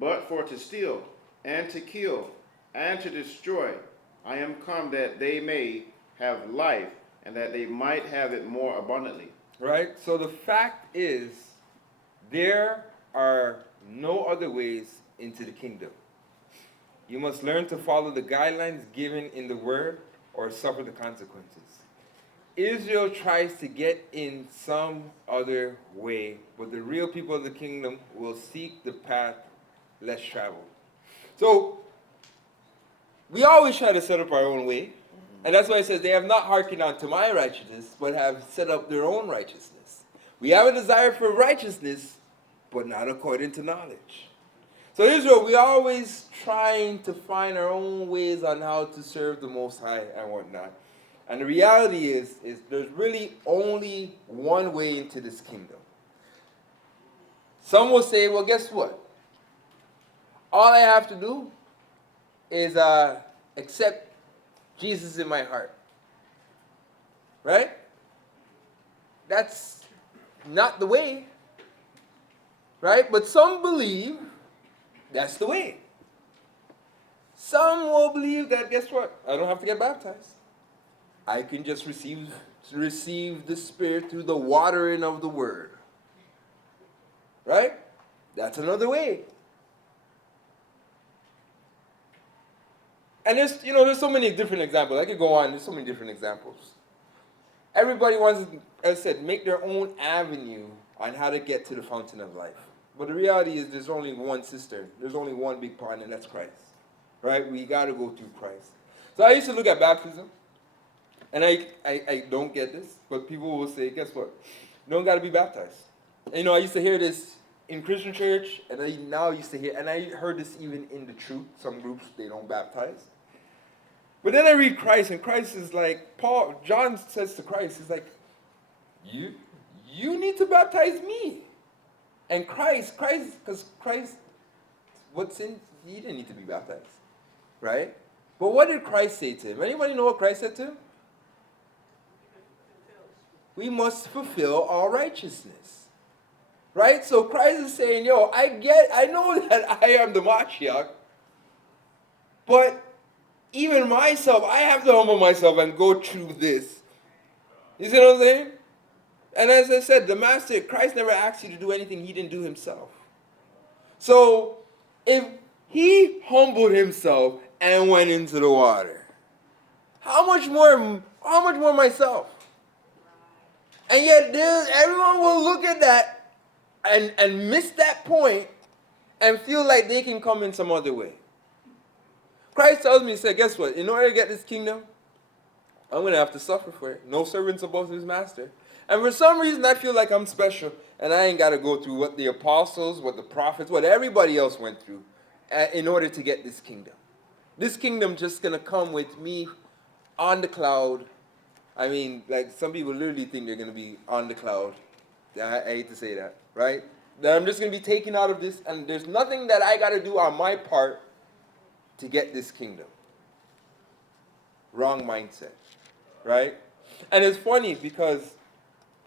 but for to steal, and to kill, and to destroy. I am come that they may have life, and that they might have it more abundantly. Right? So the fact is, there are no other ways into the kingdom. You must learn to follow the guidelines given in the word or suffer the consequences. Israel tries to get in some other way, but the real people of the kingdom will seek the path less traveled. So, we always try to set up our own way. And that's why it says they have not hearkened unto my righteousness, but have set up their own righteousness. We have a desire for righteousness, but not according to knowledge. So Israel, we always trying to find our own ways on how to serve the Most High and whatnot. And the reality is there's really only one way into this kingdom. Some will say, well, guess what? All I have to do is accept Jesus in my heart. Right? That's not the way. Right? But some believe that's the way. Some will believe that, guess what? I don't have to get baptized. I can just receive the Spirit through the watering of the Word. Right? That's another way. And there's so many different examples. I could go on. There's so many different examples. Everybody wants to, as I said, make their own avenue on how to get to the fountain of life. But the reality is there's only one cistern. There's only one big pond, and that's Christ. Right? We got to go through Christ. So I used to look at baptism, and I don't get this, but people will say, guess what? You don't got to be baptized. And, I used to hear this in Christian church, and I now used to hear, and I heard this even in the truth. Some groups, they don't baptize. But then I read Christ, and Christ is like, John says to Christ, he's like, you need to baptize me. And Christ, what sin? He didn't need to be baptized, right? But what did Christ say to him? Anybody know what Christ said to him? We must fulfill all righteousness, right? So Christ is saying, I know that I am the Mashiach, but even myself, I have to humble myself and go through this. You see what I'm saying? And as I said, the Master, Christ never asked you to do anything he didn't do himself. So, if he humbled himself and went into the water, how much more myself? And yet, everyone will look at that and miss that point and feel like they can come in some other way. Christ tells me, he said, guess what? In order to get this kingdom, I'm going to have to suffer for it. No servant's above his master. And for some reason, I feel like I'm special, and I ain't got to go through what the apostles, what the prophets, what everybody else went through in order to get this kingdom. This kingdom just going to come with me on the cloud. I mean, like some people literally think they're going to be on the cloud. I hate to say that, right? That I'm just going to be taken out of this, and there's nothing that I got to do on my part to get this kingdom. Wrong mindset, right? And it's funny because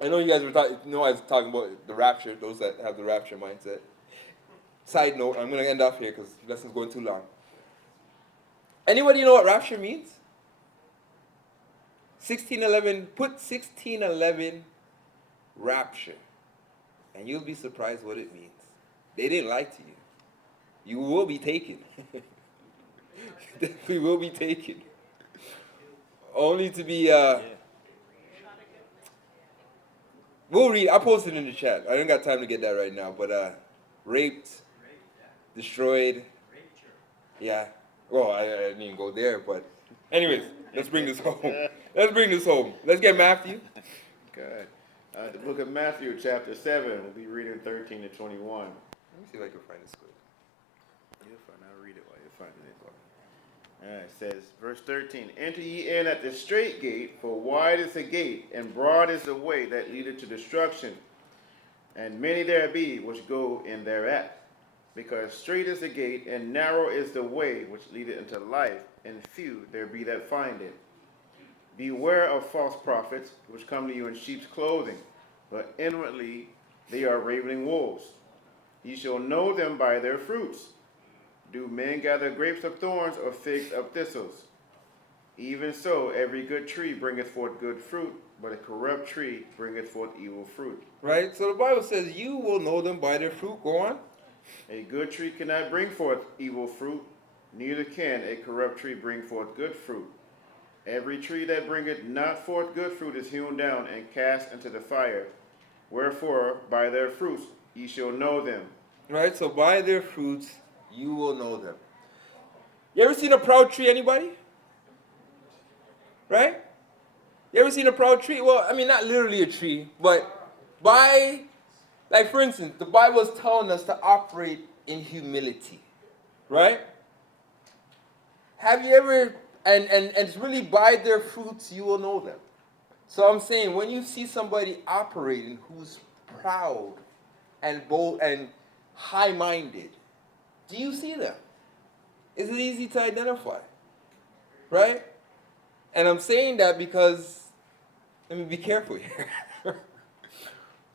I know you guys were I was talking about the rapture, those that have the rapture mindset. Side note, I'm going to end off here because the lesson's going too long. Anybody know what rapture means? 1611, put 1611 rapture, and you'll be surprised what it means. They didn't lie to you. You will be taken. We will be taken. Only to be, we'll read, I'll post it in the chat. I don't got time to get that right now, but raped, destroyed, yeah. Well, I didn't even go there, but anyways, let's bring this home. Let's get Matthew. Good. The book of Matthew, chapter 7, we'll be reading 13 to 21. Let me see if I can find this quick. You'll find, I'll read it while you're finding it. All right, it says, verse 13, enter ye in at the straight gate, for wide is the gate, and broad is the way that leadeth to destruction, and many there be which go in thereat. Because straight is the gate, and narrow is the way which leadeth into life, and few there be that find it. Beware of false prophets, which come to you in sheep's clothing, but inwardly they are ravening wolves. Ye shall know them by their fruits. Do men gather grapes of thorns, or figs of thistles? Even so, every good tree bringeth forth good fruit, but a corrupt tree bringeth forth evil fruit. Right? So the Bible says you will know them by their fruit. Go on. A good tree cannot bring forth evil fruit, neither can a corrupt tree bring forth good fruit. Every tree that bringeth not forth good fruit is hewn down and cast into the fire. Wherefore, by their fruits ye shall know them. Right? So by their fruits you will know them. You ever seen a proud tree, anybody? Right? You ever seen a proud tree? Well, I mean, not literally a tree, but like for instance, the Bible is telling us to operate in humility. Right? Have you ever, and it's really by their fruits you will know them. So I'm saying, when you see somebody operating who's proud and bold and high-minded, do you see them? Is it easy to identify? Right? And I'm saying that because, let me be careful here.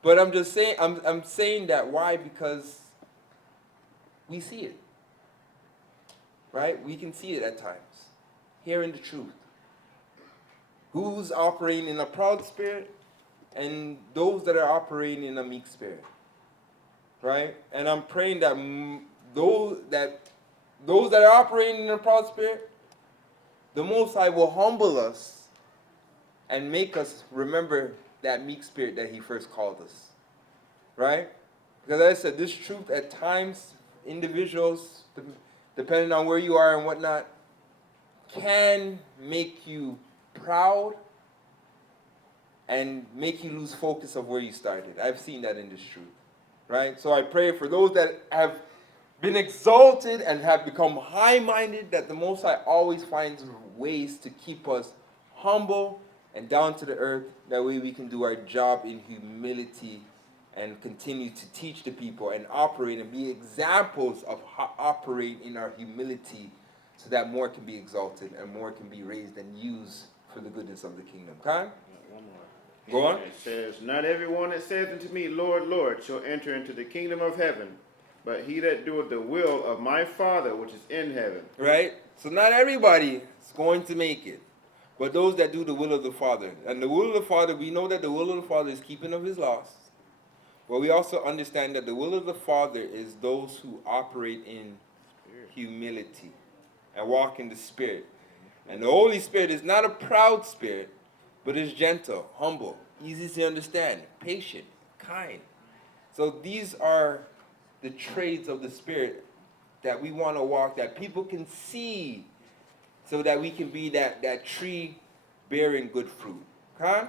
But I'm just saying, I'm saying that why? Because we see it. Right? We can see it at times. Hearing the truth. Who's operating in a proud spirit and those that are operating in a meek spirit. right? And I'm praying that those that are operating in a proud spirit, the Most High will humble us and make us remember that meek spirit that He first called us, right? Because as I said, this truth at times, individuals, depending on where you are and whatnot, can make you proud and make you lose focus of where you started. I've seen that in this truth, right? So I pray for those that have been exalted and have become high-minded, that the Most High always finds ways to keep us humble and down to the earth. That way we can do our job in humility and continue to teach the people and operate and be examples of how operate in our humility, so that more can be exalted and more can be raised and used for the goodness of the kingdom. Okay? One more. Go on. It says, not everyone that saith unto me, Lord, Lord, shall enter into the kingdom of heaven, but he that doeth the will of my Father which is in heaven. Right? So not everybody is going to make it, but those that do the will of the Father. And the will of the Father, we know that the will of the Father is keeping of His laws. But we also understand that the will of the Father is those who operate in humility and walk in the Spirit. And the Holy Spirit is not a proud spirit, but is gentle, humble, easy to understand, patient, kind. So these are the traits of the Spirit that we want to walk, that people can see, so that we can be that tree bearing good fruit. Okay?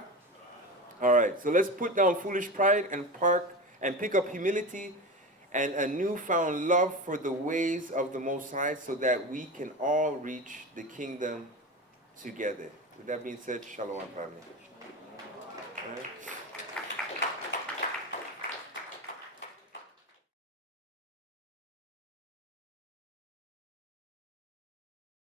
All right, so let's put down foolish pride and pick up humility and a newfound love for the ways of the Most High, so that we can all reach the kingdom together. With that being said, shalom, family. All right.